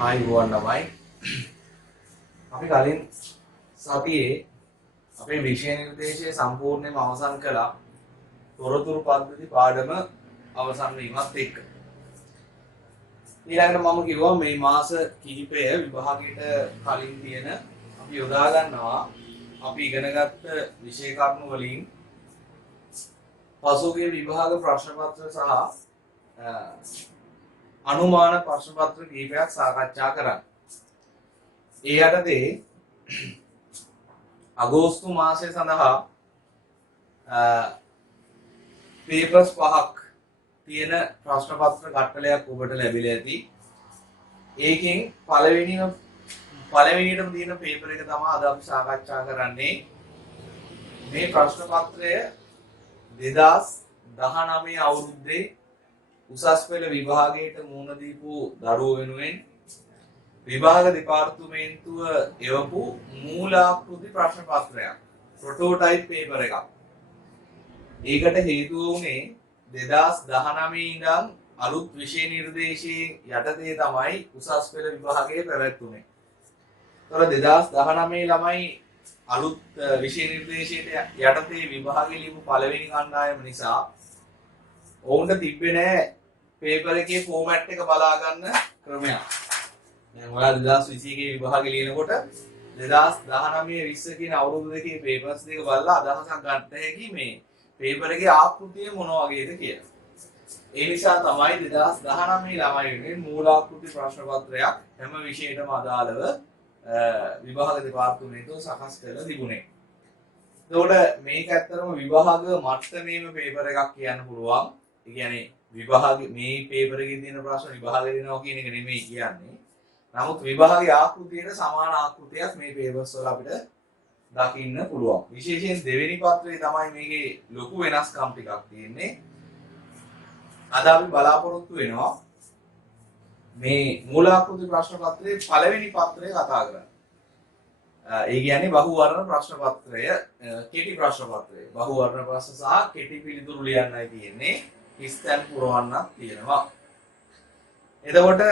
ආයුබෝවන් ළමයි. අපි කලින් සතියේ අපේ විෂය නිර්දේශය සම්පූර්ණයෙන්ම අවසන් කළා. තොරතුරු පද්ධති පාඩම අවසන් වීමත් එක්ක. ඊළඟට මම කිව්වා මේ මාස කිහිපය විභාගයට කලින් තියෙන අපි යොදා ගන්නවා අපි ඉගෙනගත්ත විෂය කරුණු වලින් පසුගිය විභාග ප්‍රශ්න පත්‍ර සහ අනුමාන ප්‍රශ්න පත්‍ර කිහිපයක් සාකච්ඡා කරන්න. ඒ යටතේ අගෝස්තු මාසය සඳහා පේපර්ස් 5ක් තියෙන ප්‍රශ්න පත්‍ර කට්ටලයක් ඔබට ලැබිලා ඇති. ඒකෙන් පළවෙනියටම තියෙන පේපර් එක තමයි අද අපි සාකච්ඡා කරන්නේ. මේ ප්‍රශ්න පත්‍රය 2019 අවුරුද්දේ උසස් පෙළ විභාගයට මුහුණ දීපු දරුවෝ වෙනුවෙන් විභාග දෙපාර්තමේන්තුව එවපු මූලාකෘති ප්‍රශ්න පත්‍රයක්, ප්‍රොටෝටයිප් පේපර් එකක්. ඒකට හේතුව වුණේ 2019 ඉඳන් අලුත් විෂය නිර්දේශයේ යටතේ තමයි උසස් පෙළ විභාගය පැවැත්වුනේ. ඒතර 2019 ළමයි අලුත් විෂය නිර්දේශයට යටතේ විභාගෙ ලියපු පළවෙනි කණ්ඩායම නිසා ඔවුන්ට තිබ්බේ නෑ පේපර් එකේ ෆෝමැට් එක බලා ගන්න ක්‍රමයක්. දැන් ඔයාලා 2021 විභාගෙ ලියනකොට 2019 20 කියන අවුරුදු දෙකේ පේපර්ස් දෙක බලලා අදහසක් ගන්න හැකි මේ පේපර් එකේ ආකෘතිය මොන වගේද කියලා. ඒ නිසා තමයි 2019 ළමයි වෙනුවෙන් මූලාකෘති ප්‍රශ්න පත්‍රයක් හැම විෂයකටම අදාළව විභාග දෙපාර්තමේන්තුව සකස් කරලා තිබුණේ. එතකොට මේක ඇත්තටම විභාග මට්ටමේම පේපර් එකක් කියන්න පුළුවන්. ඒ කියන්නේ විභාග මේ පේපර් එකේ තියෙන ප්‍රශ්න විභාගෙ දෙනවා කියන එක නෙමෙයි කියන්නේ. නමුත් විභාගයේ ආකෘතියට සමාන ආකෘතියක් මේ පේපර්ස් වල අපිට දකින්න පුළුවන්. විශේෂයෙන් දෙවෙනි පත්‍රයේ තමයි මේකේ ලොකු වෙනස්කම් ටිකක් තියෙන්නේ. අද අපි බලාපොරොත්තු වෙනවා මේ මූලාකෘති ප්‍රශ්න පත්‍රයේ පළවෙනි පත්‍රය කතා කරන්න. ඒ කියන්නේ බහුවර්ණ ප්‍රශ්න පත්‍රය, කෙටි ප්‍රශ්න පත්‍රය. බහුවර්ණ ප්‍රශ්න සහ කෙටි පිළිතුරු ලියන්නයි තියෙන්නේ. ඉස්තන් පුරවන්නක් තියෙනවා. එතකොට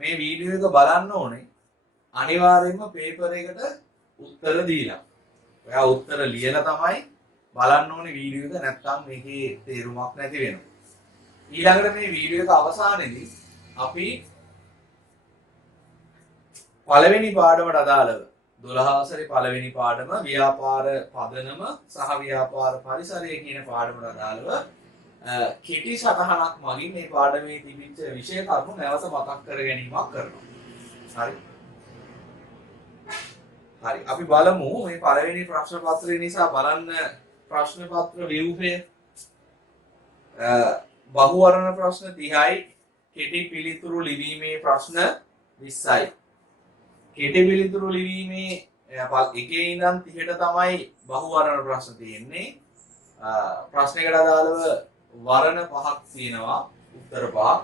මේ වීඩියෝ එක බලන්න ඕනේ අනිවාර්යයෙන්ම පේපර් එකට උත්තර දීලා. ඔයා උත්තර ලියලා තමයි බලන්න ඕනේ වීඩියෝ එක, නැත්නම් මේකේ තේරුමක් නැති වෙනවා. ඊළඟට මේ වීඩියෝ එක අවසානයේදී අපි පළවෙනි පාඩමට අදාළව 12 වසරේ පළවෙනි පාඩම ව්‍යාපාර පදනම සහ ව්‍යාපාර පරිසරය කියන පාඩමට අදාළව කෙටි සටහනක් මගින් මේ පාඩමේ තිබිච්ච විෂය කරුණු නැවත මතක් කර ගැනීමක් කරනවා. හරි. හරි. අපි බලමු මේ පළවෙනි ප්‍රශ්න පත්‍රය නිසා බලන්න ප්‍රශ්න පත්‍ර ව්‍යුහය. බහුවර්ණ ප්‍රශ්න 30යි, කෙටි පිළිතුරු ලිවීමේ ප්‍රශ්න 20යි. කෙටි පිළිතුරු ලිවීමේ එකේ ඉඳන් 30ට තමයි බහුවර්ණ ප්‍රශ්න තියෙන්නේ. ප්‍රශ්නයකට අදාළව වර්ණ පහක් තියෙනවා, උත්තර පහක්.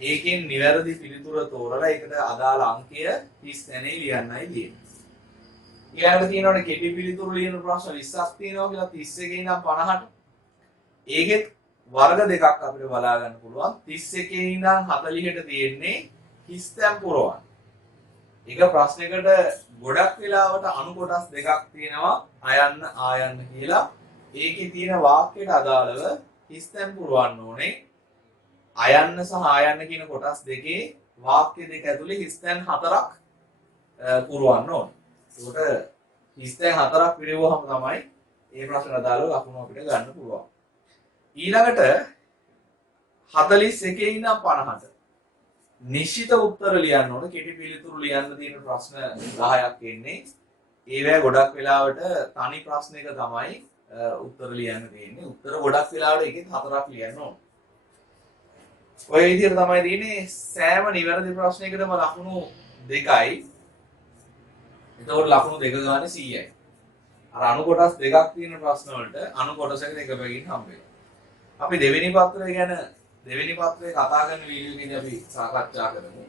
ඒකෙන් නිවැරදි පිළිතුර තෝරලා ඒකට අදාළ අංකය 30 තැනේ ලියන්නයි තියෙන්නේ. ඊළඟට තියෙනවානේ කෙටි පිළිතුරු ලියන ප්‍රශ්න 20ක් තියෙනවා කියලා 31 ඉඳන් 50ට. ඒකෙත් වර්ග දෙකක් අපිට බලා ගන්න පුළුවන්. 31 ඉඳන් 40ට තියෙන්නේ හිස්තැන් පුරවන්න. එක ප්‍රශ්නයකට ගොඩක් වෙලාවට අණු කොටස් දෙකක් තියෙනවා, අයන්න ආයන්න කියලා. ඒකේ තියෙන වාක්‍යයට අදාළව හිස්තැන් පුරවන්න ඕනේ. අයන්න සහ ආයන්න කියන කොටස් දෙකේ වාක්‍ය දෙක ඇතුලේ හිස්තැන් 4ක් පුරවන්න ඕනේ. ඒකට හිස්තැන් 4ක් පිළිවුවහම තමයි මේ ප්‍රශ්නට අදාළව ලකුණු අපිට ගන්න පුළුවන්. ඊළඟට 41 ඉඳන් 50ට නිශ්චිත උත්තර ලියන්න ඕන. කෙටි පිළිතුරු ලියන්න තියෙන ප්‍රශ්න 10ක් එන්නේ. ඒවැ ගොඩක් වෙලාවට තනි ප්‍රශ්නයක තමයි උත්තර ලියන්න තියෙන්නේ. උත්තර ගොඩක් වෙලාවට එකෙන් 4ක් ලියන්න ඕන. ඔය විදිහට තමයි තියෙන්නේ. සෑම නිවැරදි ප්‍රශ්නයකටම ලකුණු 2යි. එතකොට ලකුණු 2 ගානේ 100යි. අර අණු කොටස් දෙකක් තියෙන ප්‍රශ්න වලට අණු කොටසකට එක පැකින් හම්බ වෙනවා. අපි දෙවෙනි පත්‍රය ගැන දෙවෙනි පත්‍රයේ කතා කරන වීඩියෝ එකේදී අපි සාකච්ඡා කරමු.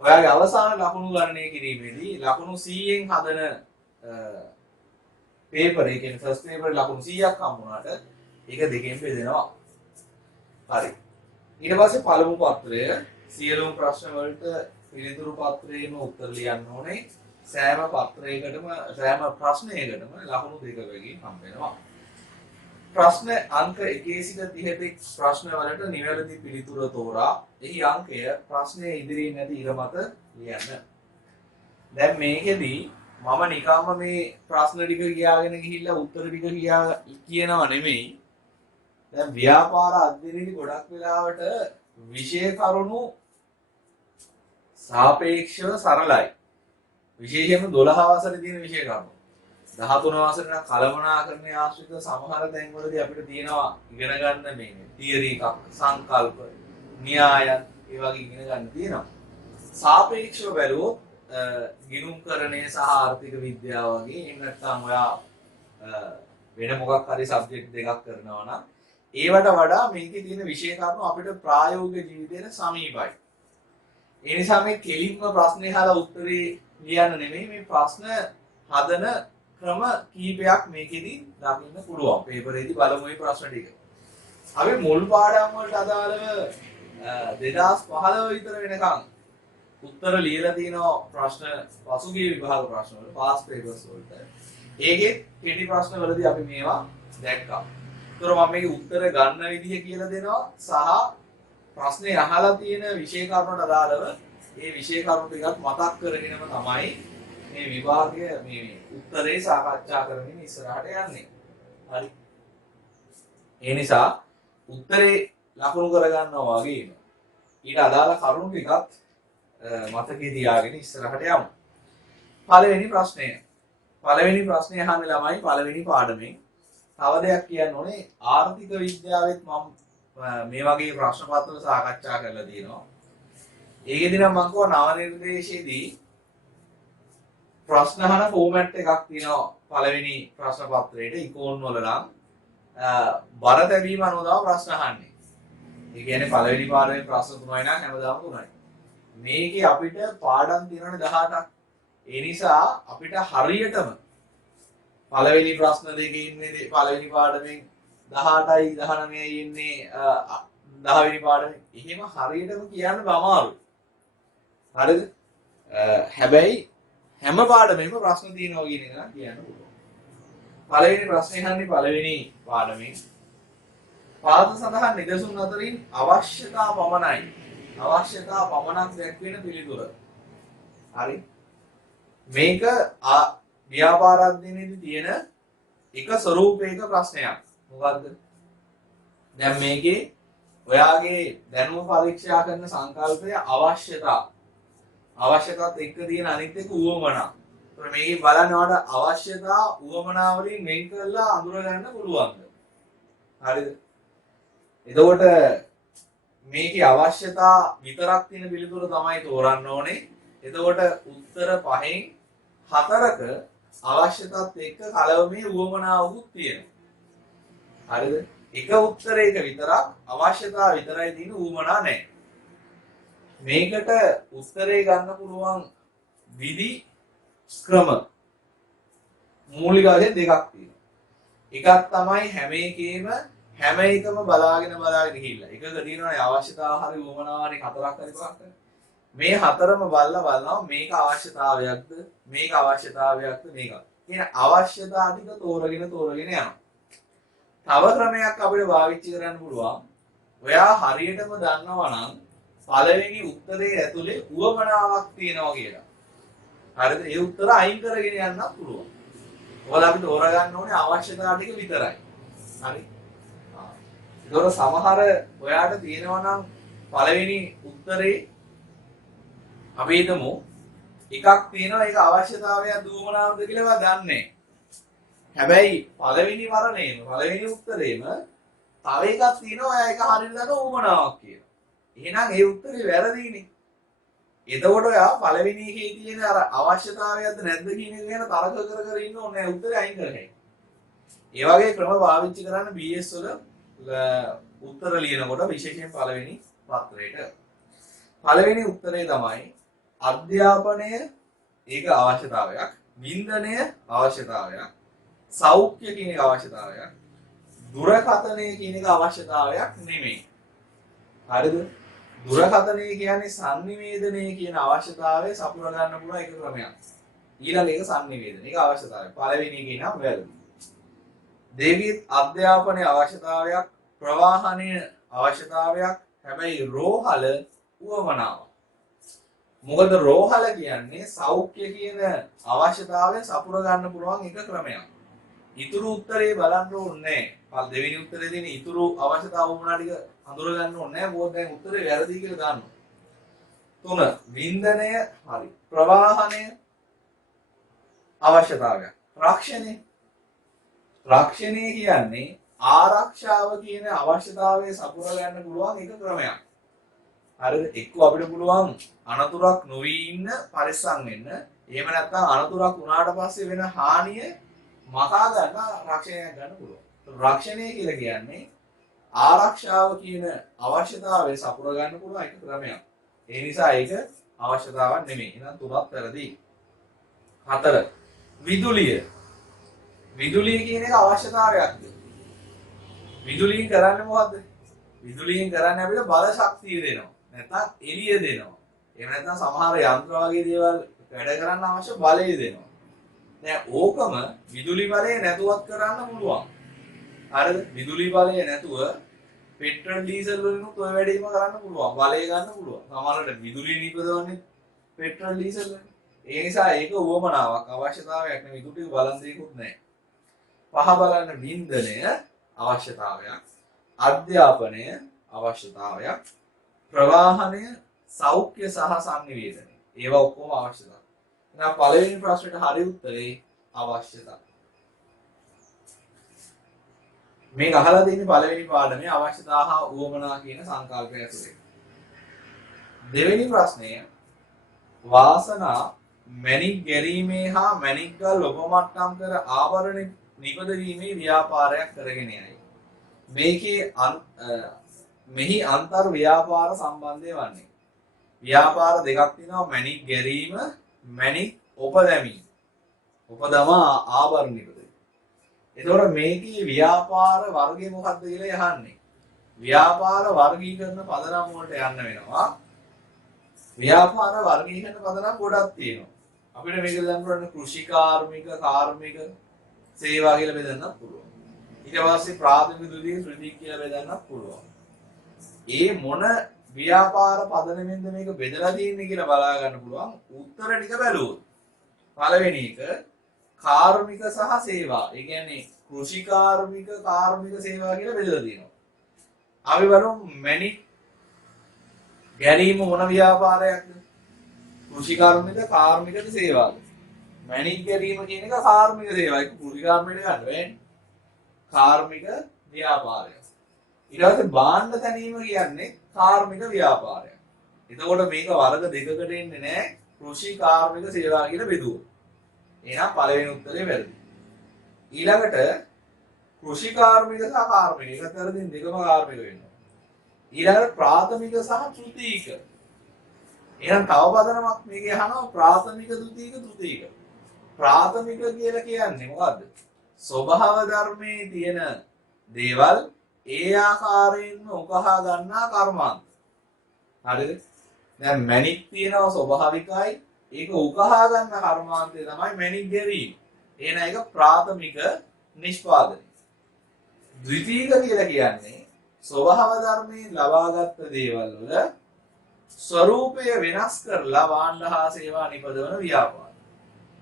ඔයාගේ අවසාන ලකුණු ගණනය කිරීමේදී ලකුණු 100න් හදන පේපර් එකේ ෆස්ට් පේපරේ ලකුණු 100ක් හම්බුනාට ඒක දෙකෙන් බෙදෙනවා. හරි. ඊට පස්සේ පළමු පත්‍රය සියලුම ප්‍රශ්න වලට පිළිතුරු පත්‍රයේම උත්තර ලියන්න ඕනේ. සෑම පත්‍රයකටම සෑම ප්‍රශ්නයකටම ලකුණු 2කින් හම්බ වෙනවා. ප්‍රශ්න අංක 1 සිට 30 ප්‍රශ්න වලට නිවැරදි පිළිතුර තෝරා එහි අංකය ප්‍රශ්නයේ ඉදිරියෙන් නැති ඉර මත ලියන්න. දැන් මේකෙදි මම නිකම්ම මේ ප්‍රශ්න ටික කියාගෙන ගිහිල්ලා උත්තර ටික කියනවා නෙමෙයි. දැන් ව්‍යාපාර අධ්‍යයනයේදී ගොඩක් වෙලාවට විෂය කරුණු සාපේක්ෂව සරලයි. විශේෂයෙන්ම 12 වසරේ තියෙන විෂය කරුණු. 13 වසරේ නම් කලමනාකරණයේ ආශ්‍රිත සමහර තැන්වලදී අපිට තියෙනවා ඉගෙන ගන්න මේ තියරි එකක්, සංකල්ප, න්‍යාය ඒ වගේ ඉගෙන ගන්න තියෙනවා. සාපේක්ෂව බැලුවොත් ගිණුම්කරණය සහ ආර්ථික විද්‍යාව වගේ එහෙම නැත්නම් ඔයා වෙන මොකක් හරි සබ්ජෙක්ට් දෙකක් කරනවා නම් ඒවට වඩා මේකේ තියෙන විෂය කරුණු අපිට ප්‍රායෝගික ජීවිතේට සමීපයි. ඒ නිසා මේ කෙලින්ම ප්‍රශ්නේ අහලා උත්තරේ ලියන්න නෙමෙයි මේ ප්‍රශ්න හදන ක්‍රම කීපයක් මේකෙදි දකින්න පුළුවන්. පේපරේදී බලමු මේ ප්‍රශ්න ටික. අපි මුල් පාඩම් වලට අදාළව 2015 විතර වෙනකන් උත්තර ලියලා තියෙනවා ප්‍රශ්න පසුගිය විභාග ප්‍රශ්න වල පාස් පේපර්ස් වලට. ඒකේ කෙටි ප්‍රශ්න වලදී අපි මේවා දැක්කා. ඒතර මම මේකේ උත්තර ගන්න විදිහ කියලා දෙනවා සහ ප්‍රශ්නේ අහලා තියෙන විෂය කරුණට අදාළව මේ විෂය කරුණු ටිකත් මතක් කරගෙනම තමයි මේ විභාගය මේ උත්තරේ සාකච්ඡා කරමින් ඉස්සරහට යන්නේ. හරි. ඒ නිසා උත්තරේ ලකුණු කරගන්නවා වගේම ඊට අදාළ කරුණු ටිකත් මතකේ තියාගෙන ඉස්සරහට යමු. පළවෙනි ප්‍රශ්නය. පළවෙනි ප්‍රශ්නේ අහන්නේ ළමයි පළවෙනි පාඩමේ. තව දෙයක් කියන්න ඕනේ ආර්ථික විද්‍යාවෙත් මම මේ වගේ ප්‍රශ්න පත්‍ර සාකච්ඡා කරලා තියෙනවා. ඒකෙදි නම් මම කව නව නිර්දේශයේදී ප්‍රශ්න අහන ෆෝමැට් එකක් තියෙනවා පළවෙනි ප්‍රශ්න පත්‍රයේට ඉකෝන් වල නම් බර තැබීම අනුව තමයි ප්‍රශ්න අහන්නේ. ඒ කියන්නේ පළවෙනි පාඩමේ ප්‍රශ්න 3යි නම් හැමදාම 3යි. මේකේ අපිට පාඩම් තියෙනවනේ 18ක්. ඒ නිසා අපිට හරියටම පළවෙනි ප්‍රශ්න දෙකේ ඉන්නේ පළවෙනි පාඩමෙන් 18යි 19යි ඉන්නේ 10 වෙනි පාඩමේ. එහෙම හරියටම කියන්න අමාරුයි. හරිද? හැබැයි හැම පාඩමෙම ප්‍රශ්න තියෙනවා කියන එක නම් කියන්න පුළුවන්. පළවෙනි ප්‍රශ්නේ අහන්නේ පළවෙනි පාඩමෙන්. පාද සඳහන් නිදසුන් අතරින් අවශ්‍යතා පමණයි. අවශ්‍යතා පමණක් දැක්වෙන පිළිතුර. හරි. මේක ව්‍යාපාර අධ්‍යයනයේදී තියෙන එක ස්වරූපයක ප්‍රශ්නයක්. මොකද්ද? දැන් මේකේ ඔයාගේ දැනුම පරීක්ෂා කරන සංකල්පය අවශ්‍යතා. අවශ්‍යතාවත් එක්ක තියෙන අනිත් එක උවමනා. ඒතර මේකේ බලන්න ඔයාලට අවශ්‍යතා උවමනා වලින් වෙන් කරලා අඳුර ගන්න පුළුවන්ද? හරිද? එතකොට මේකේ අවශ්‍යතා විතරක් තියෙන පිළිතුර තමයි තෝරන්න ඕනේ. එතකොට උත්තර 5න් 4ක අවශ්‍යතාවත් එක්ක කලවමේ උවමනාවකුත් තියෙනවා. හරිද? එක උත්තරයක විතරක් අවශ්‍යතාව විතරයි තියෙන උවමනා නැහැ. මේකට උත්තරේ ගන්න පුළුවන් විදි ක්‍රම මූලික වශයෙන් දෙකක් තියෙනවා. එකක් තමයි හැම එකම බලාගෙන ගිහිල්ලා. එකක තියෙනවානේ අවශ්‍යතාව හරි උවමනාව හරි 4ක් හරි 5ක්. මේ හතරම බලනවා මේක අවශ්‍යතාවයක්ද මේක අවශ්‍යතාවයක්ද මේක. කියන අවශ්‍යතා ටික තෝරගෙන යනවා. තව ක්‍රමයක් අපිට පාවිච්චි කරන්න පුළුවන්. ඔයා හරියටම දන්නවා නම් පළවෙනි උත්තරේ ඇතුලේ උවමනාවක් තියෙනවා කියලා. හරිද? ඒ උත්තර අයින් කරගෙන යන්නත් පුළුවන්. ඔයාලා අපිට තෝරගන්න ඕනේ අවශ්‍යතා ටික විතරයි. හරි? ඒතකොට සමහර ඔයාට තියෙනවා නම් පළවෙනි උත්තරේ අපි හිතමු එකක් තියෙනවා ඒක අවශ්‍යතාවයක් දුවමනාවද කියලා ඔයා දන්නේ. හැබැයි පළවෙනි පළවෙනි උත්තරේම තව එකක් තියෙනවා ඔයා ඒක හරියට දන්න උවමනාවක් කියලා. එහෙනම් ඒ උත්තරේ වැරදිනේ. එතකොට ඔයා පළවෙනි එකේ තියෙන අර අවශ්‍යතාවයක්ද නැද්ද කියන එක ගැන තර්ක කර ඉන්න ඕනේ නැහැ උත්තරේ අයින් කරගන්න. ඒ වගේ ක්‍රම පාවිච්චි කරන්න BS වල උත්තර ලියනකොට විශේෂයෙන් පළවෙනි පත්‍රයට. පළවෙනි උත්තරේ තමයි අධ්‍යාපනය ඒක අවශ්‍යතාවයක්, වින්දනය අවශ්‍යතාවයක්, සෞඛ්‍ය කියන එක අවශ්‍යතාවයක්, දුරකථනය කියන එක අවශ්‍යතාවයක් නෙමෙයි. හරිද? දුරකථනය කියන්නේ sannivedanaye කියන අවශ්‍යතාවය සපුර ගන්න පුළුවන් එක ක්‍රමයක්. ඊළඟ එක sannivedana. ඒක අවශ්‍යතාවය. පළවෙනි එකේ නම් වැරදි. දෙවිත් අධ්‍යාපනයේ අවශ්‍යතාවයක්, ප්‍රවාහනයේ අවශ්‍යතාවයක්, හැබැයි රෝහල උවමනාවක්. මොකද රෝහල කියන්නේ සෞඛ්‍ය කියන අවශ්‍යතාවය සපුර ගන්න පුළුවන් එක ක්‍රමයක්. ඉතුරු උත්තරේ බලන්න ඕනේ නැහැ. දෙවෙනි උත්තරේ දෙන ඉතුරු අවශ්‍යතාව වුණා ටික අඳුර ගන්න ඕනේ නැහැ. මොකද දැන් උත්තරේ වැරදි කියලා ගන්නවා. 3 වින්දනය හරි. ප්‍රවාහනය අවශ්‍යතාවය. රක්ෂණය කියන්නේ ආරක්ෂාව කියන අවශ්‍යතාවය සපුර ගන්න පුළුවන් එක ක්‍රමයක්. හරිද? එක්ක අපිට පුළුවන් අනතුරක් නොවි ඉන්න පරිස්සම් වෙන්න. එහෙම නැත්නම් අනතුරක් වුණාට පස්සේ වෙන හානිය මකා ගන්න රක්ෂණයක් ගන්න පුළුවන්. රක්ෂණය කියලා කියන්නේ ආරක්ෂාව කියන අවශ්‍යතාවය සපුර ගන්න පුළුවන් එක ක්‍රමයක්. ඒ නිසා ඒක අවශ්‍යතාවක් නෙමෙයි. එහෙනම් තුනක් වැරදි. 4 විදුලිය කියන එක අවශ්‍යතාවයක්ද? විදුලියෙන් කරන්නේ මොකද්ද? විදුලියෙන් කරන්නේ අපිට බල ශක්තිය දෙනවා. නැත්නම් එළිය දෙනවා. එහෙම නැත්නම් සමහර යන්ත්‍ර වගේ දේවල් වැඩ කරන්න අවශ්‍ය බලය දෙනවා. දැන් ඕකම විදුලි බලය නැතුවත් කරන්න පුළුවන්. හරිද? විදුලි බලය නැතුව පෙට්‍රල් ඩීසල් වලිනුත් ඔය වැඩේම කරන්න පුළුවන්. බලය ගන්න පුළුවන්. සමහරවිට විදුලිය නිපදවන්නේ පෙට්‍රල් ඩීසල් වලින්. ඒ නිසා ඒක උවමනාවක් අවශ්‍යතාවයක් නෙවෙයි. විදුලි බලන් දෙයක්වත් නැහැ. පහ බලන්න වින්දනය අවශ්‍යතාවයක්. අධ්‍යාපනය අවශ්‍යතාවයක්. ප්‍රවාහනය සෞඛ්‍ය සහ sannivedana. ඒවා ඔක්කොම අවශ්‍යතාවය. එහෙනම් පළවෙනි ප්‍රශ්නෙට හරි උත්තරේ අවශ්‍යතාවය. මේක අහලා තියෙන්නේ පළවෙනි පාඩමේ අවශ්‍යතාව හා උවමනා කියන සංකල්පය ඇතුලේ. දෙවෙනි ප්‍රශ්නය වාසනා මැණික් ගැරීමේ හා මැණික් ගල් ඔපමට්ටම් කර ආවරණ නිපදවීමේ ව්‍යාපාරයක් කරගෙන යයි. මේකේ මෙහි අන්තර් ව්‍යාපාර සම්බන්ධය වන්නේ. ව්‍යාපාර දෙකක් තියෙනවා මැණික් ගැරීම, මැණික් ඔප දැමීම. ඔප දමා ආවරණ නිපදවීම. එතකොට මේකේ ව්‍යාපාර වර්ගය මොකක්ද කියලා යහන්නේ. ව්‍යාපාර වර්ගීකරණ පදනම් වලට යන්න වෙනවා. ව්‍යාපාර වර්ගීකරණ පදනම් ගොඩක් තියෙනවා. අපිට මේක දැන් කරන්නේ කෘෂි කාර්මික, කාර්මික සේවා කියලා බෙදන්නත් පුළුවන්. ඊට පස්සේ ප්‍රාථමික, ද්විතීයික, තෘතීයික කියලා බෙදන්නත් පුළුවන්. ඒ මොන ව්‍යාපාර පදනමෙන්ද මේක බෙදලා තියෙන්නේ කියලා බලා ගන්න පුළුවන්. උත්තර ටික බැලුවොත්. පළවෙනි එක කාර්මික සහ සේවා. ඒ කියන්නේ කෘෂි කාර්මික, කාර්මික සේවා කියලා බෙදලා තියෙනවා. අපි බලමු මැණික් ගැරීම මොන ව්‍යාපාරයක්ද? කෘෂි කාර්මික, කාර්මිකද සේවාද? මැණික් ගැරීම කියන එක කාර්මික සේවයි. කෘෂි කාර්මිකද ගන්න බෑනේ. කාර්මික ව්‍යාපාරය. ඊට පස්සේ භාණ්ඩ තැනීම කියන්නේ කාර්මික ව්‍යාපාරයක්. එතකොට මේක වර්ග දෙකකට එන්නේ නැහැ. කෘෂි කාර්මික සේවා කියලා බෙදුවොත්. එහෙනම් පළවෙනි උත්තරේ වැරදි. ඊළඟට කෘෂි කාර්මික සහ කාර්මික එක අතරින් දෙකම කාර්මික වෙනවා. ඊළඟට ප්‍රාථමික සහ තෘතීයික. එහෙනම් තව පදනමක් මේකේ අහනවා ප්‍රාථමික, ද්විතීයික, තෘතීයික. ප්‍රාථමික කියලා කියන්නේ මොකද්ද? ස්වභාව ධර්මයේ තියෙන දේවල් ඒ ආකාරයෙන්ම උකහා ගන්නා කර්මාන්ත. හරිද? දැන් මැණික් තියෙනවා ස්වභාවිකයි. ඒක උකහා ගන්න කර්මාන්තය තමයි මැණික් ගැරීම. එහෙනම් ඒක ප්‍රාථමික නිෂ්පාදනය. ද්විතීයික කියලා කියන්නේ ස්වභාව ධර්මයෙන් ලබාගත් දේවල් වල ස්වરૂපය වෙනස් කරලා භාණ්ඩ හා සේවා නිපදවන ව්‍යාපාර.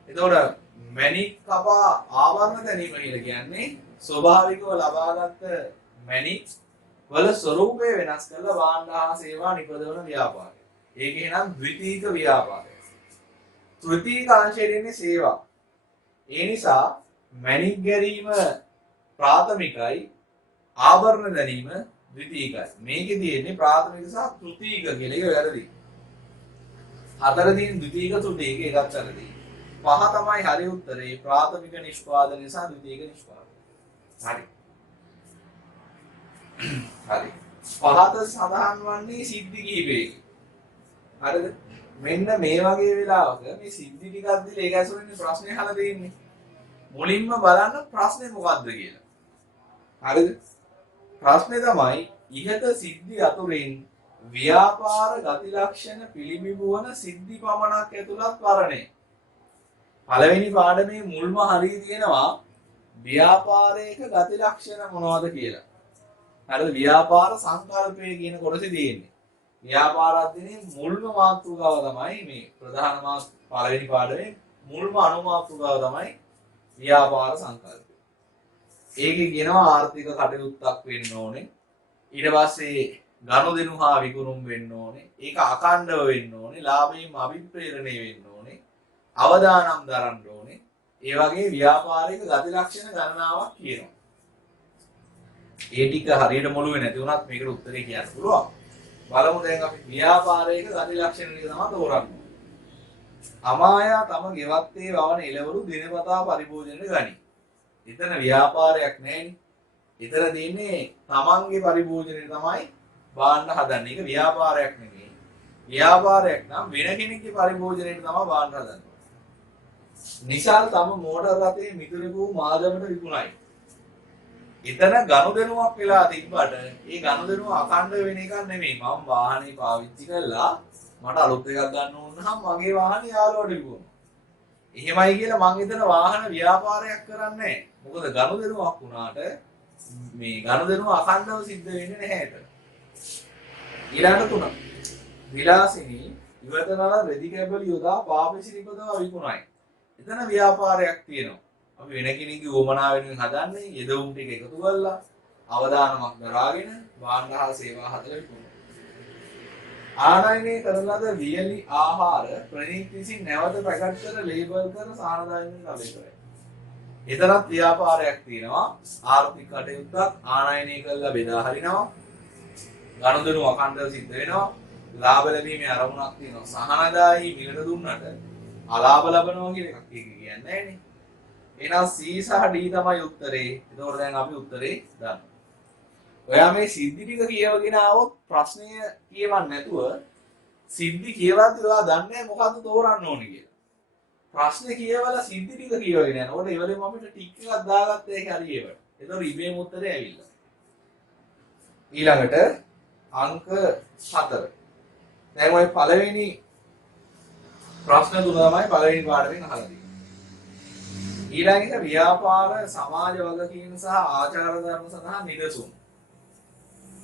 එතකොට මැණික් කපා ආවරණ ගැනීම කියලා කියන්නේ ස්වභාවිකව ලබාගත් මැණික් වල ස්වરૂපය වෙනස් කරලා භාණ්ඩ හා සේවා නිපදවන ව්‍යාපාරය. ඒක එහෙනම් ද්විතීයික ව්‍යාපාරය. තෘතීයික අංශයෙන් ඉන්නේ සේවා. ඒ නිසා මැණික් ගැරීම ප්‍රාථමිකයි, ආභරණ ගැනීම ද්විතීයිකයි. මේකේ තියෙන්නේ ප්‍රාථමික සහ තෘතීයික කියලා. ඒක වැරදි. හතර තියෙන ද්විතීයික, තෘතීයික එකක් වැරදි. පහ තමයි හරි උත්තරේ. ප්‍රාථමික නිෂ්පාදනය සහ ද්විතීයික නිෂ්පාදනය. හරි. හරි. පහත සඳහන් වන්නේ සිද්ධි කිහිපයක. හරිද? මෙන්න මේ වගේ වෙලාවක මේ සිද්ධි ටිකක් දීලා ඒක ඇසුරින් ප්‍රශ්නේ අහලා දෙන්නේ. මුලින්ම බලන්න ප්‍රශ්නේ මොකද්ද කියලා. හරිද? ප්‍රශ්නේ තමයි ඉහත සිද්ධි අතුරින් ව්‍යාපාර ගති ලක්ෂණ පිළිබිඹුවන සිද්ධි පමණක් ඇතුළත් වරණේ. පළවෙනි පාඩමේ මුල්ම හරිය තියෙනවා ව්‍යාපාරයක ගති ලක්ෂණ මොනවද කියලා. හරිද? ව්‍යාපාර සංකල්පය කියන කොටසේ තියෙන්නේ. ව්‍යාපාර අධ්‍යයනයේ මුල්ම මාතෘකාව තමයි මේ ප්‍රධාන පළවෙනි පාඩමේ මුල්ම අනුමාතෘකාව තමයි ව්‍යාපාර සංකල්පය. ඒකේ කියනවා ආර්ථික කටයුත්තක් වෙන්න ඕනේ. ඊට පස්සේ ගනුදෙනු හා විකුණුම් වෙන්න ඕනේ. ඒක අඛණ්ඩව වෙන්න ඕනේ. ලාභයෙන් අභිප්‍රේරණය වෙන්න ඕනේ. අවදානම් දරන්න ඕනේ. ඒ වගේ ව්‍යාපාරික ගති ලක්ෂණ ගණනාවක් කියනවා. ඒ ටික හරියට මොළුවේ නැති වුණත් මේකට උත්තරේ කියන්න පුළුවන්. බලමු දැන් අපි ව්‍යාපාරික ගති ලක්ෂණ ටික තමයි තෝරන්නේ. අමායා තම ගෙවත්තේ වවන එළවලු දිනපතා පරිභෝජනයට ගනී. එතන ව්‍යාපාරයක් නැහැනේ. එතන තියෙන්නේ තමන්ගේ පරිභෝජනයට තමයි බාන්න හදන්නේ. ඒක ව්‍යාපාරයක් නෙමෙයි. ව්‍යාපාරයක් නම් වෙන කෙනෙක්ගේ පරිභෝජනයට තමයි බාන්න හදන්නේ. නිශාල් තම මෝටර් රථයේ මිතුරෙකු මාදමට විකුණයි. එතන ගනුදෙනුවක් වෙලා තිබ්බට ඒ ගනුදෙනුව අඛණ්ඩ වෙන එකක් නෙමෙයි. මම වාහනේ පාවිච්චි කළා මට අලුත් එකක් ගන්න ඕන නම් මගේ වාහනේ යාළුවට විකුණනවා. එහෙමයි කියලා මං එතන වාහන ව්‍යාපාරයක් කරන්නේ නැහැ. මොකද ගනුදෙනුවක් වුණාට මේ ගනුදෙනුව අඛණ්ඩව සිද්ධ වෙන්නේ නැහැ එතන. ඊළඟ තුන. විලාසිනී ඉවතනල රෙදි කැබලි යොදා පාපසිරිපදව විකුණයි. එතන ව්‍යාපාරයක් තියෙනවා. අපි වෙන කෙනෙක්ගේ උවමනා වෙනුවෙන් හදන්නේ යෙදවුම් ටික එකතු කරලා අවදානමක් දරාගෙන වාහන හා සේවා හදලා විකුණනවා. ආනයනය කරන ලද වියලි ආහාර ප්‍රණීත විසින් නැවත පැකට් කර ලේබල් කර සානදායමින් ලබේ කරයි. එතරම් ව්‍යාපාරයක් තියෙනවා. ආර්ථික කටයුත්තක් ආනයනය කරලා බෙදා හරිනවා. ගනුදෙනු අඛණ්ඩව සිද්ධ වෙනවා. ලාභ ලැබීමේ අරමුණක් තියෙනවා. සහනදායි මිලට දුන්නට අලාභ ලබනවා කියන එකක් කියන්නේ නැහැනේ. එහෙනම් C සහ D තමයි උත්තරේ. ඒතකොට දැන් අපි උත්තරේ දන්නවා. ඔයා මේ සිද්ධි ටික කියවගෙන ආවොත් ප්‍රශ්නය කියවන්නේ නැතුව සිද්ධි කියවද්දී ඔයා දන්නේ මොකද්ද තෝරන්න ඕනේ කියලා. ප්‍රශ්නේ කියවලා සිද්ධි ටික කියවගෙන යනකොට ඉවරෙම අපිට ටික් එකක් දාගත්ත ඒක හරියට. ඒතකොට ඉබේම උත්තරේ ඇවිල්ලා. ඊළඟට අංක 4. දැන් ඔය පළවෙනි ප්‍රශ්න තුන තමයි පළවෙනි පාඩමෙන් අහලා තියෙන්නේ. ඊළඟට ව්‍යාපාර සමාජ වගකීම් සහ ආචාර ධර්ම සඳහා නිදසුන්.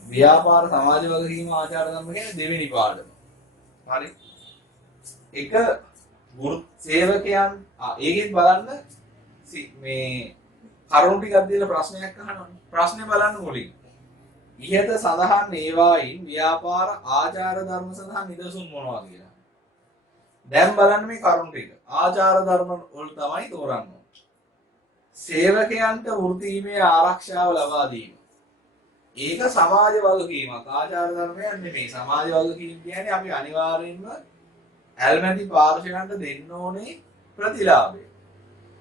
ව්‍යාපාර සමාජ වගකීම් ආචාර ධර්ම කියන්නේ දෙවෙනි පාඩම. හරි. එක සේවකයන් ඒකෙත් බලන්න මේ කරුණු ටිකක් දීලා ප්‍රශ්නයක් අහනවා. ප්‍රශ්නේ බලන්න මුලින්. ඉහත සඳහන් ඒවායින් ව්‍යාපාර ආචාර ධර්ම සඳහා නිදසුන් මොනවද කියලා. දැන් බලන්න මේ කරුණු ටික. ආචාර ධර්ම වල තමයි තෝරන්නේ. සේවකයන්ට වෘත්තීමේ ආරක්ෂාව ලබා දීම. ඒක සමාජ වගකීමක්. ආචාර ධර්මයක් නෙමෙයි. සමාජ වගකීම් කියන්නේ අපි අනිවාර්යෙන්ම ඇල්මැති පාර්ශවයන්ට දෙන්න ඕනේ ප්‍රතිලාභය.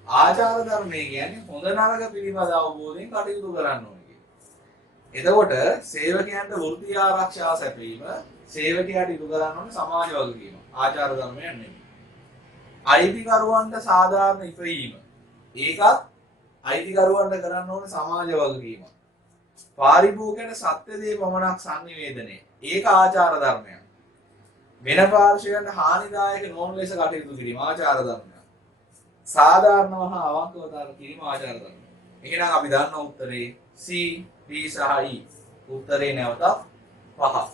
ආචාර ධර්මය කියන්නේ හොඳ නරක පිළිබඳ අවබෝධයෙන් කටයුතු කරන්න ඕනේ. එතකොට සේවකයන්ට වෘත්තීය ආරක්ෂාව සැපයීම සේවකයාට ඉටු කරන්න ඕනේ සමාජ වගකීම. ආචාර ධර්මයක් නෙමෙයි. අයිතිකරුවන්ට සාධාරණ ඉපයීම. ඒකත් අයිතිකරුවන්ට කරන්න ඕනේ සමාජ වගකීමක්. පාරිභෝගිකයන්ට සත්‍ය දේ පමණක් සංනිවේදනය. ඒක ආචාර ධර්මයක්. වෙන පාර්ශවයන්ට හානිදායක නොවන ලෙස කටයුතු කිරීම ආචාර ධර්මයක්. සාධාරණව හා අවංකව තර කිරීම ආචාර ධර්මයක්. එහෙනම් අපි දන්න උත්තරේ C, D සහ E. උත්තරේ නැවතත් 5.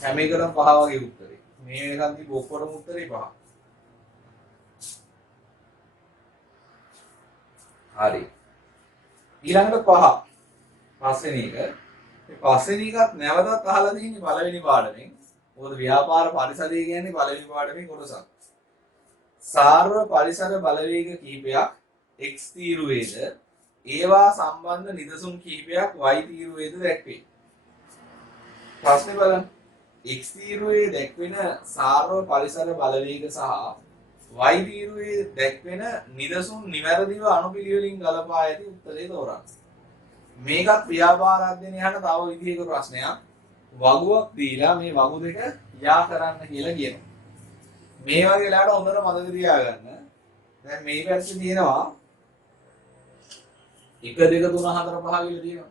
හැම එකටම 5 වගේ උත්තරේ. මේ වෙනකන් තිබ්බ ඔක්කොටම උත්තරේ 5. හරි. ඊළඟට 5. පස්වෙනි එක. මේ පස්වෙනි එකත් නැවතත් අහලා තියෙන්නේ පළවෙනි පාඩමෙන්. මොකද ව්‍යාපාර පරිසරය කියන්නේ පළවෙනි පාඩමේ කොටසක්. සාර්ව පරිසර බලවේග කිහිපයක් X තීරුවේද ඒවා සම්බන්ධ නිදසුන් කිහිපයක් Y තීරුවේද දැක්වේ. ප්‍රශ්නේ බලන්න. X තීරුවේ දැක්වෙන සාර්ව පරිසර බලවේග සහ Y තීරුවේ දැක්වෙන නිදසුන් නිවැරදිව අනුපිළිවෙලින් ගලපා ඇති උත්තරේ තෝරන්න. මේකත් ව්‍යාපාර අධ්‍යයනයට තව විදිහක ප්‍රශ්නයක්. වගුවක් දීලා මේ වගු දෙක යා කරන්න කියලා කියනවා. මේ වගේ වෙලාවට හොඳට මතක තියාගන්න. දැන් මේ පැත්තේ තියෙනවා 1 2 3 4 5 කියලා තියෙනවා.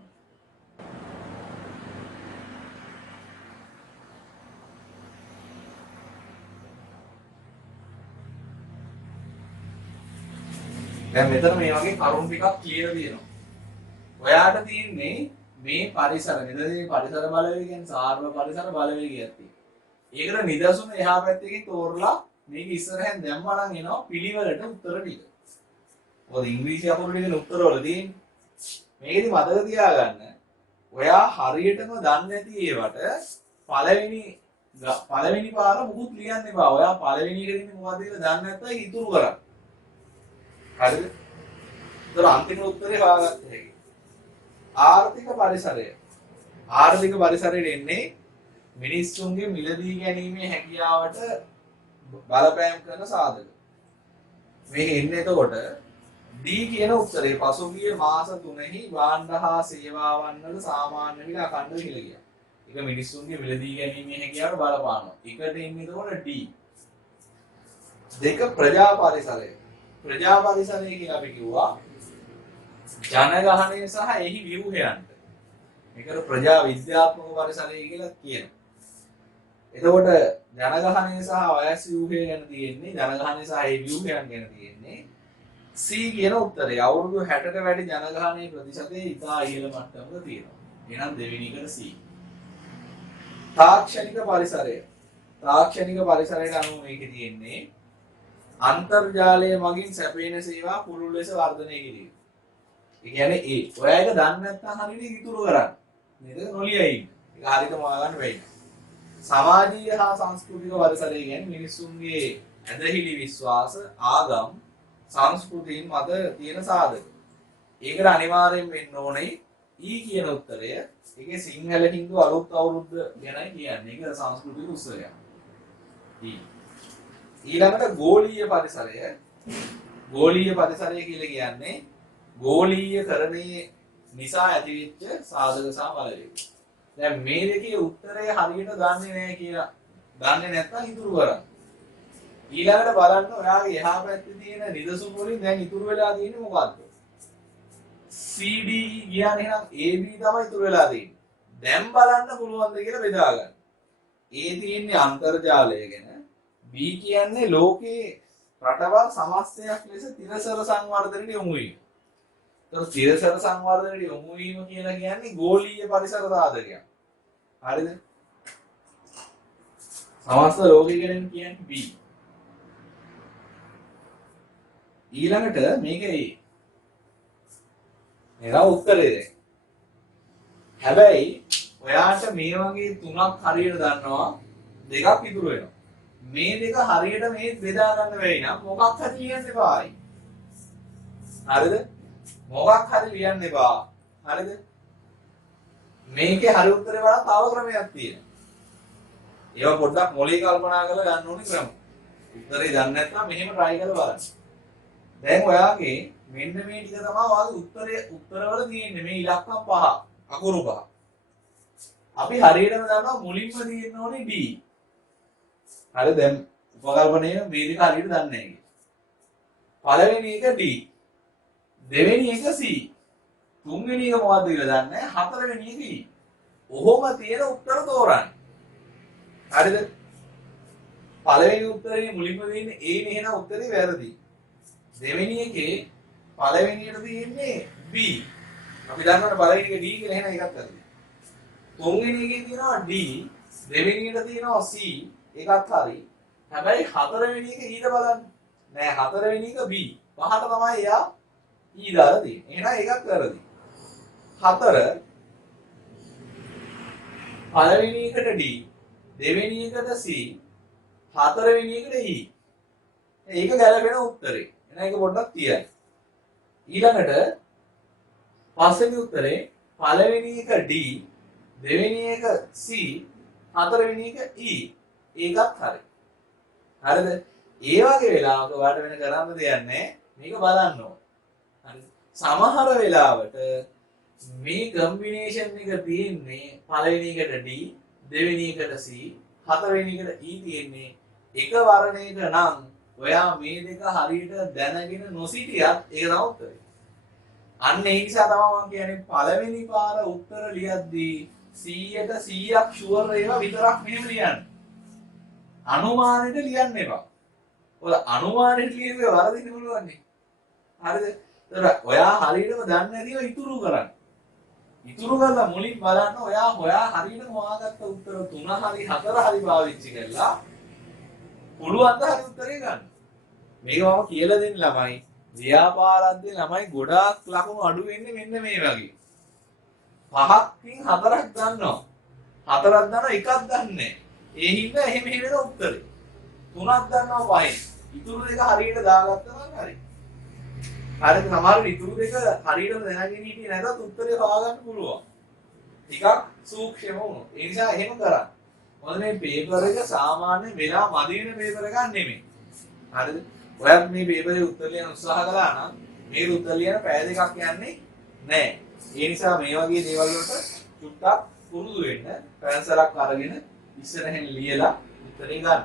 දැන් මෙතන මේ වගේ කරුණු ටිකක් කියලා දෙනවා. ඔයාට තියෙන්නේ මේ පරිසර නිදර්ශනයේ පරිසර බලවේගය කියන්නේ සාර්ව පරිසර බලවේගයක් තියෙනවා. ඒකට නිදර්ශන එහා පැත්තකින් තෝරලා මේක ඉස්සරහෙන් දැම්මා නම් එනවා පිළිවෙලට උත්තර ටික. මොකද ඉංග්‍රීසි අකුරු ටිකේ උත්තරවල තියෙන්නේ. මේකෙදි මතක තියාගන්න ඔයා හරියටම දන්නේ නැති ඒවට පළවෙනි පාර මුකුත් ලියන්න එපා. ඔයා පළවෙනි එකේ ඉන්නේ මොකද්ද කියලා දන්නේ නැත්නම් ඉතුරු කරන්න. හරිද? ඒතර අන්තිම උත්තරේ හොයාගත්ත හැකියි. ආර්ථික පරිසරය. ආර්ථික පරිසරයේ එන්නේ මිනිස්සුන්ගේ මිලදී ගැනීමේ හැකියාවට බලපෑම් කරන සාධක. මේක එන්නේ එතකොට D කියන උත්තරේ පසුගිය මාස 3හි භාණ්ඩ හා සේවාවන් වල සාමාන්‍ය මිල අඛණ්ඩව කියලා කියනවා. ඒක මිනිස්සුන්ගේ මිලදී ගැනීමේ හැකියාවට බලපානවා. එකට එන්නේ එතකොට D. දෙක ප්‍රජා පරිසරය. ප්‍රජා පරිසරය කියලා අපි කිව්වා ජනගහනය සහ එහි ව්‍යුහයන්ට. මේකට ප්‍රජා විද්‍යාත්මක පරිසරය කියලා කියනවා. එතකොට ජනගහනය සහ වයස් ව්‍යුහය ගැන තියෙන්නේ ජනගහනය සහ එහි ව්‍යුහයන් ගැන තියෙන්නේ C කියන උත්තරේ. අවුරුදු 60ට වැඩි ජනගහනයේ ප්‍රතිශතය ඉතා ඉහළ මට්ටමක තියෙනවා. එහෙනම් දෙවෙනි එකට C. තාක්ෂණික පරිසරය. තාක්ෂණික පරිසරයට අනුව මේකේ තියෙන්නේ අන්තර්ජාලය මගින් සැපෙන සේවා පුළුල් ලෙස වර්ධනය කිරීම. ඒ කියන්නේ ඒ ඔයා එක දන්නේ නැත්නම් හරියට ඉතුරු කරන්න. මේක නොලියයි. ඒක හරියට මොනවා ගන්න වෙයි. සමාජීය හා සංස්කෘතික පරිසරය කියන්නේ මිනිසුන්ගේ ඇදහිලි විශ්වාස ආගම් සංස්කෘතියින් මත තියෙන සාධක. ඒකට අනිවාර්යෙන් වෙන්න ඕනේ ඊ කියන උත්තරය. ඒකේ සිංහල හින්දු අලුත් අවුරුද්ද ගැනයි කියන්නේ. ඒක සංස්කෘතික උත්සවයක්. ඊළඟට ගෝලීය පරිසරය. ගෝලීය පරිසරය කියලා කියන්නේ ගෝලීයකරණයේ නිසා ඇතිවෙච්ච සාධක සහ බලවේග. දැන් මේ දෙකේ උත්තරය හරියට දන්නේ නැහැ කියලා දන්නේ නැත්නම් ඉතුරු කරන්න. ඊළඟට බලන්න ඔයාගේ එහා පැත්තේ තියෙන නිදසුන් වලින් දැන් ඉතුරු වෙලා තියෙන්නේ මොකද්ද? CD කියන්නේ එහෙනම් AB තමයි ඉතුරු වෙලා තියෙන්නේ. දැන් බලන්න පුළුවන්ද කියලා බෙදා ගන්න. A තියෙන්නේ අන්තර්ජාලය ගැන. B කියන්නේ ලෝකේ රටවල් සමස්තයක් ලෙස තිරසර සංවර්ධනයට යොමු වීම. ඒතර තිරසර සංවර්ධනයට යොමු වීම කියලා කියන්නේ ගෝලීය පරිසර සාධකයක්. හරිද? සමස්ත ලෝකය ගැන කියන්නේ B. ඊළඟට මේක A. එනවා උත්තරේ දැන්. හැබැයි ඔයාට මේ වගේ තුනක් හරියට දන්නවා දෙකක් ඉතුරු වෙනවා. මේ දෙක හරියට මේ බෙදා ගන්න වෙයි නම් මොකක් හරි ලියන්න එපායි. හරිද? මොකක් හරි ලියන්න එපා. හරිද? මේකේ හරි උත්තරේ බලන්න තව ක්‍රමයක් තියෙනවා. ඒවා පොඩ්ඩක් මොලේ කල්පනා කරලා ගන්න ඕනේ ක්‍රම. උත්තරේ දන්නේ නැත්නම් මෙහෙම try කරලා බලන්න. දැන් ඔයාගේ මෙන්න මේ ටික තමයි ඔයාගේ උත්තරවල තියෙන්නේ මේ ඉලක්කම් 5 අකුරු 5. අපි හරියටම දන්නවා මුලින්ම තියෙන්න ඕනේ D. හරි දැන් උපකල්පනයේ මේ දෙක හරියට දන්නේ නැහැ. පළවෙනි එක D. දෙවෙනි එක C. තුන්වෙනි එක මොකද්ද කියලා දන්නේ නැහැ. හතරවෙනි එක E. ඔහොම තියෙන උත්තර තෝරන්න. හරිද? පළවෙනි උත්තරේ මුලින්ම තියෙන්නේ A නේ එහෙනම් උත්තරේ වැරදි. දෙවෙනි එකේ පළවෙනියට තියෙන්නේ B. අපි දන්නවනේ පළවෙනි එක D කියලා එහෙනම් ඒකත් වැරදි. තුන්වෙනි එකේ තියෙනවා D. දෙවෙනියට තියෙනවා C. ඒකත් හරි. හැබැයි හතරවෙනි එක ඊට බලන්න. නෑ හතරවෙනි එක B. පහට තමයි එයා E දාලා තියෙන්නේ. එහෙනම් ඒකත් වැරදි. 4 පළවෙනි එකට D. දෙවෙනි එකට C. හතරවෙනි එකට E. ඒක ගැලපෙන උත්තරේ. එහෙනම් ඒක පොඩ්ඩක් තියන්න. ඊළඟට පස්වෙනි උත්තරේ පළවෙනි එක D. දෙවෙනි එක C. හතරවෙනි එක E. ඒකත් හරි. හරිද? ඒ වගේ වෙලාවක ඔයාලට වෙන කරන්න දෙයක් නැහැ. මේක බලන්න ඕන. හරි. සමහර වෙලාවට මේ කම්බිනේෂන් එක තියෙන්නේ පළවෙනි එකට D, දෙවෙනි එකට C, හතරවෙනි එකට E තියෙන්නේ එක වර්ණයක නම් ඔයා මේ දෙක හරියට දැනගෙන නොසිටියත් ඒක තමයි උත්තරේ. අන්න ඒ නිසා තමයි මම කියන්නේ පළවෙනි පාර උත්තර ලියද්දී 100ට 100ක් ෂුවර් ඒවා විතරක් මෙහෙම ලියන්න. අනුමානෙට ලියන්න එපා. ඔය අනුමානෙට ලියුවේ වරදින්න පුළුවන් නේ. හරිද? ඒතර ඔයා හරියටම දන්නේ නැතිව ඉතුරු කරන්න. ඉතුරු කරලා මුලින් බලන්න ඔයා හරියටම හොයාගත්ත උත්තර 3 හරි 4 හරි පාවිච්චි කරලා පුළුවන් ද හරි උත්තරේ ගන්න. මේක මම කියලා දෙන්න ළමයි. ව්‍යාපාරද්දේ ළමයි ගොඩාක් ලකුණු අඩු වෙන්නේ මෙන්න මේ වගේ. 5කින් 4ක් ගන්නවා. 4ක් ගන්නවා එකක් ගන්නෑ. ඒ හින්දා එහෙම වෙන උත්තරේ. 3ක් ගන්නවා 5න්. ඉතුරු දෙක හරියට දාගත්තා නම් හරි. හරිද? සමහරවිට ඉතුරු දෙක හරියටම දැනගෙන හිටියේ නැතත් උත්තරේ හොයාගන්න පුළුවන්. ටිකක් සූක්ෂම වුණොත්. ඒ නිසා එහෙම කරන්න. මොකද මේ පේපර් එක සාමාන්‍ය වෙලා මදි වෙන පේපර් එකක් නෙමෙයි. හරිද? ඔයත් මේ පේපරේ උත්තර ලියන්න උත්සාහ කළා නම් මේ උත්තර ලියන පැය දෙකක් යන්නේ නැහැ. ඒ නිසා මේ වගේ දේවල් වලට චුට්ටක් පුරුදු වෙන්න පැන්සලක් අරගෙන ඉස්සරහෙන් ලියලා උත්තරේ ගන්න.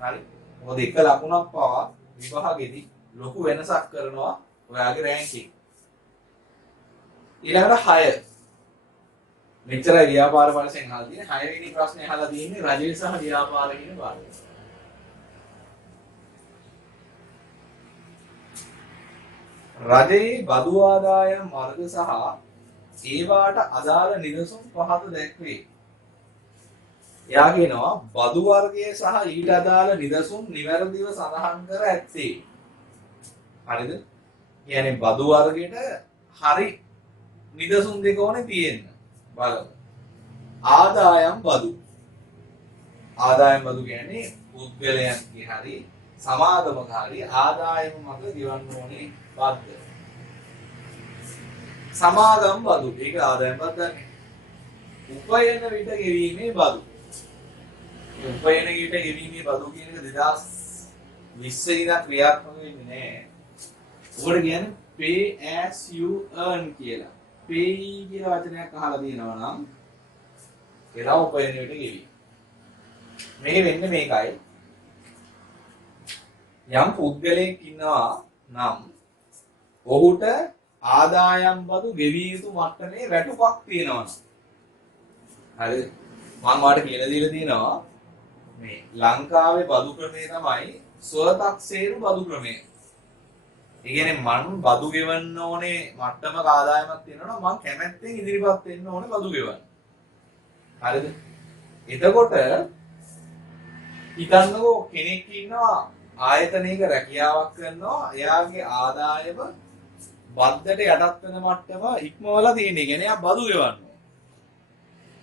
හරි? මොකද එක ලකුණක් පවා විභාගෙදි ලොකු වෙනසක් කරනවා ඔයාගේ රෑන්කින්. ඊළඟට 6 මෙච්චරයි ව්‍යාපාර පරිසෙන් අහලා තියෙන්නේ. 6 වෙනි ප්‍රශ්නේ අහලා තියෙන්නේ රජය සහ ව්‍යාපාර කියන පාඩම. රජයේ බදු ආදායම් වර්ග සහ ඒවාට අදාළ නිදසුන් පහත දැක්වේ. එයා කියනවා බදු වර්ගය සහ ඊට අදාළ නිදසුන් නිවැරදිව සඳහන් කර ඇත්තේ. හරිද? කියන්නේ බදු වර්ගයට හරි නිදසුන් දෙක ඕනේ තියෙන්න. බලමු. ආදායම් බදු. ආදායම් බදු කියන්නේ පුද්ගලයන්ගේ හරි සමාගමක හරි ආදායම මත ගෙවන්න ඕනේ බද්ද. සමාගම් බදු. ඒක ආදායම් බද්දන්නේ. උපයන විට ගෙවීමේ බදු. උපයන විට ගෙවීමේ බදු කියන එක 2020 ඉඳන් ක්‍රියාත්මක වෙන්නේ නැහැ. උකට කියන්නේ pay as you earn කියලා. pay කියලා වචනයක් අහලා තියෙනවා නම් ඒලා උපයන විට ගෙවීම. මේ වෙන්නේ මේකයි. යම් පුද්ගලයෙක් ඉන්නවා නම් ඔහුට ආදායම් බදු ගෙවිය යුතු මට්ටමේ වැටුපක් තියෙනවා. හරිද? මම ඔයාලට කියලා දීලා තියෙනවා මේ ලංකාවේ බදු ක්‍රමය තමයි ස්වතක්සේරු බදු ක්‍රමය. ඒ කියන්නේ මම බදු ගෙවන්න ඕනේ මට්ටමක ආදායමක් තියෙනවා නම් මම කැමැත්තෙන් ඉදිරිපත් වෙන්න ඕනේ බදු ගෙවන්න. හරිද? එතකොට හිතන්නකෝ කෙනෙක් ඉන්නවා ආයතනයක රැකියාවක් කරනවා එයාගේ ආදායම බද්දට යටත් වෙන මට්ටම ඉක්මවලා තියෙන. ඒ කියන්නේ එයා බදු ගෙවනවා.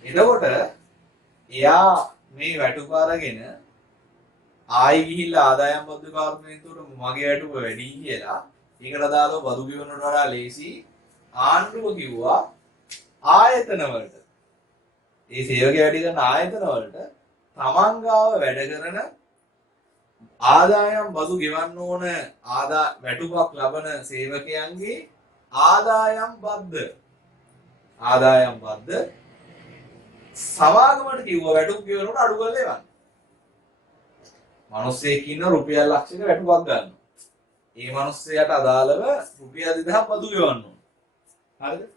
එතකොට එයා මේ වැටුප අරගෙන ආයි ගිහිල්ලා ආදායම් බදු දෙපාර්තමේන්තුවට මගේ වැටුප වැඩි කියලා ඒකට අදාළව බදු ගෙවනට වඩා ලේසි ආණ්ඩුව කිව්වා ආයතන වලට ඒ සේවකයා වැඩි කරන ආයතන වලට තමන් ගාව වැඩ කරන ආදායම් බදු ගෙවන්න ඕන වැටුපක් ලබන සේවකයන්ගේ ආදායම් බද්ද සමාගමට කිව්වා වැටුප් ගෙවනකොට අඩු කරලා එවන්න. මිනිස්සෙක් ඉන්න රුපියල් ලක්ෂයක වැටුපක් ගන්නවා. ඒ මිනිස්සයාට අදාළව රුපියල් 2000ක් බදු ගෙවන්න ඕන. හරිද?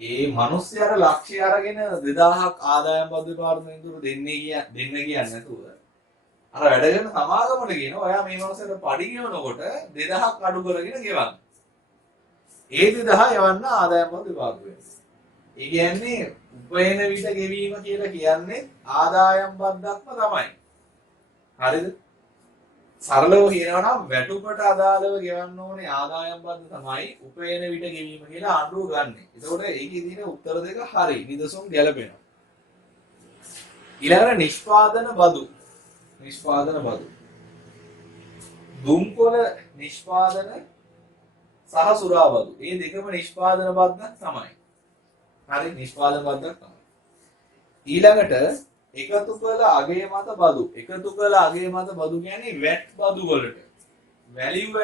ඒ මිනිස්සයාට ලක්ෂය අරගෙන 2000ක් ආදායම් බදු දෙපාර්තමේන්තුවට දෙන්න කියන්නේ නැතුව අර වැඩ කරන සමාගමට කියනවා ඔයා මේ මාසෙට පඩි ගෙවනකොට 2000ක් අඩු කරගෙන ගෙවන්න. ඒ 2000 යවන්න ආදායම් බදු දෙපාර්තමේන්තුවට. ඒ කියන්නේ උපයන විට ගෙවීම කියලා කියන්නේ ආදායම් බද්දක්ම තමයි. හරිද? සරලව කියනවා නම් වැටුපට අදාළව ගෙවන්න ඕනේ ආදායම් බද්ද තමයි උපයන විට ගෙවීම කියලා ආණ්ඩුව ගන්නෙ. ඒකෝට ඒකේ තියෙන උත්තර දෙක හරි නිදසුන් ගැලපෙනවා. ඊළඟට නිෂ්පාදන බදු. දුම්කොළ නිෂ්පාදන සහ සුරා බදු. මේ දෙකම නිෂ්පාදන බද්දක් තමයි. හරි නිෂ්පාදන බද්දක් තමයි. ඊළඟට එකතු කළ අගය මත බදු. එකතු කළ අගය මත බදු කියන්නේ VAT බදු වලට. value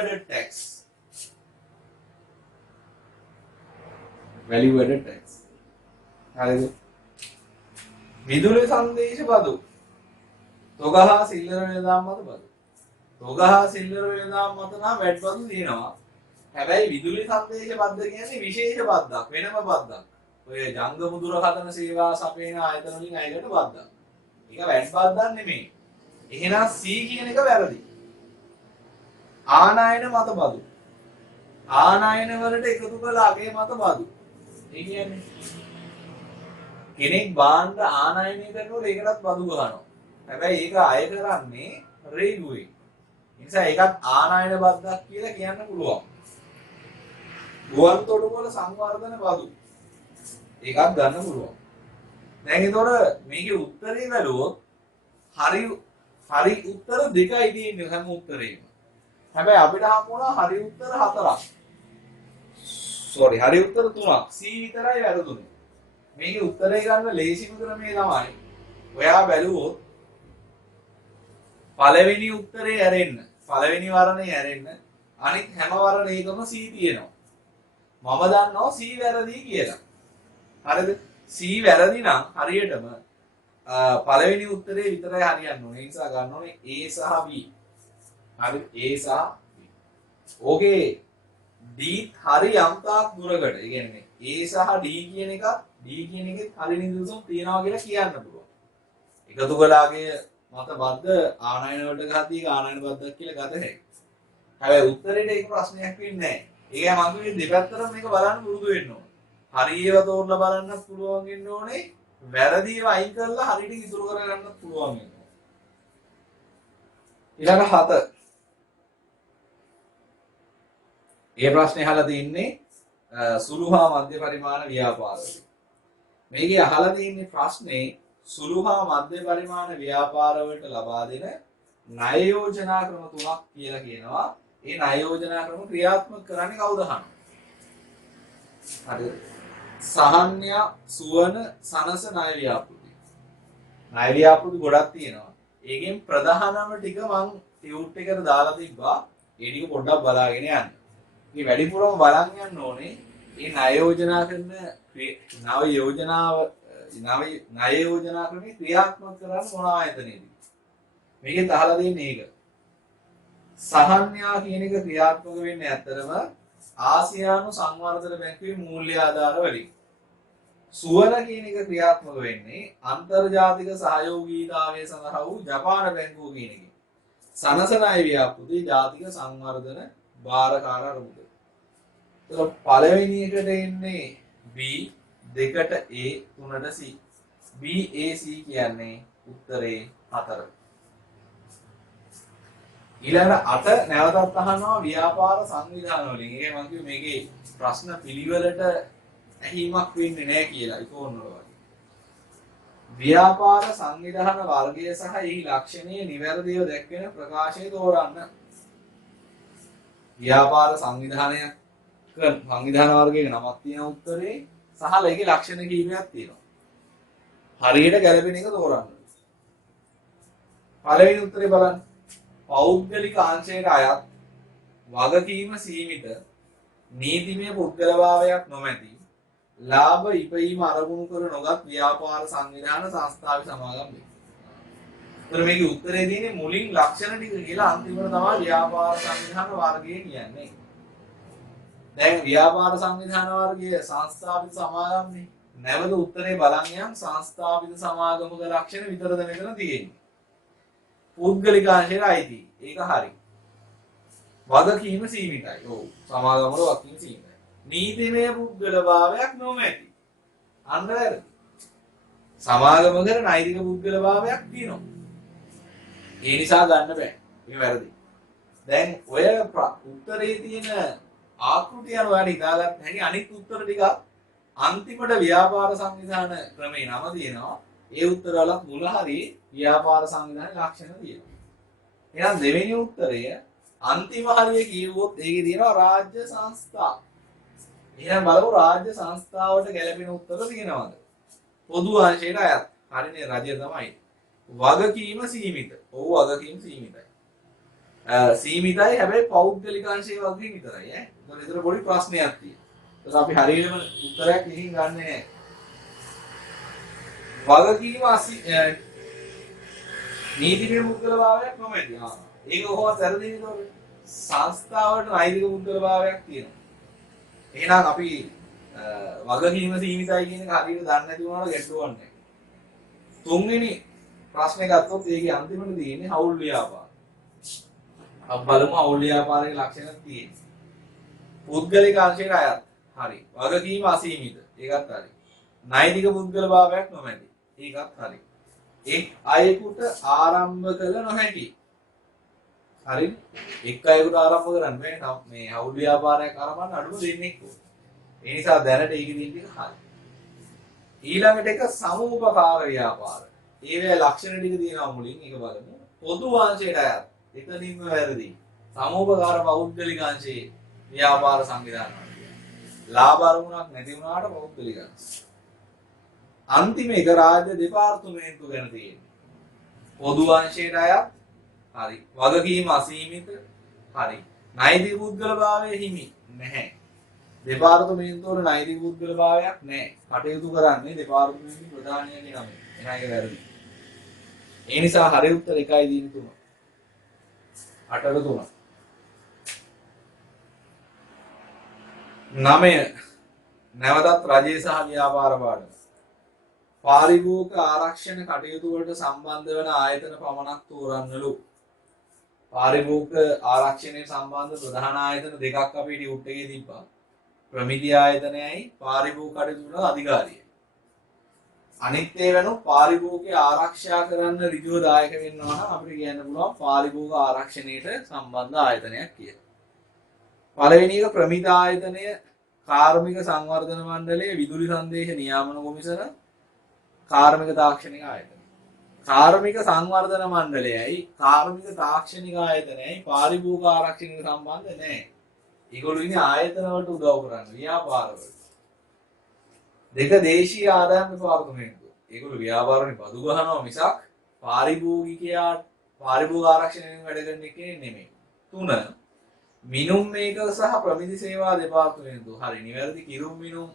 added tax. හරිද? විදුලි සංදේශ බදු. තොග හා සිල්ලර වෙළඳාම් මත බදු. තොග හා සිල්ලර වෙළඳාම් මත නම් VAT බදු තියෙනවා. හැබැයි විදුලි සංදේශ බද්ද කියන්නේ විශේෂ බද්දක්, වෙනම බද්දක්. ඔය ජංගම දුරකථන සේවා සපයන ආයතන වලින් අයකට බද්දක්. ඒක VAT බද්දක් නෙමෙයි. එහෙනම් C කියන එක වැරදි. ආනයන මත බදු. ආනයන වලට එකතු කළ අගේ මත බදු. ඒ කියන්නේ කෙනෙක් බාණ්ඩ ආනයනය කරනකොට ඒකටත් බදු ගහනවා. හැබැයි ඒක අය කරන්නේ රේගුවේ. ඒ නිසා ඒකත් ආනයන බද්දක් කියලා කියන්න පුළුවන්. ගුවන් තොටුපොළ සංවර්ධන බදු. ඒකත් ගන්න පුළුවන්. දැන් ඒතකොට මේකේ උත්තරේ බැලුවොත් හරි උත්තර දෙකයි තියෙන්නේ හැම උත්තරේම. හැබැයි අපිට හම්බ වුණා හරි උත්තර 4ක්. හරි උත්තර 3ක්. C විතරයි වැරදුනේ. මේකේ උත්තරේ ගන්න ලේසිම ක්‍රමය තමයි ඔයා බැලුවොත් පළවෙනි උත්තරේ ඇරෙන්න, පළවෙනි වරණේ ඇරෙන්න අනිත් හැම වරණේකම C තියෙනවා. මම දන්නවා C වැරදි කියලා. හරිද? C වැරදි නම් හරියටම පළවෙනි උත්තරේ විතරයි හරියන්න ඕනේ. ඒ නිසා ගන්න ඕනේ A සහ B. හරි A සහ B. ඕකේ D හරි යම්තාක් දුරකට. ඒ කියන්නේ A සහ D කියන එක D කියන එකෙත් හරි නිදසුම් තියනවා කියලා කියන්න පුළුවන්. එකතු කළාගේ මත බද්ද ආනයන වලට ගහද්දී ඒක ආනයන බද්දක් කියලා ගත හැකියි. හැබැයි උත්තරේට ඒක ප්‍රශ්නයක් වෙන්නේ නැහැ. ඒකයි මම කිව්වේ දෙපැත්තටම මේක බලන්න පුරුදු වෙන්න ඕනේ. හරියව තෝරලා බලන්නත් පුළුවන් වෙන්න ඕනේ. වැරදිව අයින් කරලා හරියට ඉතුරු කරගන්නත් පුළුවන් වෙන්න ඕනේ. ඊළඟ 7. මේ ප්‍රශ්නේ අහලා තින්නේ සුළු හා මධ්‍ය පරිමාණ ව්‍යාපාරවල. මේකේ අහලා තින්නේ ප්‍රශ්නේ සුළු හා මධ්‍ය පරිමාණ ව්‍යාපාරවලට ලබා දෙන ණය යෝජනා ක්‍රම 3ක් කියලා කියනවා. ඒ ණය යෝජනා ක්‍රම ක්‍රියාත්මක කරන්නේ කවුද අහනවා. හරිද? සහන්‍ය, සුවන, සනස ණය ව්‍යාපෘති. ණය ව්‍යාපෘති ගොඩක් තියෙනවා. ඒකෙන් ප්‍රධානම ටික මම ටියුට් එකට දාලා තිබ්බා. ඒ ටික පොඩ්ඩක් බලාගෙන යන්න. මේ වැඩිපුරම බලන් යන්න ඕනේ මේ ණය යෝජනා කරන ණය යෝජනා ක්‍රමේ ක්‍රියාත්මක කරන්න මොන ආයතනයේදී. මේකේ තහලා තියෙන්නේ ඒක. සහන්‍යා කියන එක ක්‍රියාත්මක වෙන්නේ ඇත්තටම ආසියානු සංවර්ධන බැංකුවේ මූල්‍ය ආධාර වලින්. සුවන කියන එක ක්‍රියාත්මක වෙන්නේ අන්තර්ජාතික සහයෝගීතාවය සඳහා වූ ජපාන බැංකුව කියන එකෙන්. සනස ණය ව්‍යාපෘති ජාතික සංවර්ධන භාරකාර අරමුදල. ඒක පළවෙනි එකට එන්නේ B, දෙකට A, තුනට C. B, A, C කියන්නේ උත්තරේ 4. ඊළඟ 8 නැවතත් අහනවා ව්‍යාපාර සංවිධාන වලින්. ඒකයි මම කිව්වේ මේකේ ප්‍රශ්න පිළිවෙලට ඇහිමක් වෙන්නේ නැහැ කියලා. ඒක ඕනවල. ව්‍යාපාර සංවිධාන වර්ගය සහ එහි ලක්ෂණය නිවැරදිව දැක්වෙන ප්‍රකාශය තෝරන්න. ව්‍යාපාර සංවිධානයක් සංවිධාන වර්ගයක නමක් තියෙන උත්තරේ සහ ඒකේ ලක්ෂණ කීපයක් තියෙනවා. හරියට ගැලපෙන එක තෝරන්න. පළවෙනි උත්තරේ බලන්න. පෞද්ගලික අංශයට අයත් වගකීම සීමිත නීතිමය පුද්ගලභාවයක් නොමැති ලාභ ඉපයීම අරමුණු කර නොගත් ව්‍යාපාර සංවිධාන සංස්ථාවේ සමාගම් වේ. ඒතර මේකේ උත්තරේ තියෙන්නේ මුලින් ලක්ෂණ ටික කියලා අන්තිමට තමයි ව්‍යාපාර සංවිධාන වර්ගය කියන්නේ. දැන් ව්‍යාපාර සංවිධාන වර්ගයේ සංස්ථාපිත සමාගම්නේ. නැවත උත්තරේ බලන් යම් සංස්ථාපිත සමාගමක ලක්ෂණ විතරද මෙතන තියෙන්නේ. පුද්ගලික අංශයට අයිති. ඒක හරි. වගකීම සීමිතයි. ඔව්. සමාගම වල වගකීම සීමිතයි. නීතිමය පුද්ගලභාවයක් නොමැති. අන්න වැරදි. සමාගමක නෛතික පුද්ගලභාවයක් තියෙනවා. ඒ නිසා ගන්න බෑ. මේ වැරදි. දැන් ඔය උත්තරේ තියෙන ආකෘතිය අනුව හිතාගන්න හැකි අනිත් උත්තර ටික අන්තිමට ව්‍යාපාර සංවිධාන ක්‍රමේ නම තියෙනවා. ඒ උත්තරවලත් මුල හරි ව්‍යාපාර සංවිධානයේ ලක්ෂණ තියෙනවා. එහෙනම් දෙවෙනි උත්තරය අන්තිම හරිය කියවුවොත් ඒකේ තියෙනවා රාජ්‍ය සංස්ථා. එහෙනම් බලමු රාජ්‍ය සංස්ථාවට ගැලපෙන උත්තර තියෙනවද? පොදු අංශයට අයත්. හරිනේ රජය තමයි. වගකීම සීමිත. ඔව් වගකීම සීමිතයි. සීමිතයි හැබැයි පෞද්ගලික අංශයේ වගකීම විතරයි ඈ. ඒතකොට විතර පොඩි ප්‍රශ්නයක් තියෙනවා. ඒක අපි හරියටම උත්තරයක් ලිහින් ගන්නෙ නැහැ. වගකීම නීතිමය පුද්ගලභාවයක් නොමැති. ඒක කොහොමද වැරදිනේ නේද? සංස්ථාවට නෛතික පුද්ගලභාවයක් තියෙනවා. එහෙනම් අපි වගකීම සීමිතයි කියන එක හරියට දන්නේ නැති වුණාට ගැටලුවක් නැහැ. තුන්වෙනි ප්‍රශ්නේ ගත්තොත් ඒකේ අන්තිමට තියෙන්නේ හවුල් ව්‍යාපාර. අපි බලමු හවුල් ව්‍යාපාරයේ ලක්ෂණ තියෙන්නේ. පුද්ගලික අංශයට අයත්. හරි. වගකීම අසීමිත. ඒකත් හරි. නෛතික පුද්ගල භාවයක් නොමැති. ඒකත් හරි. එක් අයෙකුට ආරම්භ කළ නොහැකි. හරි. එක් අයෙකුට ආරම්භ කරන්න බෑ. මේ අවුල් ව්‍යාපාරයක් ආරම්භ අඩුම දෙන්නෙක් ඕන. ඒ නිසා දැනට ඒක දින්න හරි. ඊළඟට එක සමූපකාර ව්‍යාපාර. ඒවේ ලක්ෂණ ටික තියෙනවා මුලින් ඒක බලමු. පොදු අංශයට අයත්. එතනින්ම වැරදි. සමූපකාර පෞද්ගලික අංශයේ ව්‍යාපාර සංවිධානය. ලාභ අරමුණක් නැති වුණාට පෞද්ගලික අංශ. අන්තිම එක රාජ්‍ය දෙපාර්තමේන්තුව ගැන තියෙන්නේ. පොදු අංශයට අයත්. හරි. වගකීම් අසීමිත. හරි. නෛතික පුද්ගලභාවය හිමි නැහැ. දෙපාර්තමේන්තුවල නෛතික පුද්ගලභාවයක් නැහැ. කටයුතු කරන්නේ දෙපාර්තමේන්තු ප්‍රධානියගේ නම. එහෙනම් ඒක වැරදි. ඒ නිසා හරි උත්තර 1.3. 8ට 3. 9 නැවතත් රජයේ සහ ව්‍යාපාර පාඩම. පාරිභෝගික ආරක්ෂණ කටයුතු වලට සම්බන්ධ වන ආයතන පමණක් තෝරන්නලු. පාරිභෝගික ආරක්ෂණයට සම්බන්ධ ප්‍රධාන ආයතන දෙකක් අපේ ඩියුට් එකේ තිබ්බා. ප්‍රමිති ආයතනයයි පාරිභෝගික කටයුතු වල අධිකාරියයි. අනිත් ඒවනු පාරිභෝගික ආරක්ෂා කරන්න ඍජුව දායක වෙනවා නම් අපිට කියන්න පුළුවන් පාරිභෝගික ආරක්ෂණයට සම්බන්ධ ආයතනයක් කියලා. පළවෙනි එක ප්‍රමිත ආයතනය, කාර්මික සංවර්ධන මණ්ඩලය, විදුලි සංදේශ නියාමන කොමිසම, කාර්මික තාක්ෂණික ආයතන. කාර්මික සංවර්ධන මණ්ඩලයයි කාර්මික තාක්ෂණික ආයතනයයි පාරිභෝගික ආරක්ෂණයට සම්බන්ධ නැහැ. ඒගොල්ලෝ ඉන්නේ ආයතන වලට උදව් කරන්න, ව්‍යාපාර වලට. දෙක දේශීය ආදායම් දෙපාර්තමේන්තුව. ඒගොල්ලෝ ව්‍යාපාරනේ බදු ගහනවා මිසක් පාරිභෝගිකයා පාරිභෝගික ආරක්ෂණයෙන් වැඩ කරන එකේ නෙමෙයි. 3 මිනුම් මේක සහ ප්‍රමිති සේවා දෙපාර්තමේන්තුව. හරි නිවැරදි කිරුම් මිනුම්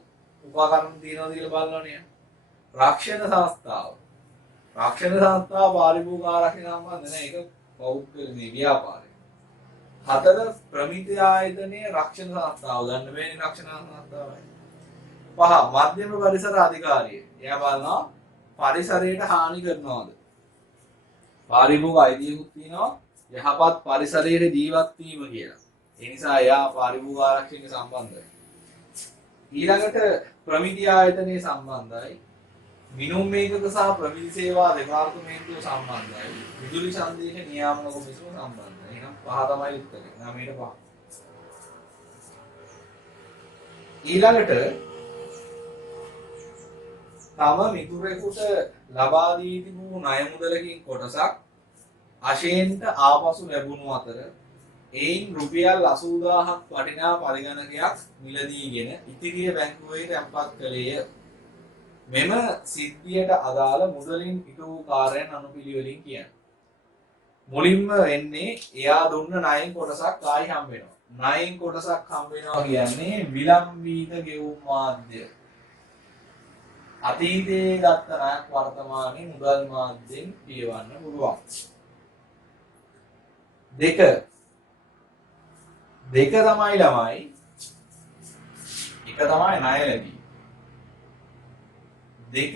උපකරණ තියනවාද කියලා බලනවනේ. රක්ෂණ සංස්ථාව. රක්ෂණ සංස්ථාව පාරිභෝගික ආරක්ෂණ සම්බන්ධ නැහැ. ඒක පෞද්ගලික ව්‍යාපාරය. 4 ප්‍රමිති ආයතනයේ රක්ෂණ සංස්ථාව ගන්න බෑනේ රක්ෂණ සංස්ථාවයි. 5 මධ්‍යම පරිසර අධිකාරිය. එයා බලනවා පරිසරයට හානි කරනවද? පාරිභෝගික අයිතියකුත් තියෙනවා යහපත් පරිසරයේ ජීවත් වීම කියලා. ඒ නිසා එයා පාරිභෝගික ආරක්ෂණයට සම්බන්ධයි. ඊළඟට ප්‍රමිති ආයතනයේ සම්බන්ධයි. මිනුම් මේකක සහ ප්‍රමිති සේවා දෙපාර්තමේන්තුව සම්බන්ධයි. විදුලි සංදේශ නියාමන කොමිසම සම්බන්ධයි. එහෙනම් 5 තමයි උත්තරේ. 9ට 5. ඊළඟට තම මිතුරෙකුට ලබා දී තිබූ ණය මුදලකින් කොටසක් අශේන්ට ආපසු ලැබුණු අතර එයින් රුපියල් 80000ක් වටිනා පරිගණකයක් මිලදීගෙන ඉතිරිය බැංකුවේ තැන්පත් කළේය. මෙම සිද්ධියට අදාළ මුදලින් ඉටු වූ කාර්යයන් අනුපිළිවෙලින් කියන්නේ. මුලින්ම වෙන්නේ එයා දුන්න ණයෙන් කොටසක් ආයි හම්බ වෙනවා. ණයෙන් කොටසක් හම්බ වෙනවා කියන්නේ විලම්බීත ගෙවුම් මාධ්‍ය. අතීතයේ ගත්ත ණයක් වර්තමානයේ මුදල් මාධ්‍යෙන් පියවන්න පුළුවන්. දෙක තමයි ළමයි. එක තමයි ණය ලැබී. දෙක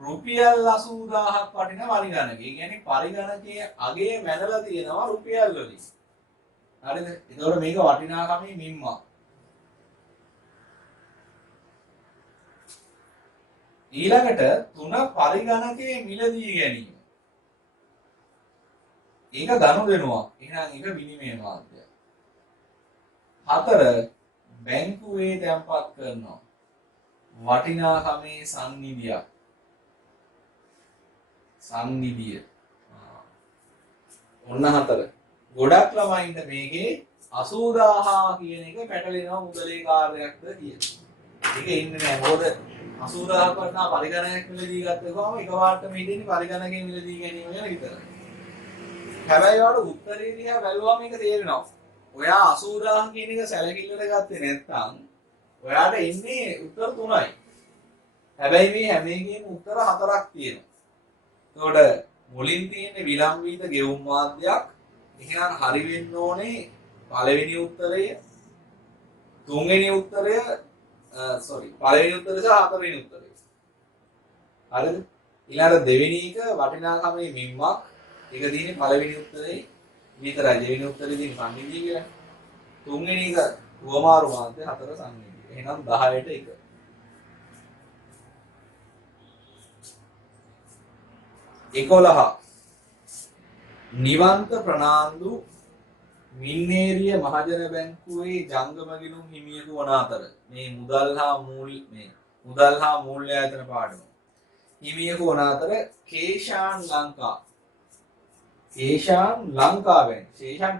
රුපියල් 80000ක් වටින පරිගණකය. ඒ කියන්නේ පරිගණකයේ අගේ මැනලා තියෙනවා රුපියල් වලින්. හරිද? ඒතකොට මේක වටිනාකමේ මිම්මා. ඊළඟට 3 පරිගණකයේ මිලදී ගැනීම. ඒක ගනුදෙනුවක්. එහෙනම් ඒක විනිමය මාධ්‍යයක්. 4 බැංකුවේ තැන්පත් කරනවා. වටිනාකමේ සංනිධියක්. සංනිධිය. ඔන්න 4. ගොඩක් ළමයින්ට මේකේ 80000 කියන එක පැටලෙනවා මුදලේ කාර්යයක්ද කියලා. ඒක ඉන්නේ නැහැ. මොකද 80000ක් වටනා පරිගණකයක් මිලදී ගත්තකොම එකපාරටම හිතෙන්නේ පරිගණකයෙන් මිලදී ගැනීම ගැන විතරයි. හැබැයි ඔයාලට උත්තරේ දිහා බැලුවම මේක තේරෙනවා. ඔයා 80000 කියන එක සැලකිල්ලට ගත්තේ නැත්නම් ඔයාට එන්නේ උත්තර 3යි. හැබැයි මේ හැම එකේම උත්තර 4ක් තියෙනවා. එතකොට මුලින් තියෙන්නේ විලම්බීත ගෙවුම් මාධ්‍යයක්. එහෙනම් හරි වෙන්න ඕනේ පළවෙනි උත්තරය, තුන්වෙනි උත්තරය, පළවෙනි උත්තරය සහ හතරවෙනි උත්තරය. හරිද? ඊළඟ දෙවෙනි එක වටිනාකමේ මිම්මක්. ඒක තියෙන්නේ පළවෙනි උත්තරේ විතරයි. දෙවෙනි උත්තරේ තියෙන්නේ සංනිධිය කියලා. තුන්වෙනි එක වමාරු මාන්තය 4 සංවේදී. එහෙනම් 10ට 1. එකොළහ නිවන්ත ප්‍රනාන්දු මින්නේරිය මහජන බැංකුවේ ජංගම ගිණුම් හිමියෙකු වන අතර මේ මුදල් හා මූල්‍ය ආයතන පාඩම හිමියෙකු වන අතර කේෂාන්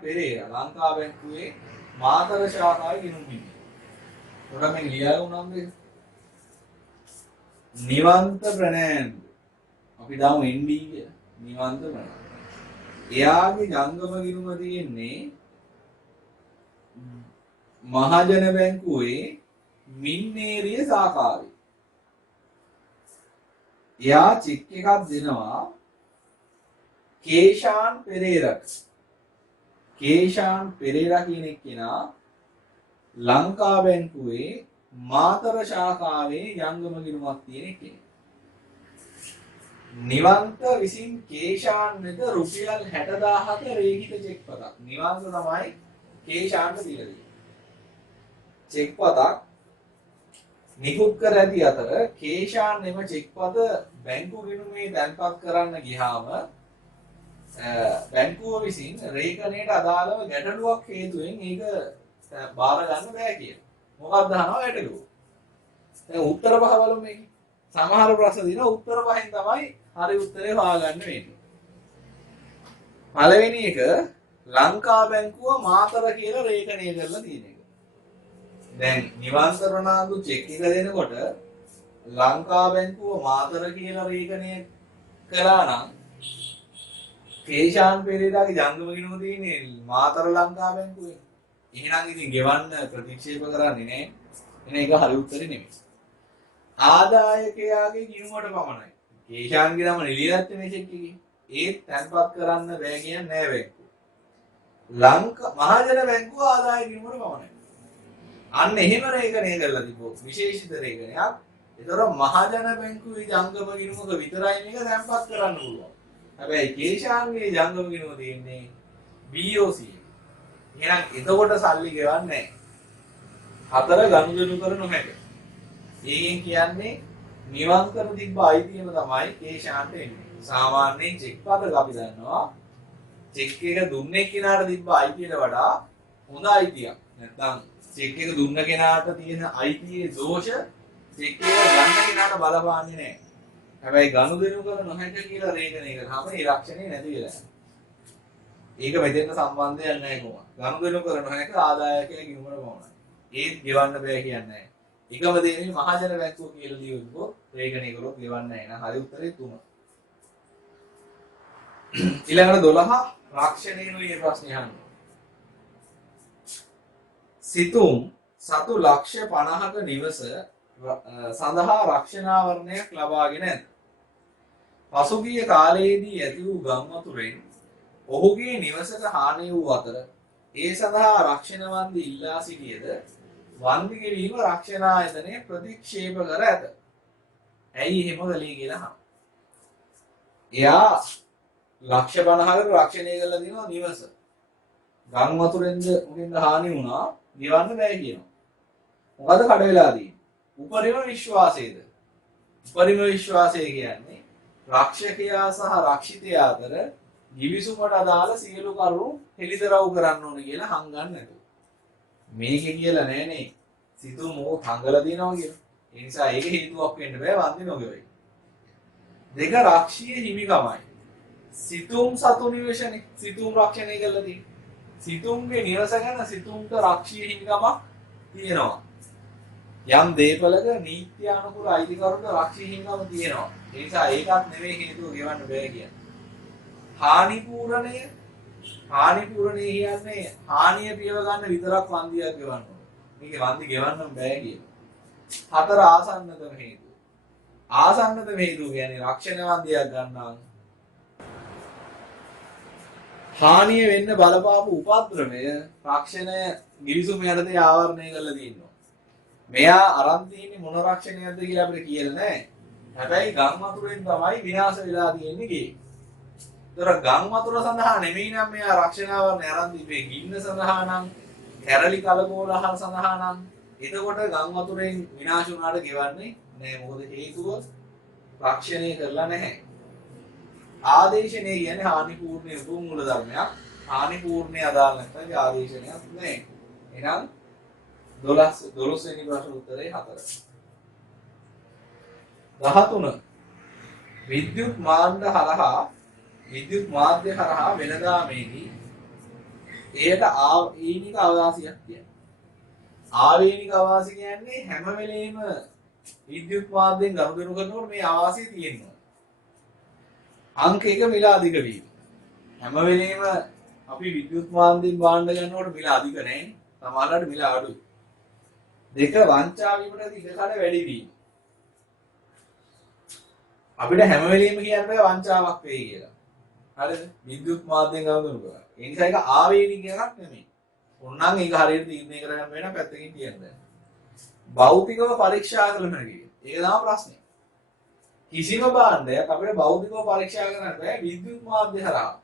පෙරේරා ලංකා බැංකුවේ මාතර ශාඛාවේ ගිණුම් හිමියෙකු. උඩ මේ ලියලා උනම්ද නිවන්ත ප්‍රනාන්දු අපි දාමු ND කියලා. නිවන්ත ප්‍රනාන්දු. එයාගේ ජංගම ගිණුම තියෙන්නේ මහජන බැංකුවේ මින්නේරිය සාකාවේ. එයා චෙක් එකක් දෙනවා කේෂාන් පෙරේරාට. කේෂාන් පෙරේරා කියන එක්කෙනා ලංකා බැංකුවේ මාතර ශාඛාවේ ජංගම ගිණුමක් තියෙන කෙනෙක්. නිවන්ත විසින් කේෂාන් වෙත රුපියල් 60000ක රේඛිත චෙක් පතක්. නිවන්ත තමයි කේෂාන්ට දීලා දෙන්නේ. චෙක් පතක් නිකුත් කර ඇති අතර කේෂාන් එම චෙක් පත බැංකු ගිණුමේ තැන්පත් කරන්න ගියාම බැංකුව විසින් රේඛනයට අදාළව ගැටලුවක් හේතුවෙන් ඒක බාර ගන්න බෑ කියලා. මොකක්ද අහනවා ගැටලුව. දැන් උත්තර පහ බලමු මේක. සමහර ප්‍රශ්න දින උත්තර පහෙන් තමයි හරි උත්තරේ හොයාගන්න වෙන්නේ. පළවෙනි එක ලංකා බැංකුව මාතර කියලා රේඛනය කරලා තියෙන එක. දැන් නිවන්ත ප්‍රනාන්දු චෙක් එක දෙනකොට ලංකා බැංකුව මාතර කියලා රේඛනය කළා නම් කේෂාන් පෙරේරාගේ ජංගම ගිණුම තියෙන්නේ මාතර ලංකා බැංකුවේ. එහෙනම් ඉතින් ගෙවන්න ප්‍රතික්ෂේප කරන්නේ නැහැ. එන එක හරි උත්තරේ නෙමෙයි. ආදායකයාගේ ගිණුමට පමණයි. කේෂාන්ගේ නම ලියලා නැත්තේ මේ චෙක් එකේ. ඒත් තැන්පත් කරන්න බෑ කියන්නේ නෑ බැංකුව. මහජන බැංකුව ආදාය ගිණුමට පමණයි. අන්න එහෙම රේඛනය කරලා තිබෝ විශේෂිත රේඛනයක්. ඒතර මහජන බැංකුවේ ජංගම ගිණුමක විතරයි මේක තැන්පත් කරන්න පුළුවන්. හැබැයි කේෂාන්ගේ ජංගම ගිණුම තියෙන්නේ BOC. එහෙනම් එතකොට සල්ලි ගෙවන්නේ නැහැ. 4 ගනුදෙනු කර නොහැක. ඒකෙන් කියන්නේ නිවන්තර තිබ්බ අයිතියම තමයි කේෂාන්ට එන්නේ. සාමාන්‍යයෙන් චෙක් පතක අපි දන්නවා චෙක් එක දුන්නේ කෙනාට තිබ්බ අයිතියට වඩා හොඳ අයිතියක්. නැත්නම් චෙක් එක දුන්න කෙනාට තියෙන අයිතියේ දෝෂ චෙක් එක ගන්න කෙනාට බලපාන්නේ නැහැ. හැබැයි ගනුදෙනු කර නොහැක කියලා රේඛනය කරාම ඒ ලක්ෂණේ නැති වෙලා යනවා. ඒක මෙතෙන්ට සම්බන්ධයක් නැහැ කොහොමද? ගනුදෙනු කර නොහැක ආදායකයා ගිණුමට පමණයි. ඒත් ගෙවන්න බෑ කියන්නේ නැහැ. එකම දේ නෙමෙයි මහජන බැංකුව කියලා ලියුවොත් රේඛනය කරොත් ගෙවන්න නැහැ. එහෙනම් හරි උත්තරේ 3. ඊළඟට 12 රක්ෂණේනුයි ප්‍රශ්නේ අහන්නේ. සිතුම් සතු ලක්ෂ 50ක නිවස සඳහා රක්ෂණාවරණයක් ලබාගෙන ඇත. පසුගිය කාලයේදී ඇති වූ ගම් වතුරෙන් ඔහුගේ නිවසට හානි වූ අතර ඒ සඳහා රක්ෂණ වන්දි ඉල්ලා සිටියද වන්දි ගෙවීම රක්ෂණ ආයතනය ප්‍රතික්ෂේප කර ඇත. ඇයි එහෙම කළේ කියලා අහනවා. එයා ලක්ෂ 50කට රක්ෂණය කරලා දිනවා නිවස. ගම් වතුරෙන්ද උකින්ද හානි වුණා, ගෙවන්න බෑ කියනවා. මොකද කඩ වෙලා තියෙන්නේ? උපරිම විශ්වාසයේද? උපරිම විශ්වාසය කියන්නේ රක්ෂකයා සහ රක්ෂිතයා අතර ගිවිසුමට අදාළ සියලු කරුණු හෙළිදරව් කරන්න ඕනේ කියලා හංගන්න නැතුව. මේකේ කියලා නෑනේ සිතුම් මොකක් හංගලා දිනවා කියලා. ඒ නිසා ඒක හේතුවක් වෙන්න බෑ වන්දි නොගෙවයි. දෙක රක්ෂීය හිමිකමයි. සිතුම් සතු නිවේශනේ සිතුම් රක්ෂණය කරලා තියෙන්නේ. සිතුම්ගේ නිවස ගැන සිතුම්ට රක්ෂීය හිමිකමක් තියෙනවා. යම් දේපලක නීත්‍යානුකූල අයිතිකරුන්ට රක්ෂීය හිමිකම තියෙනවා. ඒ නිසා ඒකත් නෙවෙයි හේතුව ගෙවන්න බෑ කියන්නේ. හානි පූරණය කියන්නේ හානිය පියව ගන්න විතරක් වන්දියක් ගෙවන්න ඕනේ. මේකේ වන්දි ගෙවන්න බෑ කියනවා. 4 ආසන්නතම හේතුව. ආසන්නතම හේතුව කියන්නේ රක්ෂණ වන්දියක් ගන්නවා. හානිය වෙන්න බලපාපු උපද්‍රවය රක්ෂණ ගිවිසුම යටතේ ආවරණය කරලා තියෙනවා. මෙයා අරන් තියෙන්නේ මොන රක්ෂණයක්ද කියලා අපිට කියලා නැහැ. හැබැයි ගම් වතුරෙන් තමයි විනාශ වෙලා තියෙන්නේ ගේ. ඒතර ගම් වතුර සඳහා නෙමෙයි නම් මෙයා රක්ෂණ ආවරණය අරන් තිබේ ගින්න සඳහා නම් කැරලි කලකෝලහල සඳහා නම් එතකොට ගම් වතුරෙන් විනාශ වුණාට ගෙවන්නේ නෑ. මොකද හේතුව රක්ෂණය කරලා නැහැ. ආදේශනය කියන්නේ හානිපූර්ණ උතුම් මූල ධර්මයක්. හානිපූර්ණේ අදාළ නැත්නම් ආදේශනයක් නෑ. එහෙනම් 12 වෙනි ප්‍රශ්න උත්තරේ 4. 13 විද්‍යුත් මාධ්‍ය හරහා වෙළඳාමේදී එයට ආවේනික අවාසියක් කියන්නේ. ආවේනික අවාසිය කියන්නේ හැම වෙලෙම විද්‍යුත් මාධ්‍යෙන් ගනුදෙනු කරනකොට මේ අවාසිය තියෙනවා. අංක 1 මිල අධික වීම. හැම වෙලෙම අපි විද්‍යුත් මාධ්‍යෙන් භාණ්ඩ ගන්නකොට මිල අධික නැහැ. සමහරවිට මිල අඩුයි. 2 වංචා වීමට ඉඩකඩ වැඩි වීම. අපිට හැම වෙලෙම කියන්න බෑ වංචාවක් වෙයි කියලා. හරිද? විද්‍යුත් මාධ්‍යෙන් ගනුදෙනු කරා. ඒ නිසා ඒක ආවේනික එකක් නෙමෙයි. ඕනනම් ඒක හරියට තීරණය කරගන්න වෙන පැත්තකින් කියන්න. භෞතිකව පරීක්ෂා කළ හැකියි. ඒක තමයි ප්‍රශ්නේ. කිසිම භාණ්ඩයක් අපිට භෞතිකව පරීක්ෂා කරන්න බෑ විද්‍යුත් මාධ්‍ය හරහා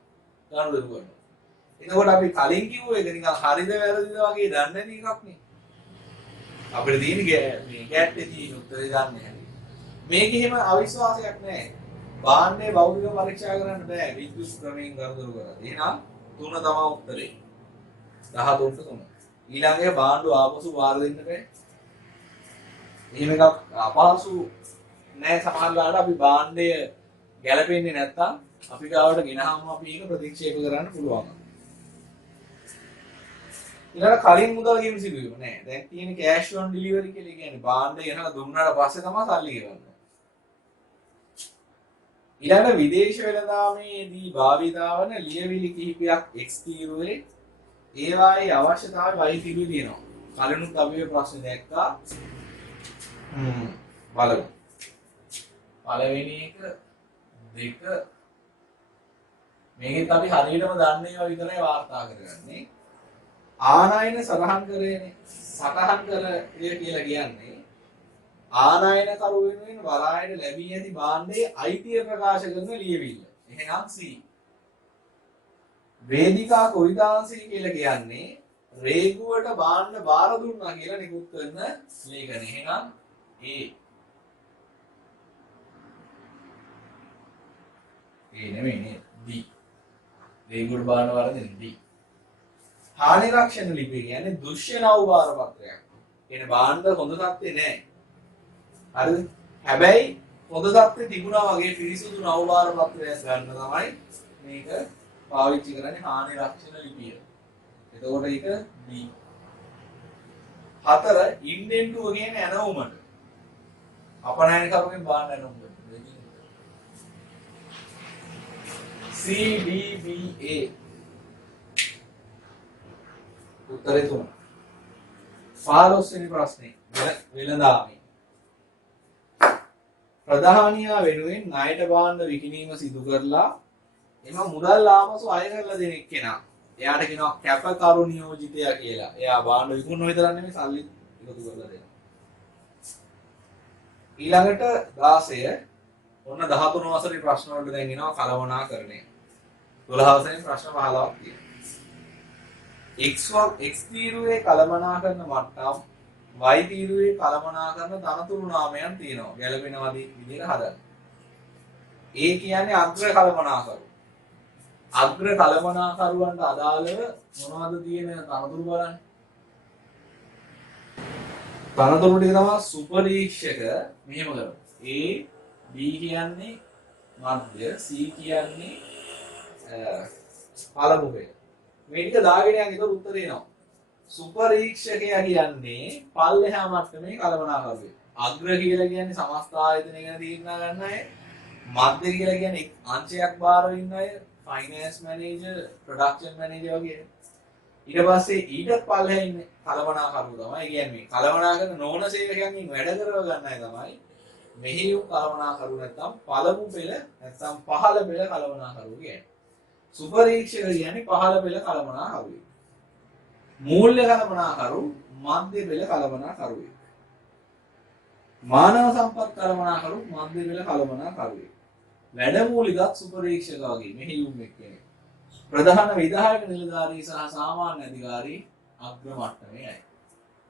ගනුදෙනු කරනවා. එතකොට අපි කලින් කිව්ව එක නිකන් හරිද වැරදිද වගේ දන්නේ නැති එකක් නේ. අපිට තියෙන මේ ගැට්ටේ තියෙන උත්තරේ දන්නේ නැහැ. මේක එහෙම අවිශ්වාසයක් නෑ. භාණ්ඩේ භෞතිකව පරීක්ෂා කරන්න බෑ විද්‍යුත් ක්‍රමයෙන් ගනුදෙනු කරලා. එහෙනම් 3 තමයි උත්තරේ. 13ට 3. ඊළඟේ භාණ්ඩු ආපසු වාර දෙන්න බෑ. එහෙම එකක් අපහසු නෑ. සමහරවිට අපි භාණ්ඩය ගැලපෙන්නේ නැත්තම් අපි ගාවට ගෙනහම අපි ඒක ප්‍රතික්ෂේප කරන්න පුළුවන්. ඊළඟ කලින් මුදල් ගෙවීම සිදුවීම නෑ. දැන් තියෙන කෑෂ් ඔන් ඩිලිවරි කියලා කියන්නේ භාණ්ඩය ගෙනලා දුන්නාට පස්සේ තමයි සල්ලි ගෙවන්නේ. ඊළඟ විදේශ වෙළඳාමේදී භාවිතා වන ලියවිලි කිහිපයක් X තීරුවේ ඒවායේ අවශ්‍යතාවය Y තීරුවේ තියෙනවා. කලිනුත් අපි මේ ප්‍රශ්නේ දැක්කා. බලමු. පළවෙනි එක 2 මේකෙත් අපි හරියටම දන්නේ ඒවා විතරයි වාර්තා කරගන්නේ. ආනයන සටහන් කරේ කියලා කියන්නේ ආනයන කරු වෙනුවෙන් වරායට ලැබී ඇති භාණ්ඩයේ අයිතිය ප්‍රකාශ කරන ලියවිල්ල. එහෙනම් C. වේදිකා කොවිදාංශය කියලා කියන්නේ රේගුවට භාණ්ඩ බාර දුන්නා කියලා නිකුත් කරන ලේඛන. එහෙනම් A. නෙමෙයි නේ D. රේගුවට භාණ්ඩ බාර දෙන D. හානි රක්ෂණ ලිපිය කියන්නේ දෘශ්‍ය නවභාර පත්‍රයක්. කියන්නේ භාණ්ඩ හොඳ තත්ත්වේ නැහැ. හරිද? හැබැයි හොඳ තත්ත්වේ තිබුණා වගේ පිරිසුදු නවභාර පත්‍රයක් ගන්න තමයි මේක පාවිච්චි කරන්නේ හානි රක්ෂණ ලිපිය. එතකොට ඒක D. 4 ඉන්ඩෙන්ටුව කියන්නේ ඇනවුමට. අපනයන කරුගෙන් භාණ්ඩ ඇනවුමට. C D B A උත්තරේ 3. 15 වෙනි ප්‍රශ්නේ වෙළඳාමේ. ප්‍රධානියා වෙනුවෙන් ණයට භාණ්ඩ විකිණීම සිදු කරලා එම මුදල් ආපසු අය කරලා දෙන එක්කෙනා. එයාට කියනවා කැපකරු නියෝජිතයා කියලා. එයා භාණ්ඩ විකුණන විතරක් නෙමෙයි සල්ලි එකතු කරලා දෙනවා. ඊළඟට 16 ඔන්න 13 වසරේ ප්‍රශ්න වලට දැන් එනවා කලවනාකරණය. 12 වසරේ ප්‍රශ්න 15ක් තියෙනවා. X තීරුවේ කලමනාකරන මට්ටම් Y තීරුවේ කලමනාකරන තනතුරු නාමයන් තියෙනවා. ගැළපෙනවාද විදිහට හදන්න. A කියන්නේ අග්‍ර කලමනාකරු. අග්‍ර කලමනාකරුවන්ට අදාළව මොනවද තියෙන තනතුරු බලන්න. තනතුරු ටික තමයි සුපරීක්ෂක මෙහෙම කරමු. A B කියන්නේ මධ්‍ය C කියන්නේ පළමු පෙළ. මේ ටික දාගෙන යන එක උත්තරේ එනවා. සුපරීක්ෂකයා කියන්නේ පල්ලෙහා මට්ටමේ කළමනාකරුවෙක්. අග්‍ර කියලා කියන්නේ සමස්ත ආයතන ගැන තීරණ ගන්න අය. මධ්‍ය කියලා කියන්නේ අංශයක් බාරව ඉන්න අය. ෆයිනෑන්ස් මැනේජර්, ප්‍රොඩක්ෂන් මැනේජර් වගේ. ඊට පස්සේ ඊට පල්ලෙහා ඉන්නේ කළමනාකරුව තමයි. ඒ කියන්නේ කළමනාකරන නොවන සේවකයන්ගෙන් වැඩ කරව ගන්න අය තමයි. මෙහියු කළමනාකරුව නැත්නම් පළමු පෙළ නැත්නම් පහළ පෙළ කළමනාකරුව කියන්නේ. සුපරීක්ෂක කියන්නේ පහළ පෙළ කළමනාකරුවෙක්. මූල්‍ය කළමනාකරු මධ්‍ය පෙළ කළමනාකරුවෙක්. මානව සම්පත් කළමනාකරු මධ්‍ය පෙළ කළමනාකරුවෙක්. වැඩමූලිකත් සුපරීක්ෂක වගේ මෙහෙයුම් එක්කෙනෙක්. ප්‍රධාන විධායක නිලධාරී සහ සාමාන්‍ය අධිකාරී අග්‍ර මට්ටමේයි.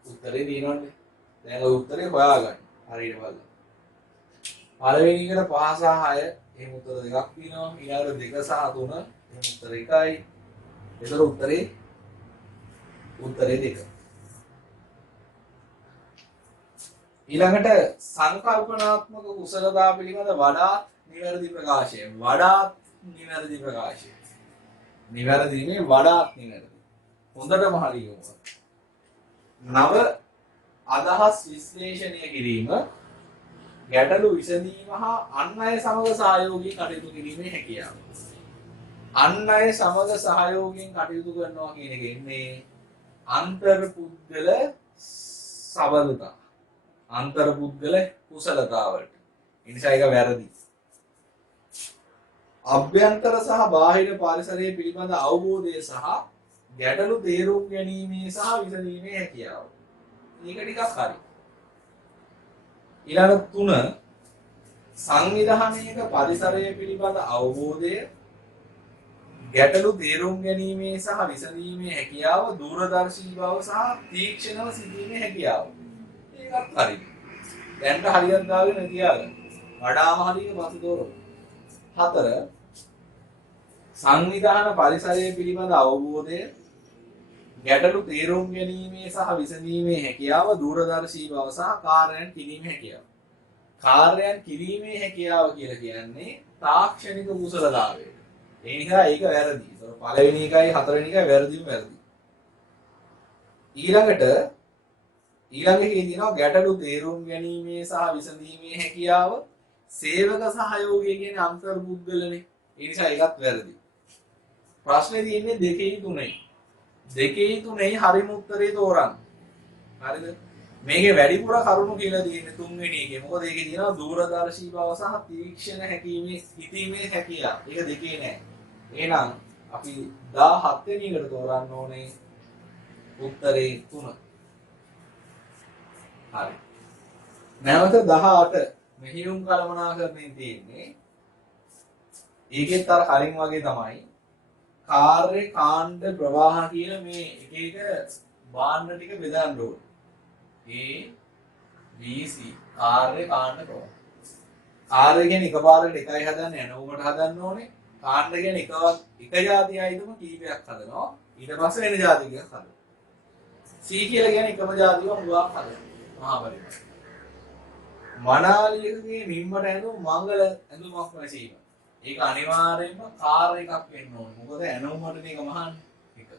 උත්තරේ දිනවනේ. දැන් ඔය උත්තරේ හොයාගන්න. හරියට බලන්න. පළවෙනි එකට 5 සහ 6 එහෙම උත්තර දෙකක් තියෙනවා. ඊළඟට 2 සහ 3 එහෙම උත්තර එකයි. ඒතර උත්තරේ 2. ඊළඟට සංකල්පනාත්මක කුසලතා පිළිබඳ වඩාත් නිවැරදි ප්‍රකාශය. වඩාත් නිවැරදි ප්‍රකාශය. නිවැරදි නේ වඩාත් නිවැරදි. හොඳටම හරියම. නව අදහස් විශ්ලේෂණය කිරීම, ගැටලු විසඳීම හා අන් අය සමග සහයෝගී කටයුතු කිරීමේ හැකියාව. අන් අය සමග සහයෝගයෙන් කටයුතු කරනවා කියන එක ඉන්නේ අන්තර්පුද්ගල සබඳතා. අන්තර්පුද්ගල කුසලතාවට. ඒ නිසා ඒක වැරදි. අභ්‍යන්තර සහ බාහිර පරිසරයේ පිළිබඳ අවබෝධය සහ ගැටලු තේරුම් ගැනීමේ සහ විසඳීමේ හැකියාව. මේක ටිකක් හරි. ඊළඟ 3 සංවිධානයක පරිසරය පිළිබඳ අවබෝධය, ගැටලු තේරුම් ගැනීමේ සහ විසඳීමේ හැකියාව, දූරදර්ශී බව සහ තීක්ෂණව සිටීමේ හැකියාව. ඒකත් හරි. දැන්ට හරියට දාගෙන තියාගන්න. වඩාම හරිය පස්සේ තෝරමු. 4 සංවිධාන පරිසරය පිළිබඳ අවබෝධය, ගැටලු තේරුම් ගැනීමේ සහ විසඳීමේ හැකියාව, දූරදර්ශී බව සහ කාර්යයන් කිරීමේ හැකියාව. කාර්යයන් කිරීමේ හැකියාව කියලා කියන්නේ තාක්ෂණික කුසලතාවය. ඒ නිසා ඒක වැරදි. ඒතර පළවෙනි එකයි හතරවෙනි එකයි වැරදිම වැරදි. ඊළඟේ තියෙනවා ගැටලු තේරුම් ගැනීමේ සහ විසඳීමේ හැකියාව, සේවක සහයෝගය කියන්නේ අන්තර්පුද්ගලනේ. ඒ නිසා ඒකත් වැරදි. ප්‍රශ්නේ තියෙන්නේ 2යි 3යි. 2යි 3යි හරිම උත්තරේ තෝරන්න. හරිද? මේකේ වැඩිපුර කරුණු කියලා තියෙන්නේ 3 වෙනි එකේ. මොකද ඒකේ තියෙනවා දූරදර්ශී බව සහ තීක්ෂණ හැකීමේ හිතීමේ හැකියාව. ඒක 2 නෑ. එහෙනම් අපි 17 වෙනි එකට තෝරන්න ඕනේ උත්තරේ 3. හරි. නැවත 18 මෙහියුම් කළමනාකරණයෙන් තියෙන්නේ. ඒකෙත් අර කලින් වගේ තමයි. කාර්ය කාණ්ඩ ප්‍රවාහ කියන මේ එක භාණ්ඩ ටික බෙදන්න ඕනේ. A B C කාර්ය කාණ්ඩ ප්‍රවාහ. කාර්ය කියන්නේ එකපාරට එකයි හදන්නේ නැනවුමට හදන්න ඕනේ. කාණ්ඩ කියන්නේ එක જાති ආයතන කීපයක් හදනවා. ඊට පස්සේ වෙන જાතියක් හදනවා. C කියලා කියන්නේ එකම જાතියව හුඟක් හදනවා. මහා පරිමාණ. මනාලියකගේ නිම්මට ඇඳුම් මංගල ඇඳුමක් නැසීම. ඒක අනිවාර්යයෙන්ම කාර් එකක් වෙන්න ඕනේ. මොකද ඇනෝමට මේක මහන්නේ. එක.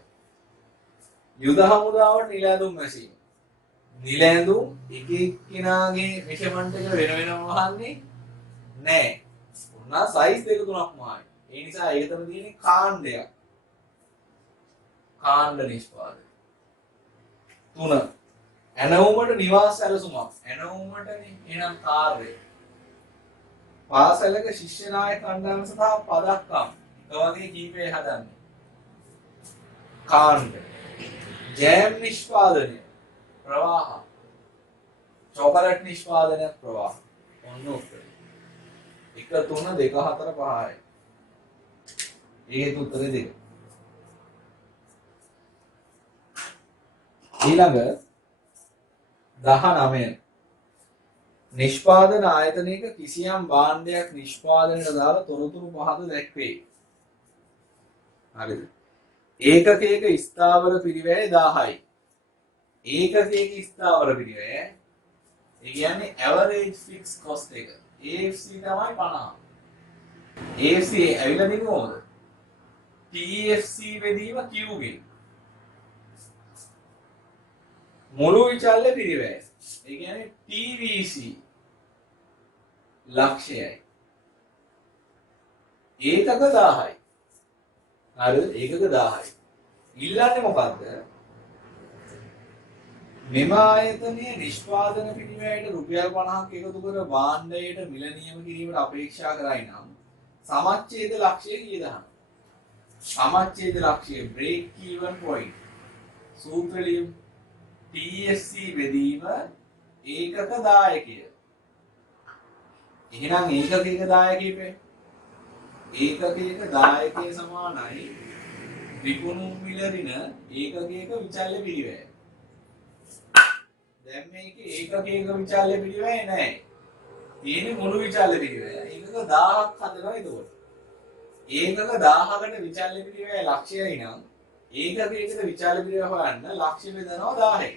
යුද හමුදාවට නිල ඇඳුම් නැසීම. නිල ඇඳුම් එක එක්කිනාගේ මෙෂර්මන්ට් එක වෙන වෙනම වහන්නේ නැහැ. උනා සයිස් දෙක තුනක් මහයි. ඒ නිසා ඒක තමයි තියෙන්නේ කාණ්ඩයක්. කාණ්ඩ නිෂ්පාදනය. 3 ඇනෝමට නිවාස සැලසුමක්. ඇනෝමටනේ එහෙනම් කාර්යය. පාසලක ශිෂ්‍ය නායක කණ්ඩායම සඳහා පදක්කම් එක වගේ කීපය හදන්නේ. කාණ්ඩ. ජෑම් නිෂ්පාදනය ප්‍රවාහ. චොකලට් නිෂ්පාදනය ප්‍රවාහ. ඔන්න උත්තරේ. 1 3 2 4 5යි. ඒකේ උත්තරේ 2. ඊළඟ 19 නිෂ්පාදන ආයතනයක කිසියම් භාණ්ඩයක් නිෂ්පාදනයට දාලා තොරතුරු පහද දැක්වේ. හරිද? ඒකකයක ස්ථාවර පිරිවැය 1000යි. ඒකකයක ස්ථාවර පිරිවැය ඒ කියන්නේ average fixed cost එක. AFC තමයි 50. AFC ඇවිල්ලා තියෙන්නේ කොහොමද? TFC බෙදීම Q ගෙන්. මුළු විචල්්‍ය පිරිවැය. ඒ කියන්නේ TVC ලක්ෂයයි. ඒකක 1000යි. හරිද? ඒකක 1000යි. ඉල්ලන්නේ මොකද්ද? මෙම ආයතනයේ නිෂ්පාදන පිරිවැයට රුපියල් 50ක් එකතු කර භාණ්ඩයට මිල නියම කිරීමට අපේක්ෂා කරයි නම් සමච්ඡේද ලක්ෂය කීයද? සමච්ඡේද ලක්ෂය break even point. සූත්‍රලියු TFC බෙදීම ඒකක දායකය. එහෙනම් ඒකකයක දායකයෙ ඒකකයක දායකය සමානයි විකුණුම් මිල ඍණ ඒකකයක විචල්්‍ය පිරිවැය. දැන් මේකේ ඒකකයක විචල්්‍ය පිරිවැය නැහැ. තියෙන්නේ මුළු විචල්්‍ය පිරිවැය. ඒකක 1000ක් හදනවා එතකොට. ඒකක 1000කට විචල්්‍ය පිරිවැය ලක්ෂයයි නම් ඒකකයකට විචල්්‍ය පිරිවැය හොයන්න ලක්ෂ බෙදනවා 1000යි.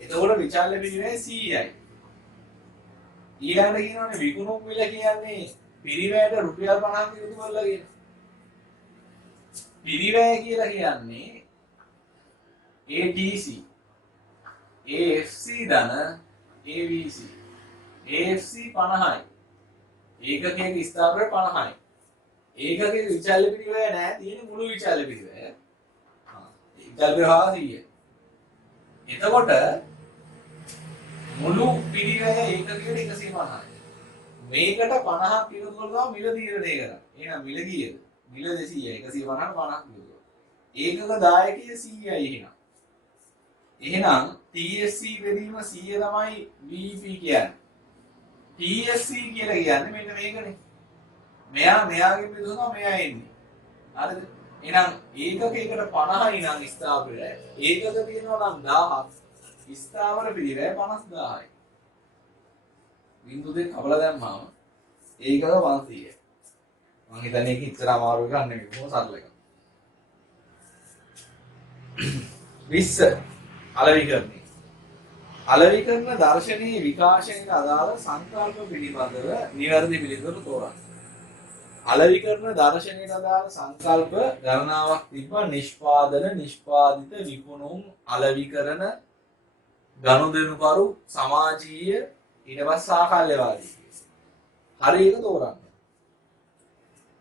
එතකොට විචල්්‍ය පිරිවැය 100යි. ඊළඟට කියනවානේ විකුණුම් මිල කියන්නේ පිරිවැයට රුපියල් 50ක් එකතු කරලා කියන. පිරිවැය කියලා කියන්නේ ATC AFC ධන AVC AFC 50යි. ඒකකයේ ස්ථාවරය 50යි. ඒකකයේ විචල්්‍ය පිරිවැය නැහැ, තියෙන මුළු විචල්්‍ය පිරිවැය. විචල්්‍ය පිරිවැය 100යි. එතකොට මුළු පිරිවැය ඒකකයට 150යි. මේකට 50ක් එකතු කරලා මිල තීරණය කරා. එහෙනම් මිල කීයද? මිල 200යි. 150ට 50ක් එකතු. ඒකක දායකයේ 100යි එහෙනම්. එහෙනම් TSC බෙදීම 100 තමයි VP කියන්නේ. TSC කියලා කියන්නේ මෙන්න මේකනේ. මෙයාගෙන් බෙදුවා මෙයා එන්නේ. හරිද? එහෙනම් ඒකකයකට 50යි නම් ස්ථාවරය. ඒකක තියෙනවා නම් 1000ක්. ස්ථාවර පිරිවැය 50000යි. බිංදු දෙක කපලා දැම්මම ඒකක 500යි. මම හිතන්නේ ඒක ඉතර අමාරු එකක් නෙමෙයි. බොහොම සරල එකක්. 20 අලෙවිකරණය. අලෙවිකරණ දර්ශනීය විකාශනයට අදාළ සංකල්ප පිළිබඳව නිවැරදි පිළිතුර තෝරන්න. අලෙවිකරණ දර්ශනයට අදාළ සංකල්ප ගණනාවක් තිබ්බා. නිෂ්පාදන, නිෂ්පාදිත, විකුණුම්, අලෙවිකරණ, ගනුදෙනුකරු, සමාජීය, ඊට පස්සේ සාකල්‍යවාදී. හරි එක තෝරන්න.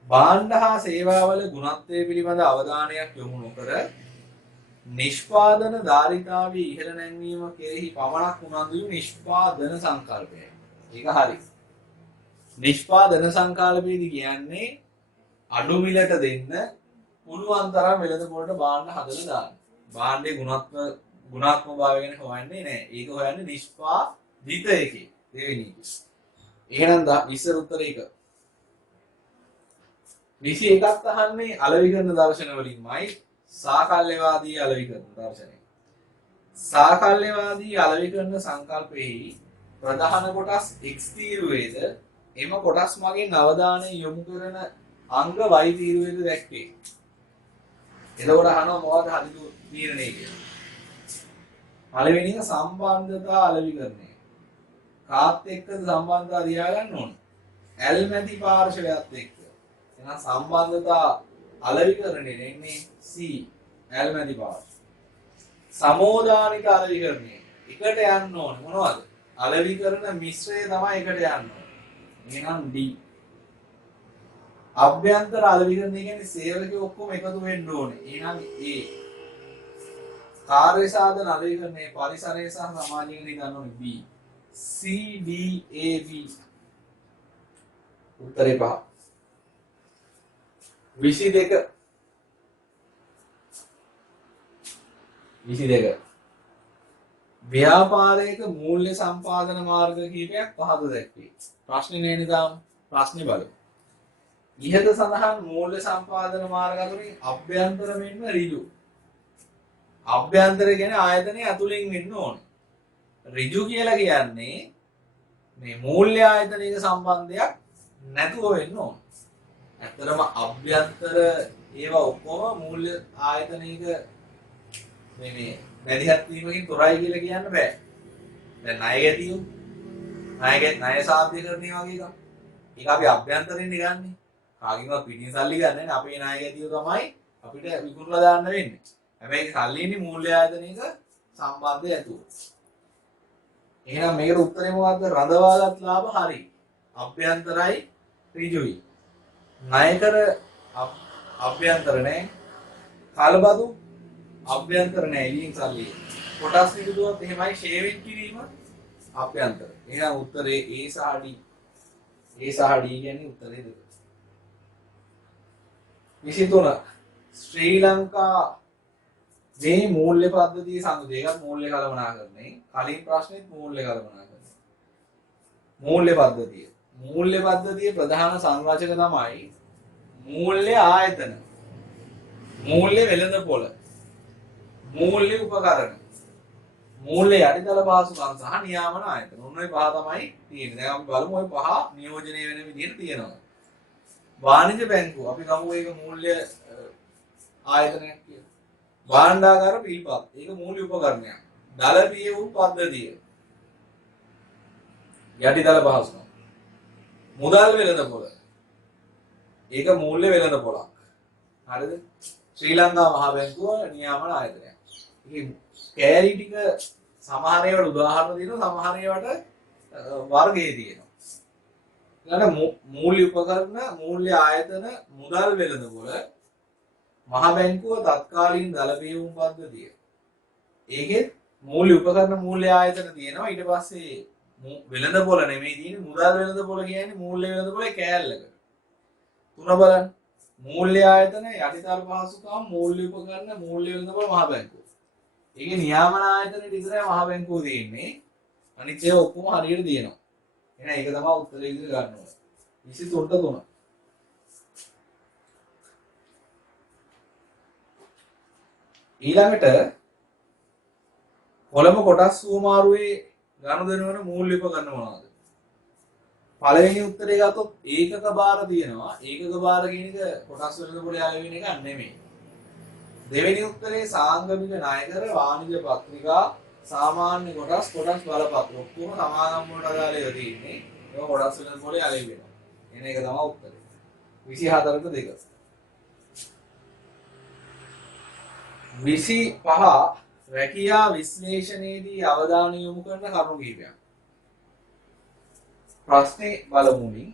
භාණ්ඩ හා සේවාවල ගුණත්වය පිළිබඳ අවධානයක් යොමු නොකර නිෂ්පාදන ධාරිතාවේ ඉහළ නැංවීම කෙරෙහි පමණක් උනන්දු වූ නිෂ්පාදන සංකල්පයයි. ඒක හරි. නිෂ්පාදන සංකල්පයේදී කියන්නේ අඩු මිලට දෙන්න පුළුවන් තරම් වෙළඳපොළට භාණ්ඩ හදලා දාන්න. භාණ්ඩේ ගුණාත්මක භාවය ගැන හොයන්නේ නැහැ. ඒක හොයන්නේ නිෂ්පාදිත එකේ. දෙවෙනි එක. එහෙනම් 20 උත්තර එක. 21ක් අහන්නේ අලෙවිකරණ දර්ශන වලින්මයි. සාකල්‍යවාදී අලෙවිකරණ දර්ශනය. සාකල්‍යවාදී අලෙවිකරණ සංකල්පෙහි ප්‍රධාන කොටස් X තීරුවේද එම කොටස් මගින් අවධානය යොමු කරන අංග Y තීරුවේද දැක්වේ. එතකොට අහනවා මොකද හරි තීරණය කියලා. පළවෙනි එක සම්බන්ධතා අලෙවිකරණය. කාත් එක්කද සම්බන්ධතා තියා ගන්න ඕන. ඇල්මැති පාර්ශවයත් එක්ක. එහෙනම් සම්බන්ධතා අලෙවිකරණය එන්නේ C ඇල්මැති පාර්ශව. සමෝදානික අලෙවිකරණය එකට යන්න ඕන මොනවද? අලෙවිකරණ මිශ්‍රය තමයි එකට යන්න ඕන. එහෙනම් D. අභ්‍යන්තර අලෙවිකරණය කියන්නේ සේවකයෝ ඔක්කොම එකතු වෙන්න ඕනේ. එහෙනම් A. කාර්ය සාධන අලෙවිකරණය පරිසරය සහ සමාජයෙන් ගන්න ඕනේ B. C D A B. උත්තරේ 5. 22 ව්‍යාපාරයක මූල්‍ය සම්පාදන මාර්ග කිහිපයක් පහත දැක්වේ. ප්‍රශ්නේ නෑ නිදාම ප්‍රශ්නේ බලමු. ඉහත සඳහන් මූල්‍ය සම්පාදන මාර්ග අතරින් අභ්‍යන්තර මෙන්ම ඍජු. අභ්‍යන්තර කියන්නේ ආයතනයේ ඇතුලින් වෙන්න ඕනේ. ඍජු කියලා කියන්නේ මේ මූල්‍ය ආයතනයක සම්බන්ධයක් නැතුව වෙන්න ඕනේ. ඇත්තටම අභ්‍යන්තර ඒවා ඔක්කොම මූල්‍ය ආයතනයක මේ වැඩිහත් වීමකින් තොරයි කියලා කියන්න බෑ. දැන් ණය ගැතියෝ ණය සාධ්‍යකරණය වගේ එකක්. ඒක අපි අභ්‍යන්තරයෙන් ගන්නෙ. කාගෙන්වත් පිටින් සල්ලි ගන්න නැහැ. අපේ ණය ගැතියෝ තමයි අපිට විකුණලා දාන්න වෙන්නේ. හැබැයි සල්ලි ඉන්නේ මූල්‍ය ආයතනයක සම්බන්ධය ඇතුව. එහෙනම් මේකට උත්තරේ මොකද්ද? රඳවාගත් ලාභ හරි. අභ්‍යන්තරයි ඍජුයි. ණයකර අභ්‍යන්තර නැහැ. කාලබදු අභ්‍යන්තර නැහැ. එළියෙන් සල්ලි. කොටස් විදුවත් එහෙමයි ෂේවින් කිරීම අභ්‍යන්තර. එහෙනම් උත්තරේ A සහ D. A සහ D කියන්නේ උත්තරේ දෙක. 23 ශ්‍රී ලංකා මේ මූල්‍ය පද්ධතිය සඳු දෙකක් මූල්‍ය කළමනාකරණය. කලින් ප්‍රශ්නෙත් මූල්‍ය කළමනාකරණය. මූල්‍ය පද්ධතිය. මූල්‍ය පද්ධතියේ ප්‍රධාන සංරචක තමයි මූල්‍ය ආයතන. මූල්‍ය වෙළඳපොළ, මූල්‍ය උපකරණ, මූල්‍ය යටිතල පහසුකම් සහ නියාමන ආයතන. ඔන්න ඔය පහ තමයි තියෙන්නේ. දැන් අපි බලමු ඔය පහ නියෝජනය වෙන විදිහට තියෙනවා. වාණිජ බැංකුව අපි ගමු ඒක මූල්‍ය ආයතනයක් කියලා. භාණ්ඩාගාර පිළිපත් ඒක මූල්‍ය උපකරණයක්. දල පියවුම් පද්ධතිය යටිතල පහසුකම්. මුදල් වෙළඳපොළ ඒක මූල්‍ය වෙළඳපොළක්. හරිද? ශ්‍රී ලංකා මහා බැංකුව නියාමන ආයතනයක්. ඉතින් කෑලි ටික සමහර ඒවාට උදාහරණ දෙනවා, සමහර ඒවාට වර්ගයේ තියෙනවා. ඊළඟ මූල්‍ය උපකරණ, මූල්‍ය ආයතන, මුදල් වෙළඳපොළ, මහා බැංකුව තත්කාලීන දල පියවුම් පද්ධතිය. ඒකේ මූල්‍ය උපකරණ, මූල්‍ය ආයතන තියෙනවා. ඊට පස්සේ වෙළඳපොළ නෙමෙයි තියෙන්නේ, මුදල් වෙළඳපොළ කියන්නේ මූල්‍ය වෙළඳපොළේ කෑල්ලකට. තුන බලන්න. මූල්‍ය ආයතන, යටිතල පහසුකම්, මූල්‍ය උපකරණ, මූල්‍ය වෙළඳපොළ, මහා බැංකුව. ඒකේ නියාමන ආයතනෙ විතරයි මහා බැංකුව තියෙන්නේ. අනිත් ඒවා ඔක්කොම හරියට තියෙනවා. එහෙනම් ඒක තමයි උත්තරේ විදිහට ගන්න ඕනේ. 23ට 3. ඊළඟට කොළඹ කොටස් සුමාරුවේ ගනුදෙනු වන මූල්‍ය උපකරණ මොනවාද? පළවෙනි උත්තරේ ගත්තොත් ඒකක බාර තියෙනවා. ඒකක බාර කියන එක කොටස් වලට පොඩි ආයෙ වෙන එකක් නෙමෙයි. දෙවෙනි උත්තරේ සාංගමික ණයකර, වාණිජ පත්‍රිකා, සාමාන්‍ය කොටස්, කොටස් බලපත්‍ර ඔක්කොම සමාගම් වලට අදාළ ඒවා තියෙන්නේ. ඒක කොටස් වලට පොඩි ආයෙ වෙනවා. එන එක තමයි උත්තරේ. 24ට 2. 25 රැකියා විශ්ලේෂණයේදී අවධානය යොමු කරන කරුණු කිහිපයක්. ප්‍රශ්නේ බලමුනි.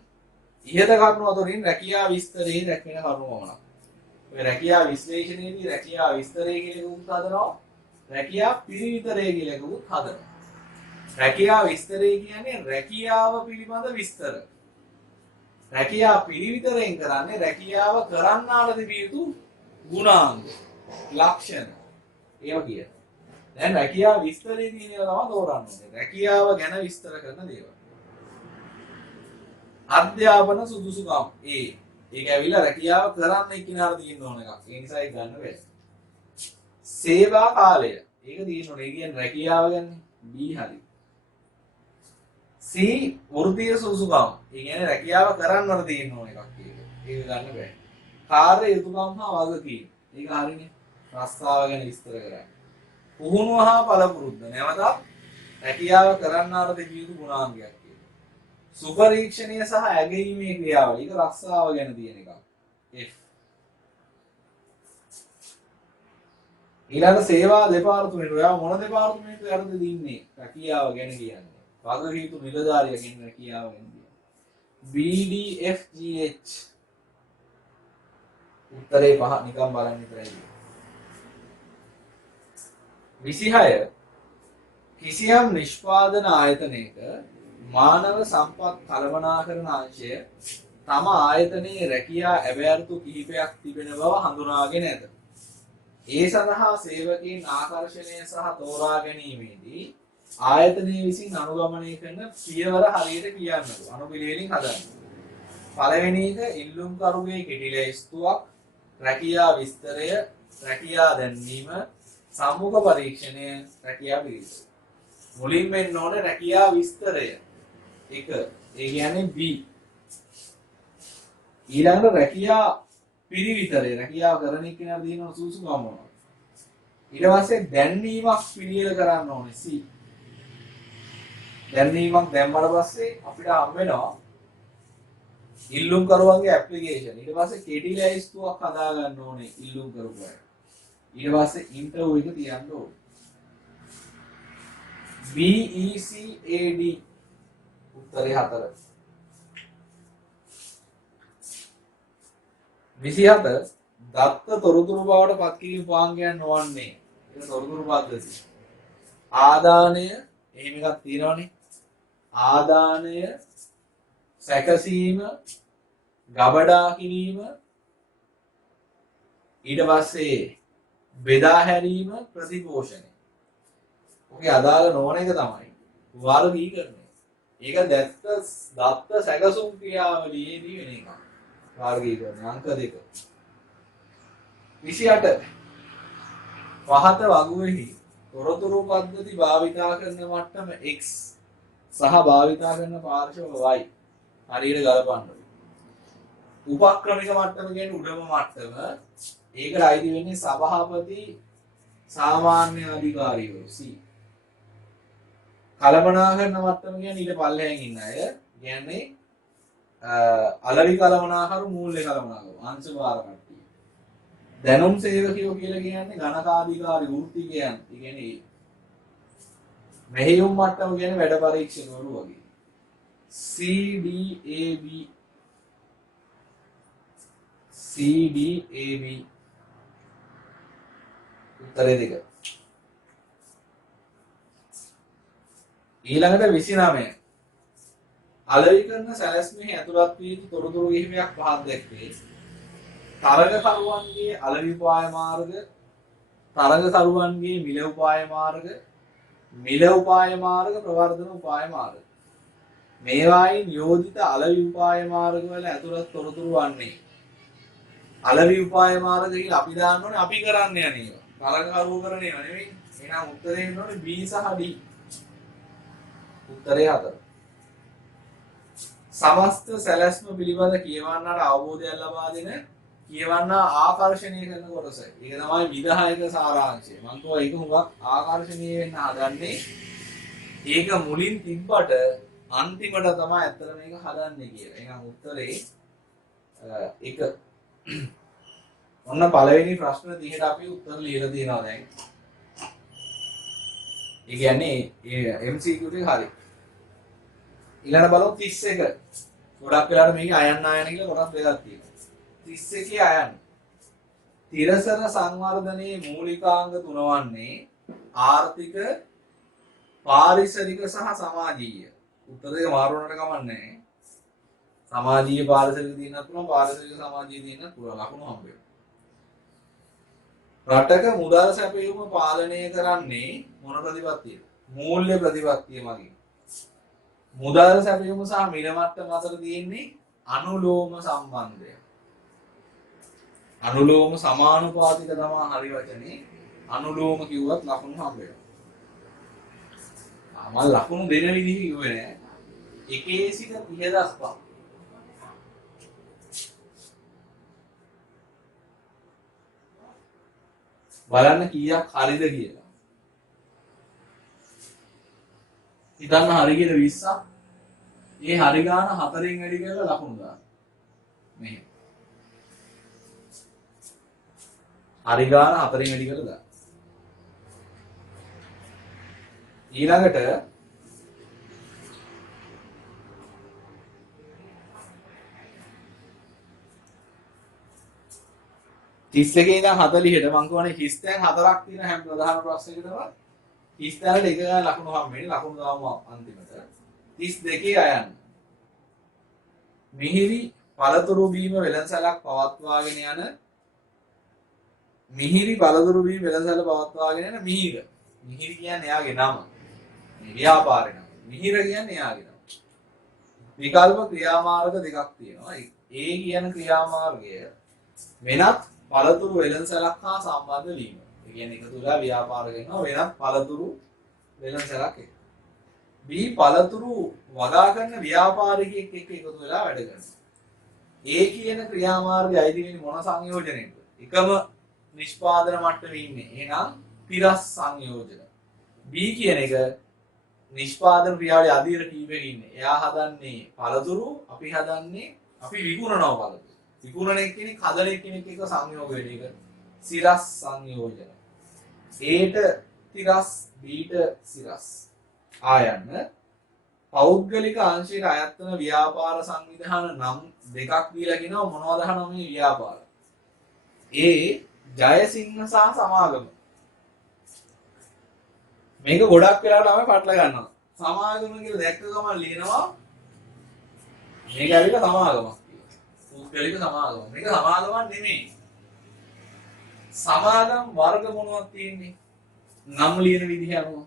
ඉහත කරුණු අතරින් රැකියා විස්තරයේ දැක්වෙන කරුණු මොනවාද? ඔය රැකියා විශ්ලේෂණයේදී රැකියා විස්තරය කියලා එකකුත් හදනවා. රැකියා පිරිවිතරය කියලා එකකුත් හදනවා. රැකියා විස්තරය කියන්නේ රැකියාව පිළිබඳ විස්තර. රැකියා පිරිවිතරයෙන් කරන්නේ රැකියාව කරන්නාට තිබිය යුතු ගුණාංග, ලක්ෂණ. ඒවා කියන්නේ. දැන් රැකියා විස්තරයේ තියෙන ඒවා තමයි තෝරන්නේ. රැකියාව ගැන විස්තර කරන දේවල්. අධ්‍යාපන සුදුසුකම් ඒක ඇවිල්ලා රැකියාව කරන්න එක්කිනාට තියෙන්න ඕන එකක්. ඒ නිසා ඒක ගන්න බැහැ. සේවා කාලය ඒක තියෙන්න ඕනේ. ඒ කියන්නේ රැකියාව ගැන B හරි. C වෘත්තීය සුදුසුකම්. ඒ කියන්නේ රැකියාව කරන්නට තියෙන්න ඕන එකක් ඒක. ඒක ගන්න බැහැ. කාර්ය යුතුකම් හා වගකීම්. ඒක හරිනේ. රස්සාව ගැන විස්තර කරන්නේ. පුහුණුව හා පළපුරුද්ද. නැවතත් රැකියාව කරන්නාට තිබිය යුතු ගුණාංගයක්. සුපරීක්ෂණය සහ ඇගීමේ ක්‍රියාවලිය. ඒක රස්සාව ගැන තියෙන එකක්. F. ඊළඟ සේවා දෙපාර්තමේන්තුව. ඔයා මොන දෙපාර්තමේන්තුවටද දින්නේ? රැකියාව ගැන කියන්නේ. වගකීතු නිලධාරියා කියන රැකියාව ගැන කියන්නේ. BDFGH. උත්තරේ 5 නිකන් බලන්න විතරයි. 26 කිසියම් නිෂ්පාදන ආයතනයක මානව සම්පත් කළමනාකරන අංශය තම ආයතනයේ රැකියා ඇවෑර්තු කිහිපයක් තිබෙන බව හඳුනාගෙන ඇත. ඒ සඳහා සේවකයන් ආකර්ෂණය සහ තෝරා ගැනීමේදී ආයතනයේ විසින් අනුගමනය කරන පියවර හරියට කියන්නකෝ. අනුපිළිවෙලින් හදන්න. පළවෙනි එක ඉල්ලුම්කරුගේ කෙටි ලැයිස්තුවක්, රැකියා විස්තරය, රැකියා දැන්වීම, සම්මුඛ පරීක්ෂණය, රැකියා පිළිවෙල. මුලින්ම එන්න ඕනේ රැකියා විස්තරය. එක ඒ කියන්නේ B. ඊළඟට රැකියා පිරිවිතරය. රැකියාව කරන කෙනා දිනන සුසුකම් මොනවද? ඊට පස්සේ දැන්වීමක් පිළියෙල කරන්න ඕනේ C. දැන්වීමක් දැම්මම පස්සේ අපිට හම් වෙනවා ඉල්ලුම් කරුවන්ගේ ඇප්ලිකේෂන්. ඊට පස්සේ කෙටි ලැයිස්තුවක් හදා ගන්න ඕනේ ඉල්ලුම් කරපු අය. ඊට පස්සේ ඉන්ටර්විව් එක තියන්න ඕනේ. BECAD උත්තරේ 4. 27 දත්ත තොරතුරු බවට පත් කිරීම පාංගයන් නොවන්නේ. ඒක තොරතුරු පද්ධතිය. ආදානය එහෙම එකක් තියෙනවනේ. ආදානය සැකසීම, ගබඩා කිරීම, ඊට පස්සේ බෙදා හැරීම, ප්‍රතිපෝෂණය. ඔකේ අදාළ නොවන එක තමයි වර්ගීකරණය. ඒක දත්ත සැකසුම් ක්‍රියාවලියේදී වෙන එකක්. වර්ගීකරණය අංක 2. 28 පහත වගුවෙහි තොරතුරු පද්ධති භාවිතා කරන මට්ටම x සහ භාවිතා කරන පාර්ශ්ව y හරියට ගලපන්න. උපක්‍රමික මට්ටම කියන්නේ උඩම මට්ටම. ඒකට අයිති වෙන්නේ සභාපති සාමාන්‍ය අධිකාරීවරු C. කළමනාකරන මට්ටම කියන්නේ ඊට පල්ලෙහෙන් ඉන්න අය. කියන්නේ අලවි කළමනාකරු මූල්‍ය කළමනාකරු අංශ භාර කට්ටිය. දැනුම් සේවකයෝ කියලා කියන්නේ ගණකාධිකාරී වෘත්තිකයන්. ඒ කියන්නේ මෙහෙයුම් මට්ටම කියන්නේ වැඩ පරීක්ෂකවරු වගේ. CDAB උත්තරේ දෙක. ඊළඟට 29 අලෙවි කරන සැලැස්මේ ඇතුළත් වී තොරතුරු කිහිපයක් පහත් දැක්වේ. තරගකරුවන්ගේ අලෙවි උපාය මාර්ග, තරගකරුවන්ගේ මිල උපාය මාර්ග, මිල උපාය මාර්ග, ප්‍රවර්ධන උපාය මාර්ග. මේවායින් යෝජිත අලෙවි උපාය මාර්ග වල ඇතුළත් තොරතුරු වන්නේ අලෙවි උපාය මාර්ග කියලා අපි දාන්න ඕනේ අපි කරන්න යන ඒවා. තරගකරුවෝ කරන ඒවා නෙවෙයි. එහෙනම් උත්තරේ එන්න ඕනේ B සහ D. උත්තරේ 4. සමස්ත සැලැස්ම පිළිබඳ කියවන්නට අවබෝධයක් ලබා දෙන කියවන්න ආකර්ෂණීය කරන කොටස. ඒක තමයි විධායක සාරාංශය. මම කියවා ඒක හුඟක් ආකර්ෂණීය වෙන්න හදන්නේ. ඒක මුලින් තිබ්බට අන්තිමට තමයි ඇත්තට මේක හදන්නේ කියලා. එහෙනම් උත්තරේ ඒක ඔන්න පළවෙනි ප්‍රශ්න 30ට අපි උත්තර ලියලා තියෙනවා දැන්. ඒ කියන්නේ MCQ ටික හරි. ඊළඟ බලමු 31. ගොඩක් වෙලාවට මේකේ අයන්න ආයන කියලා කොටස් දෙකක් තියෙනවා. 31 අයන්න. තිරසන සංවර්ධනයේ මූලිකාංග තුන වන්නේ ආර්ථික, පාරිසරික සහ සමාජීය. උත්තර දෙක මාරු වුණාට කමක් නැහැ. සමාජීය පාරිසරික දිනනත් පුළුවන්, පාරිසරික සමාජීය දිනනත් පුළුවන්. ලකුණු හම්බ වෙනවා. රටක මුදල් සැපයීම පාලනය කරන්නේ මොන ප්‍රතිපත්තියද? මූල්‍ය ප්‍රතිපත්තිය මගින්. මුදල් සැපයීම සහ මිල මට්ටම අතර තියෙන්නේ අනුලෝම සම්බන්ධය. අනුලෝම සමානුපාතික තමයි හරි වචනේ. අනුලෝම කිව්වත් ලකුණු හම්බ වෙනවා. මම ලකුණු දෙන විදිහ කිව්වේ නෑ. 1 සිට 30 දක්වා. බලන්න කීයක් හරිද කියලා. හිතන්න හරි කියලා 20ක්. ඒ හරි ගාන 4න් වැඩි කරලා ලකුණු දාන්න. මෙහෙම. හරි ගාන 4න් වැඩි කරලා දාන්න. ඊළඟට 31 ඉඳන් 40ට මම කියන්නේ හිස්තැන් 4ක් තියෙන හැම ප්‍රධාන ප්‍රශ්නයකටම හිස්තැනට එක ගාන ලකුණු හම් වෙන්නේ. ලකුණු දාමු අන්තිමට 32 අයන්න. මිහිරි පළතුරු බීම වෙළඳසැලක් පවත්වාගෙන යන මිහිරි පළතුරු බීම වෙළඳසැල පවත්වාගෙන යන මිහිර. මිහිරි කියන්නේ එයාගේ නම. මේ ව්‍යාපාරේ නම. මිහිර කියන්නේ එයාගේ නම. විකල්ප ක්‍රියාමාර්ග දෙකක් තියෙනවා. ඒ කියන ක්‍රියාමාර්ගය වෙනත් පළතුරු වෙළඳසැලක් හා සම්බන්ධ වීම. ඒ කියන්නේ එකතු වෙලා ව්‍යාපාර කරනවා වෙනත් පළතුරු වෙළඳසැලක් එක්ක. B පළතුරු වගා කරන ව්‍යාපාරිකයෙක් එක්ක එකතු වෙලා වැඩ කරනවා. A කියන ක්‍රියාමාර්ගය අයිති වෙන්නේ මොන සංයෝජනයකටද? එකම නිෂ්පාදන මට්ටමේ ඉන්නේ. එහෙනම් පිරස් සංයෝජන. B කියන එක නිෂ්පාදන ක්‍රියාවේ අධීර කීපෙක ඉන්නේ. එයා හදන්නේ පළතුරු, අපි හදන්නේ අපි විකුණනවා පළතුරු. විකුණන එක්කෙනෙක් හදන එක්කෙනෙක් එක්ක සංයෝග වෙන එක සිරස් සංයෝජන. Aට තිරස් Bට සිරස්. ආයන්න පෞද්ගලික අංශයට අයත් වන ව්‍යාපාර සංවිධාන නම් දෙකක් දීලා කියනවා මොනවද අහනවා මේ ව්‍යාපාර. A ජයසිංහ සහ සමාගම. මේක ගොඩක් වෙලාවට අපි පටල ගන්නවා. සමාගම කියලා දැක්ක ගමන් ලියනවා මේක ඇවිල්ලා සමාගමක්. පුද්ගලික සමාගම. මේක සමාගමක් නෙමෙයි. සමාගම් වර්ග මොනවද තියෙන්නේ? නම් ලියන විදිහ අනුව.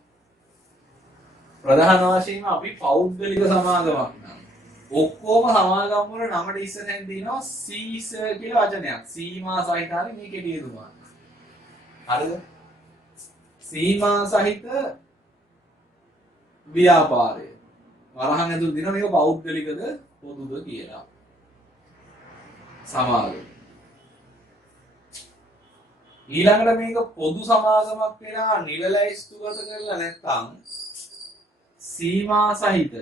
ප්‍රධාන වශයෙන්ම අපි පෞද්ගලික සමාගමක් නම් ඔක්කොම සමාගම් වල නමට ඉස්සරහින් දිනවා සීස කියලා වචනයක්. සීමා සහිතානේ මේකේ තේරුම. හරිද? සීමා සහිත ව්‍යාපාරය. වරහන් ඇතුළේ දින මේක පෞද්ගලිකද පොදුද කියලා. සමාගම. ඊළඟට මේක පොදු සමාගමක් වෙනා නිල ලැයිස්තුගත කරලා නැත්නම් සීමා සහිත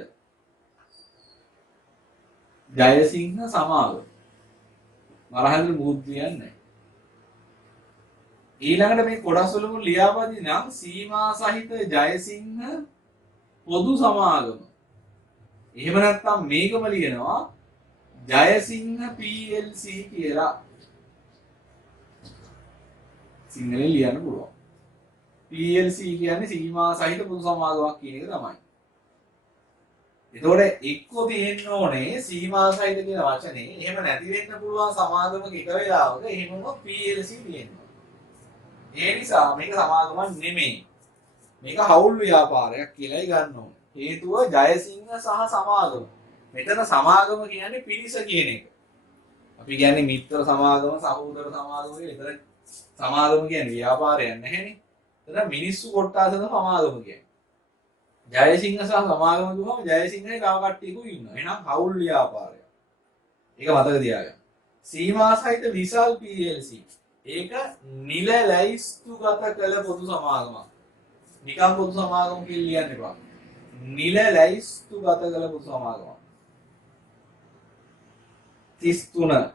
ජයසිංහ සමාගම. වරහන් මුහුදු කියන්නේ. ඊළඟට මේ කොටස් වලම ලියාපදින නම් සීමා සහිත ජයසිංහ පොදු සමාගම. එහෙම නැත්නම් මේකම ලියනවා ජයසිංහ PLC කියලා. සිංහලෙන් ලියන්න පුළුවන්. PLC කියන්නේ සීමා සහිත පොදු සමාගමක් කියන එක තමයි. එතකොට එක්කෝ තියෙන්න ඕනේ සීමා සහිත කියන වචනේ. එහෙම නැති වෙන්න පුළුවන් සමාගමක එක වෙලාවක එහෙමම PLC තියෙනවා. ඒ නිසා මේක සමාගමක් නෙමෙයි. මේක හවුල් ව්‍යාපාරයක් කියලායි ගන්න ඕනේ. හේතුව ජයසිංහ සහ සමාගම. මෙතන සමාගම කියන්නේ පිරිස කියන එක. අපි කියන්නේ මිත්‍ර සමාගම, සහෝදර සමාගම කියලා. එතන සමාගම කියන්නේ ව්‍යාපාරයක් නැහැනේ. එතන මිනිස්සු කොට්ටාසද සමාගම කියන්නේ. ජයසිංහ සහ සමාගම කිව්වම ජයසිංහේ තව කට්ටියකුයි ඉන්නවා. එහෙනම් හවුල් ව්‍යාපාරයක්. ඒක මතක තියාගන්න. සීමා සහිත විශාල් PLC. ඒක නිල ලැයිස්තුගත කළ පොදු සමාගමක්. නිකම් පොදු සමාගම කියලා ලියන්න එපා. නිල ලැයිස්තුගත කළ පොදු සමාගමක්. 33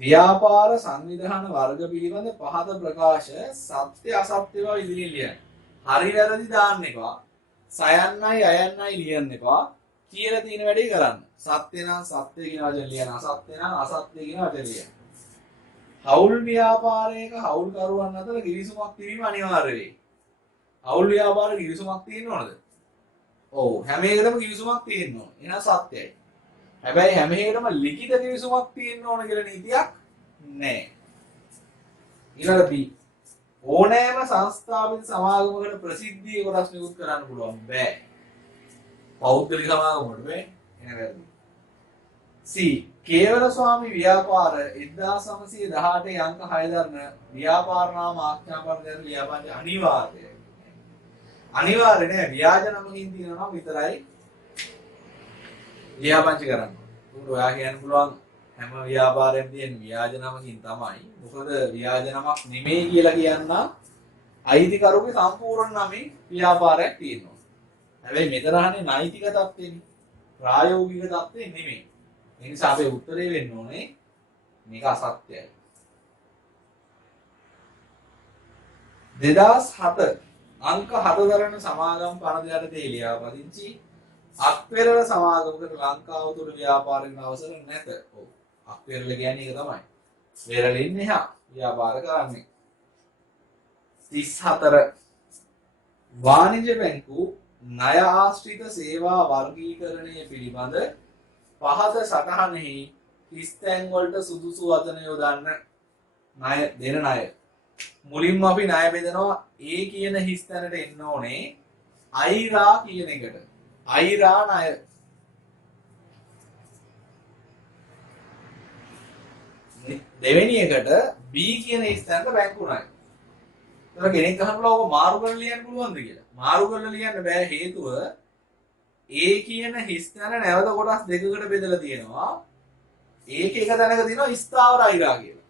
ව්‍යාපාර සංවිධාන වර්ග පිළිබඳ පහත ප්‍රකාශ සත්‍ය අසත්‍ය බව ඉදිරියෙන් ලියන්න. හරි වැරදි දාන්න එපා. සයන්නයි අයන්නයි ලියන්න එපා. කියලා තියෙන වැඩේ කරන්න. සත්‍ය නම් සත්‍ය කියන වචන ලියන්න. අසත්‍ය නම් අසත්‍ය කියන වචන ලියන්න. හවුල් ව්‍යාපාරයක හවුල් කරුවන් අතර කිවිසුමක් කිරීම අනිවාර්ය වෙයි. හවුල් ව්‍යාපාරේ කිවිසුමක් තියෙන්න ඕනද? ඔව් හැම එකටම කිවිසුමක් තියෙන්න ඕන. එහෙනම් සත්‍යයි. හැබැයි හැම එකටම ලිඛිත කිවිසුමක් තියෙන්න ඕන කියලා නීතියක් නැහැ. ඊළඟට B ඕනෑම සංස්ථාවික සමාගමකට ප්‍රසිද්ධිය කොටස් නිකුත් කරන්න පුළුවන් බෑ. පෞද්ගලික සමාගමකට බෑ. එන වැරදි. C කේවල ස්වාමි ව්‍යාපාර 1918 අංක 6 දරන ව්‍යාපාර නාම ආඥාපත්‍රයෙන් ලියාපදින්න අනිවාර්යයි. අනිවාර්ය නෑ ව්‍යාජ නමකින් තියෙනවා නම් විතරයි ලියාපදින්න කරන්න. උඹ ඔයා කියන්න පුළුවන් හැම ව්‍යාපාරයක්ම තියෙන ව්‍යාජ නමකින් තමයි. මොකද ව්‍යාජ නමක් නෙමෙයි කියලා කියන්න අයිතිකරුගේ සම්පූර්ණ නමේ ව්‍යාපාරයක් තියෙනවා. හැබැයි මෙතන අහන්නේ නෛතික தත්ත්වෙනේ. ප්‍රායෝගික தත්ත්වෙ නෙමෙයි. ඒ නිසා අපේ උත්තරේ වෙන්න ඕනේ මේක අසත්‍යයි. 2007 අංක 7 දරන සමාගම් පනත යටතේ ලියාපදිංචි අක්පෙරළ සමාගමකට ලංකාව තුළ ව්‍යාපාර කරන අවසර නැත. ඔව්. අක්පෙරළ කියන්නේ ඒක තමයි. පෙරළින් එහා ව්‍යාපාර කරන්නේ. 34 වාණිජ්‍ය බැංකු ණය ආශ්‍රිත සේවා වර්ගීකරණය පිළිබඳ පහත සටහනෙහි කිස්තැන් වලට සුදුසු වචන යොදන්න. ණය දෙන ණය. මුලින්ම අපි ණය බෙදනවා A කියන හිස් තැනට එන්න ඕනේ අයිරා කියන එකට. අයිරා ණය. දෙවෙනි එකට B කියන හිස් තැනට බැංකු ණය. ඒතර කෙනෙක් අහනවා ඔබ මාරු කරලා ලියන්න පුළුවන්ද කියලා. මාරු කරලා ලියන්න බෑ හේතුව A කියන හිස් තැන නැවත කොටස් දෙකකට බෙදලා තියෙනවා. ඒක එක තැනක තියෙනවා ස්ථාවර අයිරා කියලා.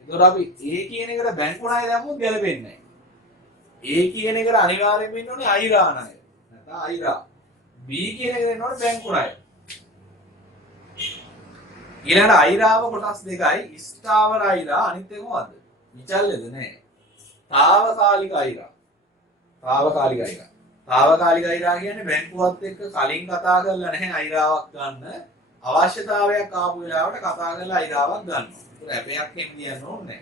ඒතකොට අපි A කියන එකට බැංකු ණය දැම්මොත් ගැලපෙන්නේ නැහැ. A කියන එකට අනිවාර්යයෙන්ම ඉන්න ඕනේ අයිරා ණය. නැත්නම් අයිරා. B කියන එකට ඉන්න ඕනේ බැංකු ණය. ඊළඟට අයිරාව කොටස් දෙකයි ස්ථාවර අයිරා අනිත් එක මොකද්ද? විචල්යද නැහැ. తాවකාලික අයිරා. తాවකාලික අයිරා. తాවකාලික අයිරා කියන්නේ බැංකුවත් එක්ක කලින් කතා කරලා නැහැ අයිරාවක් ගන්න. අවශ්‍යතාවයක් ආපු වෙලාවට කතා කරලා අයිරාවක් ගන්නවා. ඒක ඇපයක් එහෙම කියන්න ඕනේ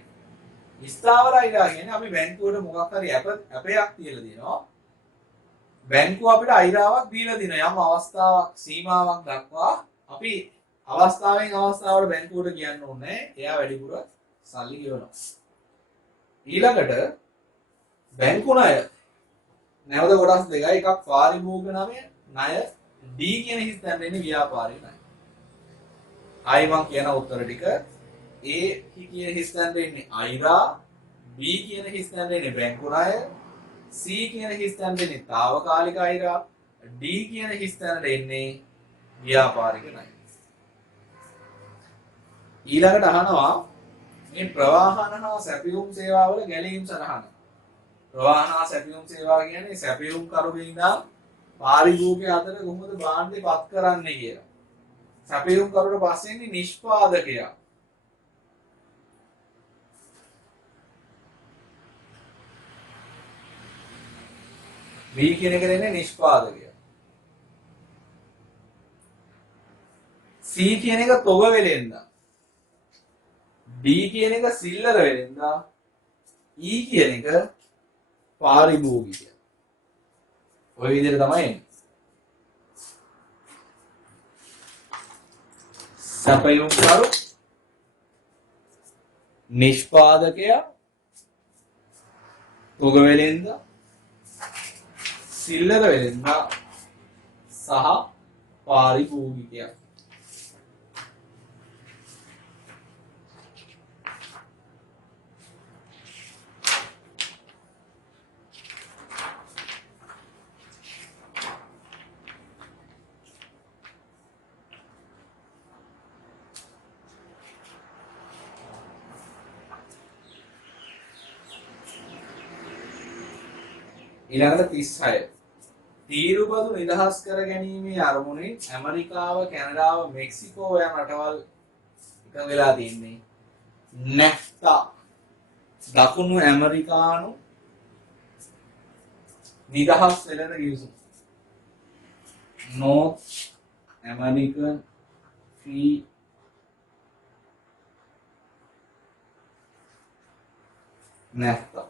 නැහැ. ස්ථාවර අයිරා කියන්නේ අපි බැංකුවට මොකක් හරි ඇපයක් තියලා දෙනවා. බැංකුව අපිට අයිරාවක් දීලා දෙනවා. යම් අවස්ථාවක් සීමාවක් දක්වා අපි අවස්ථාවෙන් අවස්ථාවට බැංකුවට කියන්න ඕනේ නැහැ. එයා වැඩිපුර සල්ලි ගෙවනවා. ඊළඟට බැංකු ණය නැවත කොටස් දෙකයි. එකක් පාරිභෝගික ණය D කියන හිස් තැන ඉන්නේ ව්‍යාපාරික ණය. ආයි මම කියන උත්තර ටික A කියන හිස් තැනට එන්නේ අයිරා, B කියන හිස් තැනට එන්නේ බැංකු ණය, C කියන හිස් තැනට එන්නේ తాවකාලික අයිරා, D කියන හිස් තැනට එන්නේ ව්‍යාපාරික ණය. ඊළඟට අහනවා මේ ප්‍රවාහන හා සැපයුම් සේවාවල ගැලීම් සටහන. ප්‍රවාහන හා සැපයුම් සේවා කියන්නේ සැපයුම් කරුගේ ඉඳන් පාරිභෝගික අතර කොහොමද භාණ්ඩේ පත් කරන්නේ කියලා. සැපයුම් කරුට පස්සේ ඉන්නේ නිෂ්පාදකයා. B කියන එක දෙන්නේ නිෂ්පාදකයා. C කියන එක තොග වෙලෙන්දා. D කියන එක සිල්ලර වෙලෙන්දා. E කියන එක පාරිභෝගිකයා. ඔය විදිහට තමයි එන්නේ. සැපයුම් කරු, නිෂ්පාදකයා, තොග වෙලෙන්දා, සිල්ලර වෙලෙන්දා සහ පාරිභෝගිකයා. ඊළඟට 36 තීරුබදු නිදහස් කර ගැනීමේ අරමුණින් ඇමරිකාව, කැනඩාව, මෙක්සිකෝ යන රටවල් එකඟ වෙලා තින්නේ නැෆ්තා දකුණු ඇමරිකානු නිදහස් වෙළඳ ගිවිසුම. North American Free නැෆ්තා.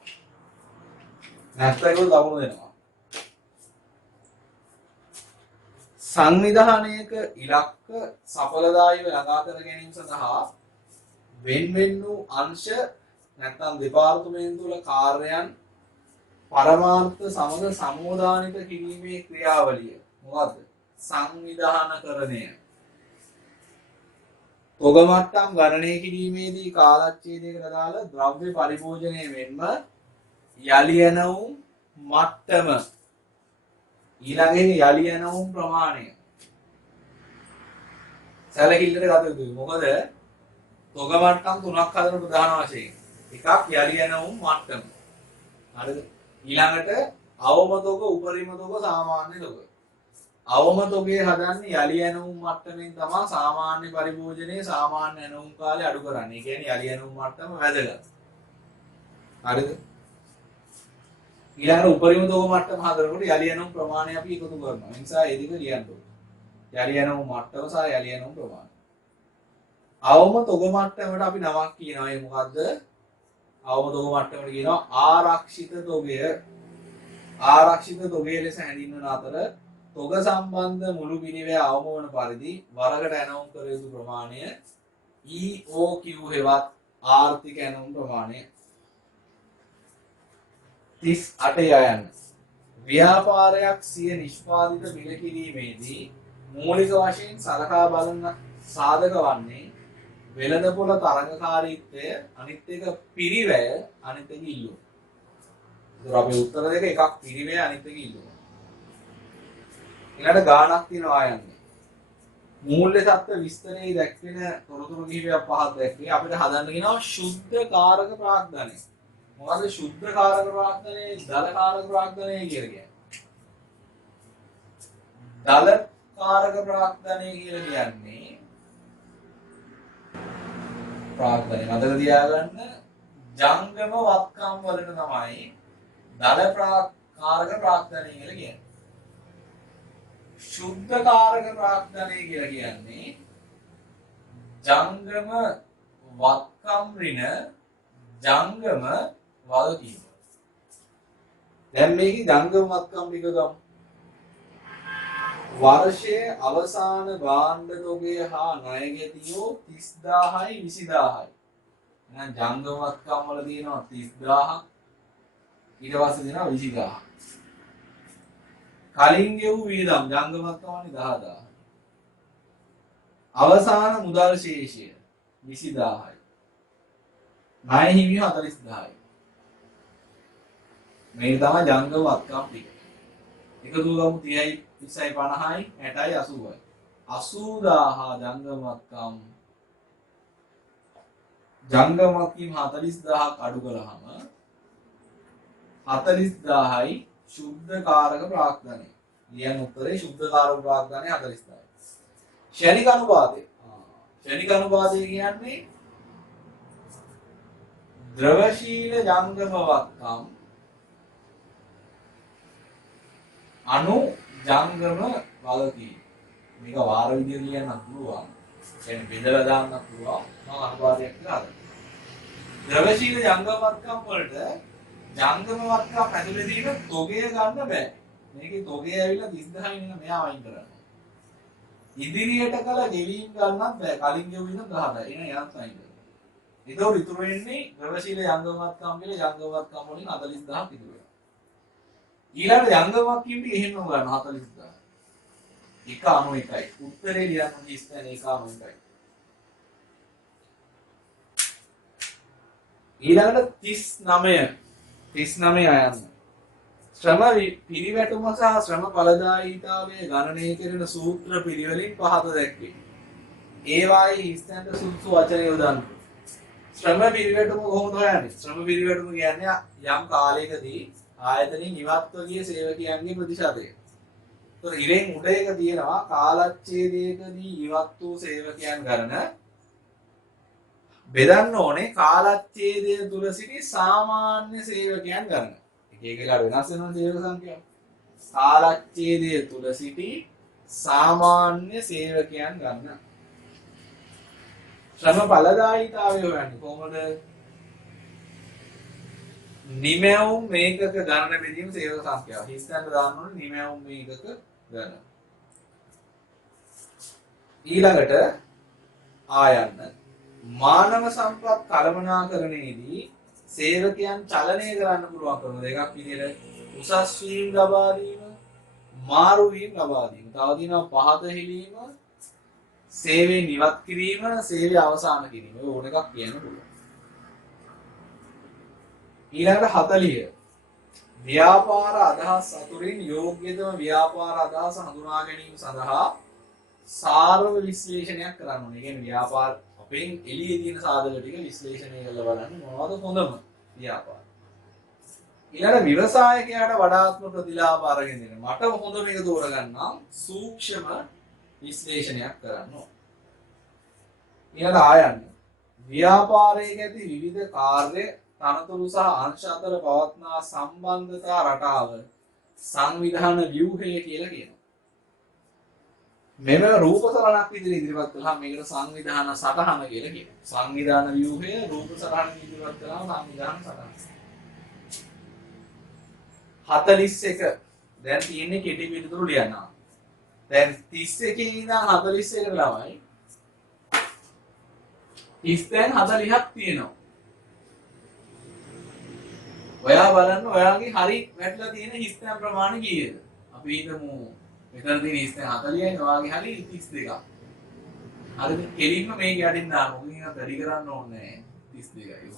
නැෆ්තා එක ලකුණු දෙනවා. සංවිධානයක ඉලක්ක සඵලදායීව ළඟා කර ගැනීම සඳහා වෙන්වෙන් වූ අංශ නැත්නම් දෙපාර්තමේන්තු වල කාර්යයන් පරමාර්ථ සමග සමෝදානිත කිරීමේ ක්‍රියාවලිය මොකද්ද? සංවිධානකරණය. තොග මට්ටම් ගණනය කිරීමේදී කාලච්ඡේදයකට අදාළ ද්‍රව්‍ය පරිභෝජනය මෙන්ම යලි එනවුම් මට්ටම ඊළඟේ යලි එනවුම් ප්‍රමාණය සැලකිල්ලට ගත යුතුයි. මොකද තොග මට්ටම් තුනක් හදන ප්‍රධාන වශයෙන් එකක් යලි එනවුම් මට්ටම. හරිද? ඊළඟට අවම තොග, උපරිම තොග, සාමාන්‍ය තොග. අවම තොගේ හදන්නේ යලි එනවුම් මට්ටමින් තමයි සාමාන්‍ය පරිභෝජනයේ සාමාන්‍ය එනවුම් කාලය අඩු කරන්නේ. ඒ කියන්නේ යලි එනවුම් මට්ටම වැදගත්. හරිද? ඊළඟට උපරිම තොග මට්ටම හදනකොට යලි එනවුම් ප්‍රමාණය අපි එකතු කරනවා. ඒ නිසා ඒ දෙක ලියන්න ඕනේ. යලි එනවුම් මට්ටම සහ යලි එනවුම් ප්‍රමාණය. අවම තොග මට්ටමට අපි නමක් කියනවා. ඒ මොකද්ද? අවම තොග මට්ටමට කියනවා ආරක්ෂිත තොගය. ආරක්ෂිත තොගය ලෙස හැඳින්වන අතර තොග සම්බන්ධ මුළු පිළිවෙල අවම වන පරිදි වරකට ඇනවුම් කළ යුතු ප්‍රමාණය EOQ හෙවත් ආර්ථික ඇනවුම් ප්‍රමාණය 38 යන්න. ව්‍යාපාරයක් සිය නිෂ්පාදිත මිල කිරීමේදී මූලික වශයෙන් සලකා බලන සාධක වන්නේ වෙළඳපොළ තරඟකාරීත්වය, අනිත් එක පිරිවැය, අනිත් එක ඉල්ලුම. ඒතර අපේ උත්තර දෙක එකක් පිරිවැය, අනිත් එක ඉල්ලුම. ඊළඟ ගානක් තියෙනවා යන්නේ. මූල්‍ය තත්ත්ව විස්තරයේ දැක්වෙන තොරතුරු කිහිපයක් පහක් දැක්වේ. අපිට හදන්න කියනවා ශුද්ධ කාරක ප්‍රාග්ධනය. මොකද ශුද්ධ කාරක ප්‍රාග්ධනය, දල කාරක ප්‍රාග්ධනය කියලා කියන්නේ. දල කාරක ප්‍රාග්ධනය කියලා කියන්නේ ප්‍රාග්ධනය මතක තියාගන්න ජංගම වත්කම් වලට තමයි දල කාරක ප්‍රාග්ධනය කියලා කියන්නේ. ශුද්ධ කාරක ප්‍රාග්ධනය කියලා කියන්නේ ජංගම වත්කම් ඍණ ජංගම වගකීම. දැන් මේකේ ජංගම වත්කම් ටික ගමු. වර්ෂයේ අවසාන භාණ්ඩ තොගය හා ණය ගැතියෝ 30000යි 20000යි. එහෙනම් ජංගම වත්කම් වල තියෙනවා 30000ක්. ඊට පස්සේ දෙනවා 20000ක්. කලින් ගෙවූ වියදම් ජංගම වත්කම් වනේ 10000. අවසාන මුදල් ශේෂය 20000යි. ණය හිමිය 40000යි. මේ තමයි ජංගම වත්කම් ටික. එකතු ගමු 30යි 20යි 50යි 60යි 80යි. 80000 ජංගම වත්කම් ජංගම වත්කම් 40000ක් අඩු කළාම 40000යි ශුද්ධ කාරක ප්‍රාග්ධනය. ලියන්න උත්තරේ ශුද්ධ කාරක ප්‍රාග්ධනය 40000යි. ෂණික අනුපාතය. ෂණික අනුපාතය කියන්නේ ද්‍රවශීල ජංගම වත්කම් අණු ජංගම වගකීම්. මේක වාර විදියට ලියන්නත් පුළුවන්. කියන්නේ බෙදලා දාන්නත් පුළුවන්. මම අනුපාතයක් කියලා හදන්න. ද්‍රවශීල ජංගම වත්කම් වලට ජංගම වත්කම් ඇතුලේ තියෙන තොගය ගන්න බෑ. මේකේ තොගය ඇවිල්ලා 30000යි නේ මෙයා වයින් කරන්නේ. ඉදිරියට කළ ගෙවීම් ගන්නත් බෑ. කලින් ගෙවු විදිහ 10යි. එහෙනම් යනත් වයින් කරනවා. ඒතකොට ඉතුරු වෙන්නේ ද්‍රවශීල ජංගම වත්කම් කියලා ජංගම වත්කම් වලින් 40000ක් ඉතුරු වෙනවා. ඊළඟ ජංගම වත්කම් ටික එහෙමම ගන්න 40000. 191යි. උත්තරේ ලියන්න ඉස්සෙන් 191යි. ඊළඟට 39 අයන්න. ශ්‍රම පිරිවැටුම සහ ශ්‍රම ඵලදායීතාවය ගණනය කෙරෙන සූත්‍ර පිළිවෙලින් පහත දැක්වේ. ඒවායේ ස්ථාන සුසු වචන යොදන්න. ශ්‍රම පිරිවැටුම කොහොමද හොයන්නේ? ශ්‍රම පිරිවැටුම කියන්නේ යම් කාලයකදී ආයතනින් ඉවත්ව ගිය සේවකයන්ගේ ප්‍රතිශතය. ඒතර ඉරෙන් උඩ එක තියෙනවා කාලච්ඡේදයකදී ඉවත් වූ සේවකයන් ගණන බෙදන්න ඕනේ කාලච්ඡේදය තුල සිටි සාමාන්‍ය සේවකයන් ගණන. එක එක වෙලාවට වෙනස් වෙනවා සේවක සංඛ්‍යාව. කාලච්ඡේදය තුල සිටි සාමාන්‍ය සේවකයන් ගණන. ශ්‍රම ඵලදායීතාවය හොයන්නේ කොහොමද? නිමැවුම් මේකක ගණන බෙදීම සේවක සංඛ්‍යාව. හිස්තැන්න දාන්න ඕනේ නිමැවුම් මේකක ගණන. ඊළඟට ආයන්න මානව සම්පත් කළමනාකරණයේදී සේවකයන් චලනය කරන්න පුළුවන් ක්‍රම දෙකක් විදිහට උසස් වීම ලබා දීම, මාරු වීම ලබා දීම. තව තියෙනවා පහත හෙලීම, සේවයෙන් ඉවත් කිරීම, සේවය අවසන් කිරීම. ඔය ඕන එකක් කියන්න පුළුවන්. ඊළඟට 40 ව්‍යාපාර අදහස් අතුරින් යෝග්‍යතම ව්‍යාපාර අදහස් හඳුනා ගැනීම සඳහා සාරව විශ්ලේෂණයක් කරන්න ඕනේ. ඒ කියන්නේ ව්‍යාපාර අපෙන් එළියේ තියෙන සාධක ටික විශ්ලේෂණය කරලා බලන්න මොනවද හොඳම ව්‍යාපාර. ඊළඟ ව්‍යවසායකයාට වඩාත්ම ප්‍රතිලාභ අරගෙන දෙන්න. මට හොඳ මේක තෝරගන්නම් සූක්ෂම විශ්ලේෂණයක් කරන්න ඕන. ඊළඟ ආයන්න ව්‍යාපාරයේ ඇති විවිධ කාර්ය තනතුරු සහ අංශ අතර පවත්නා සම්බන්ධතා රටාව සංවිධාන ව්‍යුහය කියලා කියනවා. මෙම රූප සරණක් විදිහට ඉදිරිපත් කළාම මේකට සංවිධාන සටහන කියලා කියනවා. සංවිධාන ව්‍යුහය රූප සරණ ඉදිරිපත් කළාම සංවිධාන සටහන. 41 දැන් තියෙන්නේ කෙටි පිටුතුරු ලියන්න. දැන් 31 ඉඳන් 41කට ළමයි ඉස්තෙන් 40ක් තියෙනවා. ඔයා බලන්න ඔයාගේ හරි වැටලා තියෙන හිස්තැන් ප්‍රමාණය කීයද? අපි හිතමු මෙතන තියෙන හිස්තැන් 40යි ඔයාගේ හරි 32ක්. හරිද? කෙලින්ම මේක යටින් දාන්න. මොකද ඒක වැඩි කරන්න ඕනේ 32යි.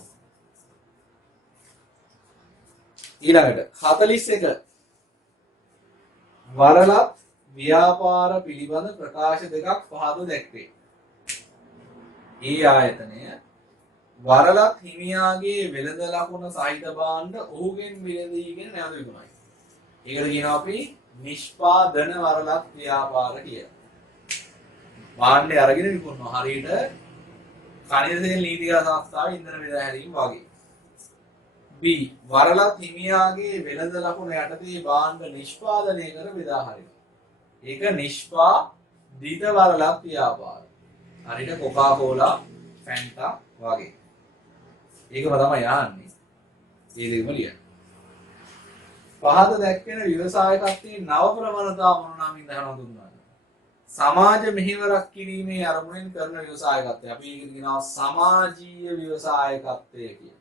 ඊළඟට 41 වරලත් ව්‍යාපාර පිළිබඳ ප්‍රකාශ දෙකක් පහත දැක්වේ. ඒ ආයතනය වරලත් හිමියාගේ වෙළඳ ලකුණ සහිත භාණ්ඩ ඔහුගෙන් විලඳීගෙන නැවත විකුණයි. ඒකට කියනවා අපි නිෂ්පාදන වරලත් ව්‍යාපාර කියලා. භාණ්ඩය අරගෙන විකුණනවා. හරියට කනිර තෙල් නීතිගත සංස්ථාවේ ඉන්ධන බෙදා හැරීම වගේ. B වරලත් හිමියාගේ වෙළඳ ලකුණ යටතේ භාණ්ඩ නිෂ්පාදනය කර බෙදා හරිනවා. ඒක නිෂ්පාදිත වරලත් ව්‍යාපාර. හරියට කොකා කෝලා, ෆැන්ටා වගේ. ඒකම තමයි යන්නේ. ඒ දෙකම ලියන්න. පහත දැක්වෙන ව්‍යවසායකත්වයේ නව ප්‍රවණතා මොන නමින්ද හඳුන්වන්නේ? සමාජ මෙහෙවරක් කිරීමේ අරමුණෙන් කරන ව්‍යවසායකත්වය. අපි ඒකට කියනවා සමාජීය ව්‍යවසායකත්වය කියලා.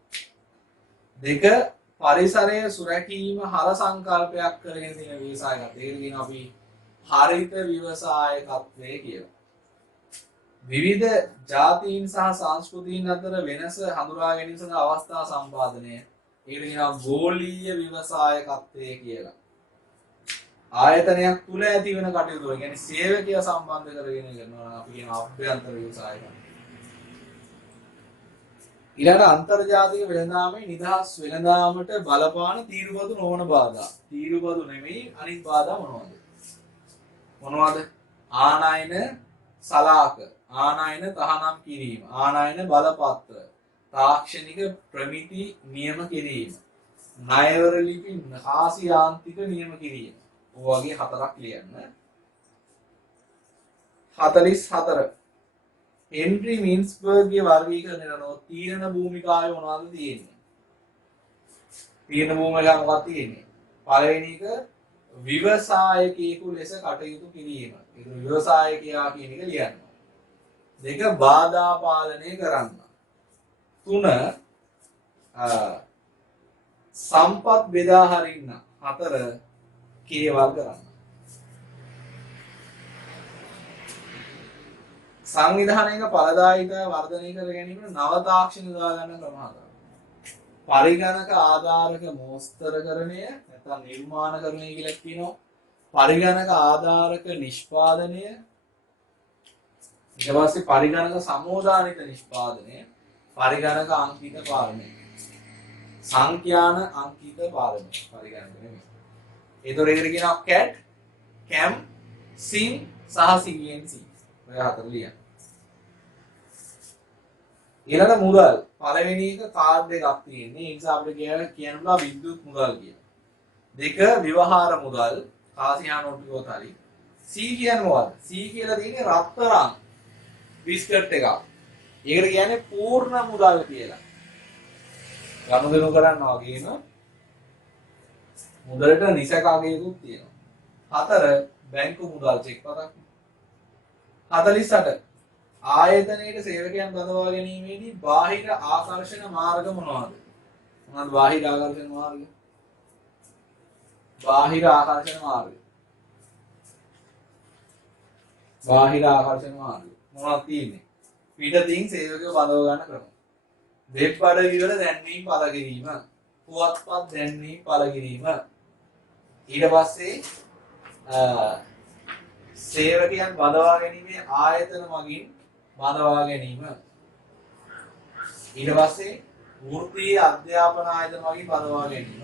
දෙක පරිසරය සුරැකීම හර සංකල්පයක් කරගෙන තියෙන ව්‍යවසායකත්වය. ඒකට කියනවා අපි හරිත ව්‍යවසායකත්වය කියලා. විවිධ ජාතීන් සහ සංස්කෘතීන් අතර වෙනස හඳුනා ගැනීම සඳහා අවස්ථා සම්පාදනය. ඒකට කියනවා ගෝලීය ව්‍යවසායකත්වය කියලා. ආයතනයක් තුල ඇති වෙන කටයුතු වල කියන්නේ සේවකයා සම්බන්ධ කරගෙන කරනවා නම් අපි කියන අභ්‍යන්තර ව්‍යවසායකත්වය. ඊළඟ අන්තර්ජාතික වෙළඳාමේ නිදහස් වෙළඳාමට බලපාන තීරුබදු නොවන බාධා. තීරුබදු නෙමෙයි අනිත් බාධා මොනවද? මොනවද? ආනයන සලාක, ආනයන තහනම් කිරීම, ආනයන බලපත්‍ර, තාක්ෂණික ප්‍රමිති නියම කිරීම, ණයවර ලිපි ආසියාන්තික නියම කිරීම. ඔය වගේ හතරක් ලියන්න. 44 හෙන්රි මින්ස්බර්ග්ගේ වර්ගීකරණය කරනවා තීරණ භූමිකාවේ මොනවද තියෙන්නේ? තීරණ භූමිකාව මොකක්ද තියෙන්නේ? පළවෙනි එක ව්‍යවසායකයෙකු ලෙස කටයුතු කිරීම. ඒක ව්‍යවසායකයා කියන එක ලියන්න. දෙක බාධා පාලනය කරන්න. තුන සම්පත් බෙදා හරින්න. හතර කේවල් කරන්න. සංවිධානයක ඵලදායීතාවය වර්ධනය කර ගැනීමට නව තාක්ෂණ යොදා ගන්න ක්‍රම හතරක්. පරිගණක ආධාරක මෝස්තරකරණය නැත්නම් නිර්මාණකරණය කියලා කියනවා. පරිගණක ආධාරක නිෂ්පාදනය, ඊට පස්සේ පරිගණක සමෝදානිත නිෂ්පාදනය, පරිගණක අංකිත පාලනය, සංඛ්‍යාන අංකිත පාලනය. පරිගණක නෙමෙයි. ඒතොර ඒකට කියනවා CAD, CAM, SIM සහ CNC. ඔය හතර ලියන්න. ඊළඟ මුදල් පළවෙනි එක කාඩ් එකක් තියෙන්නේ. ඒ නිසා අපිට කියන්න පුළුවන් විද්‍යුත් මුදල් කියලා. දෙක ව්‍යවහාර මුදල් කාසියා නෝට්ටුවොත් හරි. C කියන්නේ මොකද්ද? C කියලා තියෙන්නේ රත්තරන් බිස්කට් එකක්. ඒකට කියන්නේ පූර්ණ මුදල් කියලා. ගනුදෙනු කරනවා වගේම මුදලට නිසකාගයකුත් තියෙනවා. 4 බැංකු මුදල් චෙක් පතක්. 48 ආයතනයේ සේවකයන් බඳවා ගැනීමේදී බාහිර ආකර්ෂණ මාර්ග මොනවාද? මොනවාද බාහිර ආකර්ෂණ මාර්ග? බාහිර ආකර්ෂණ මාර්ග. බාහිර ආකර්ෂණ මාර්ග මොනවද තියෙන්නේ? පිටතින් සේවකයෝ බඳව ගන්න ක්‍රම. වෙබ් අඩවිවල දැන්වීම් පළ කිරීම, පුවත්පත් දැන්වීම් පළ කිරීම. ඊට පස්සේ සේවකයන් බඳවා ගැනීමේ ආයතන මගින් බඳවා ගැනීම. ඊට පස්සේ වෘත්තීය අධ්‍යාපන ආයතන මගින් බඳවා ගැනීම.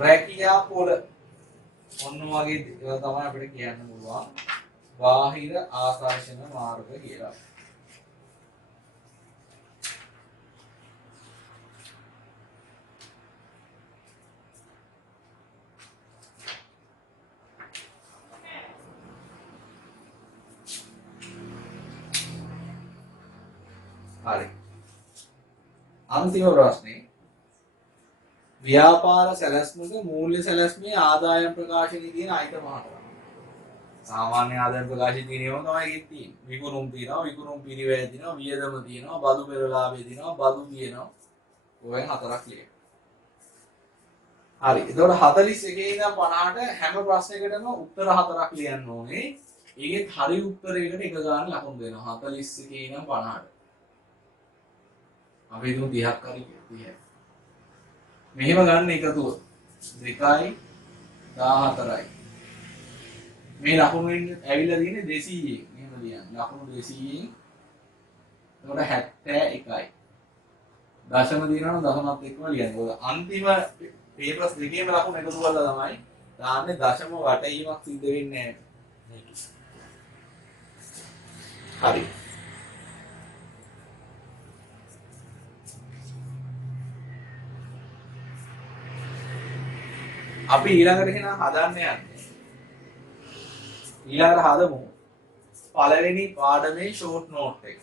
රැකියා පොළ ඔන්න වගේ ඒවා තමයි අපිට කියන්න පුළුවන් බාහිර ආකර්ෂණ මාර්ග කියලා. හරි. අන්තිම ප්‍රශ්නේ ව්‍යාපාර සැලැස්මක මූල්‍ය සැලැස්මේ ආදායම් ප්‍රකාශනයේ තියෙන අයිතම හතරක්. සාමාන්‍ය ආදායම් ප්‍රකාශනයේ තියෙනවම තමයි ඒකේ තියෙන්නේ. විකුණුම් තියෙනවා, විකුණුම් පිරිවැය තියෙනවා, වියදම තියෙනවා, බදු පෙරලාභය තියෙනවා, බදු තියෙනවා. ඔය හතරක් ලියන්න. හරි. එතකොට 41 ඉඳන් 50ට හැම ප්‍රශ්නයකටම උත්තර හතරක් ලියන්න ඕනේ. ඒකෙත් හරි උත්තරයකට එක ගාන ලකුණු දෙනවා. 41 ඉඳන් 50ට. අපි හිතමු 30ක් හරි 30ක්. මෙහෙම ගන්න එකතුව 2යි 14යි. මේ ලකුණු ඇවිල්ලා තියෙන්නේ 200න්. මෙහෙම ලියන්න. ලකුණු 200න්. එතකොට 71යි. දශම දිනනවා දශමත් එක්කම ලියන්න. මොකද අන්තිම පේපර්ස් දෙකේම ලකුණු එකතු කරලා තමයි දාන්නේ දශම වටීමක් සිද්ධ වෙන්නේ නැහැ. හරි. අපි ඊළඟට එහෙනම් හදන්න යන්නේ. ඊළඟට හදමු පළවෙනි පාඩමේ ෂෝට් නෝට් එක.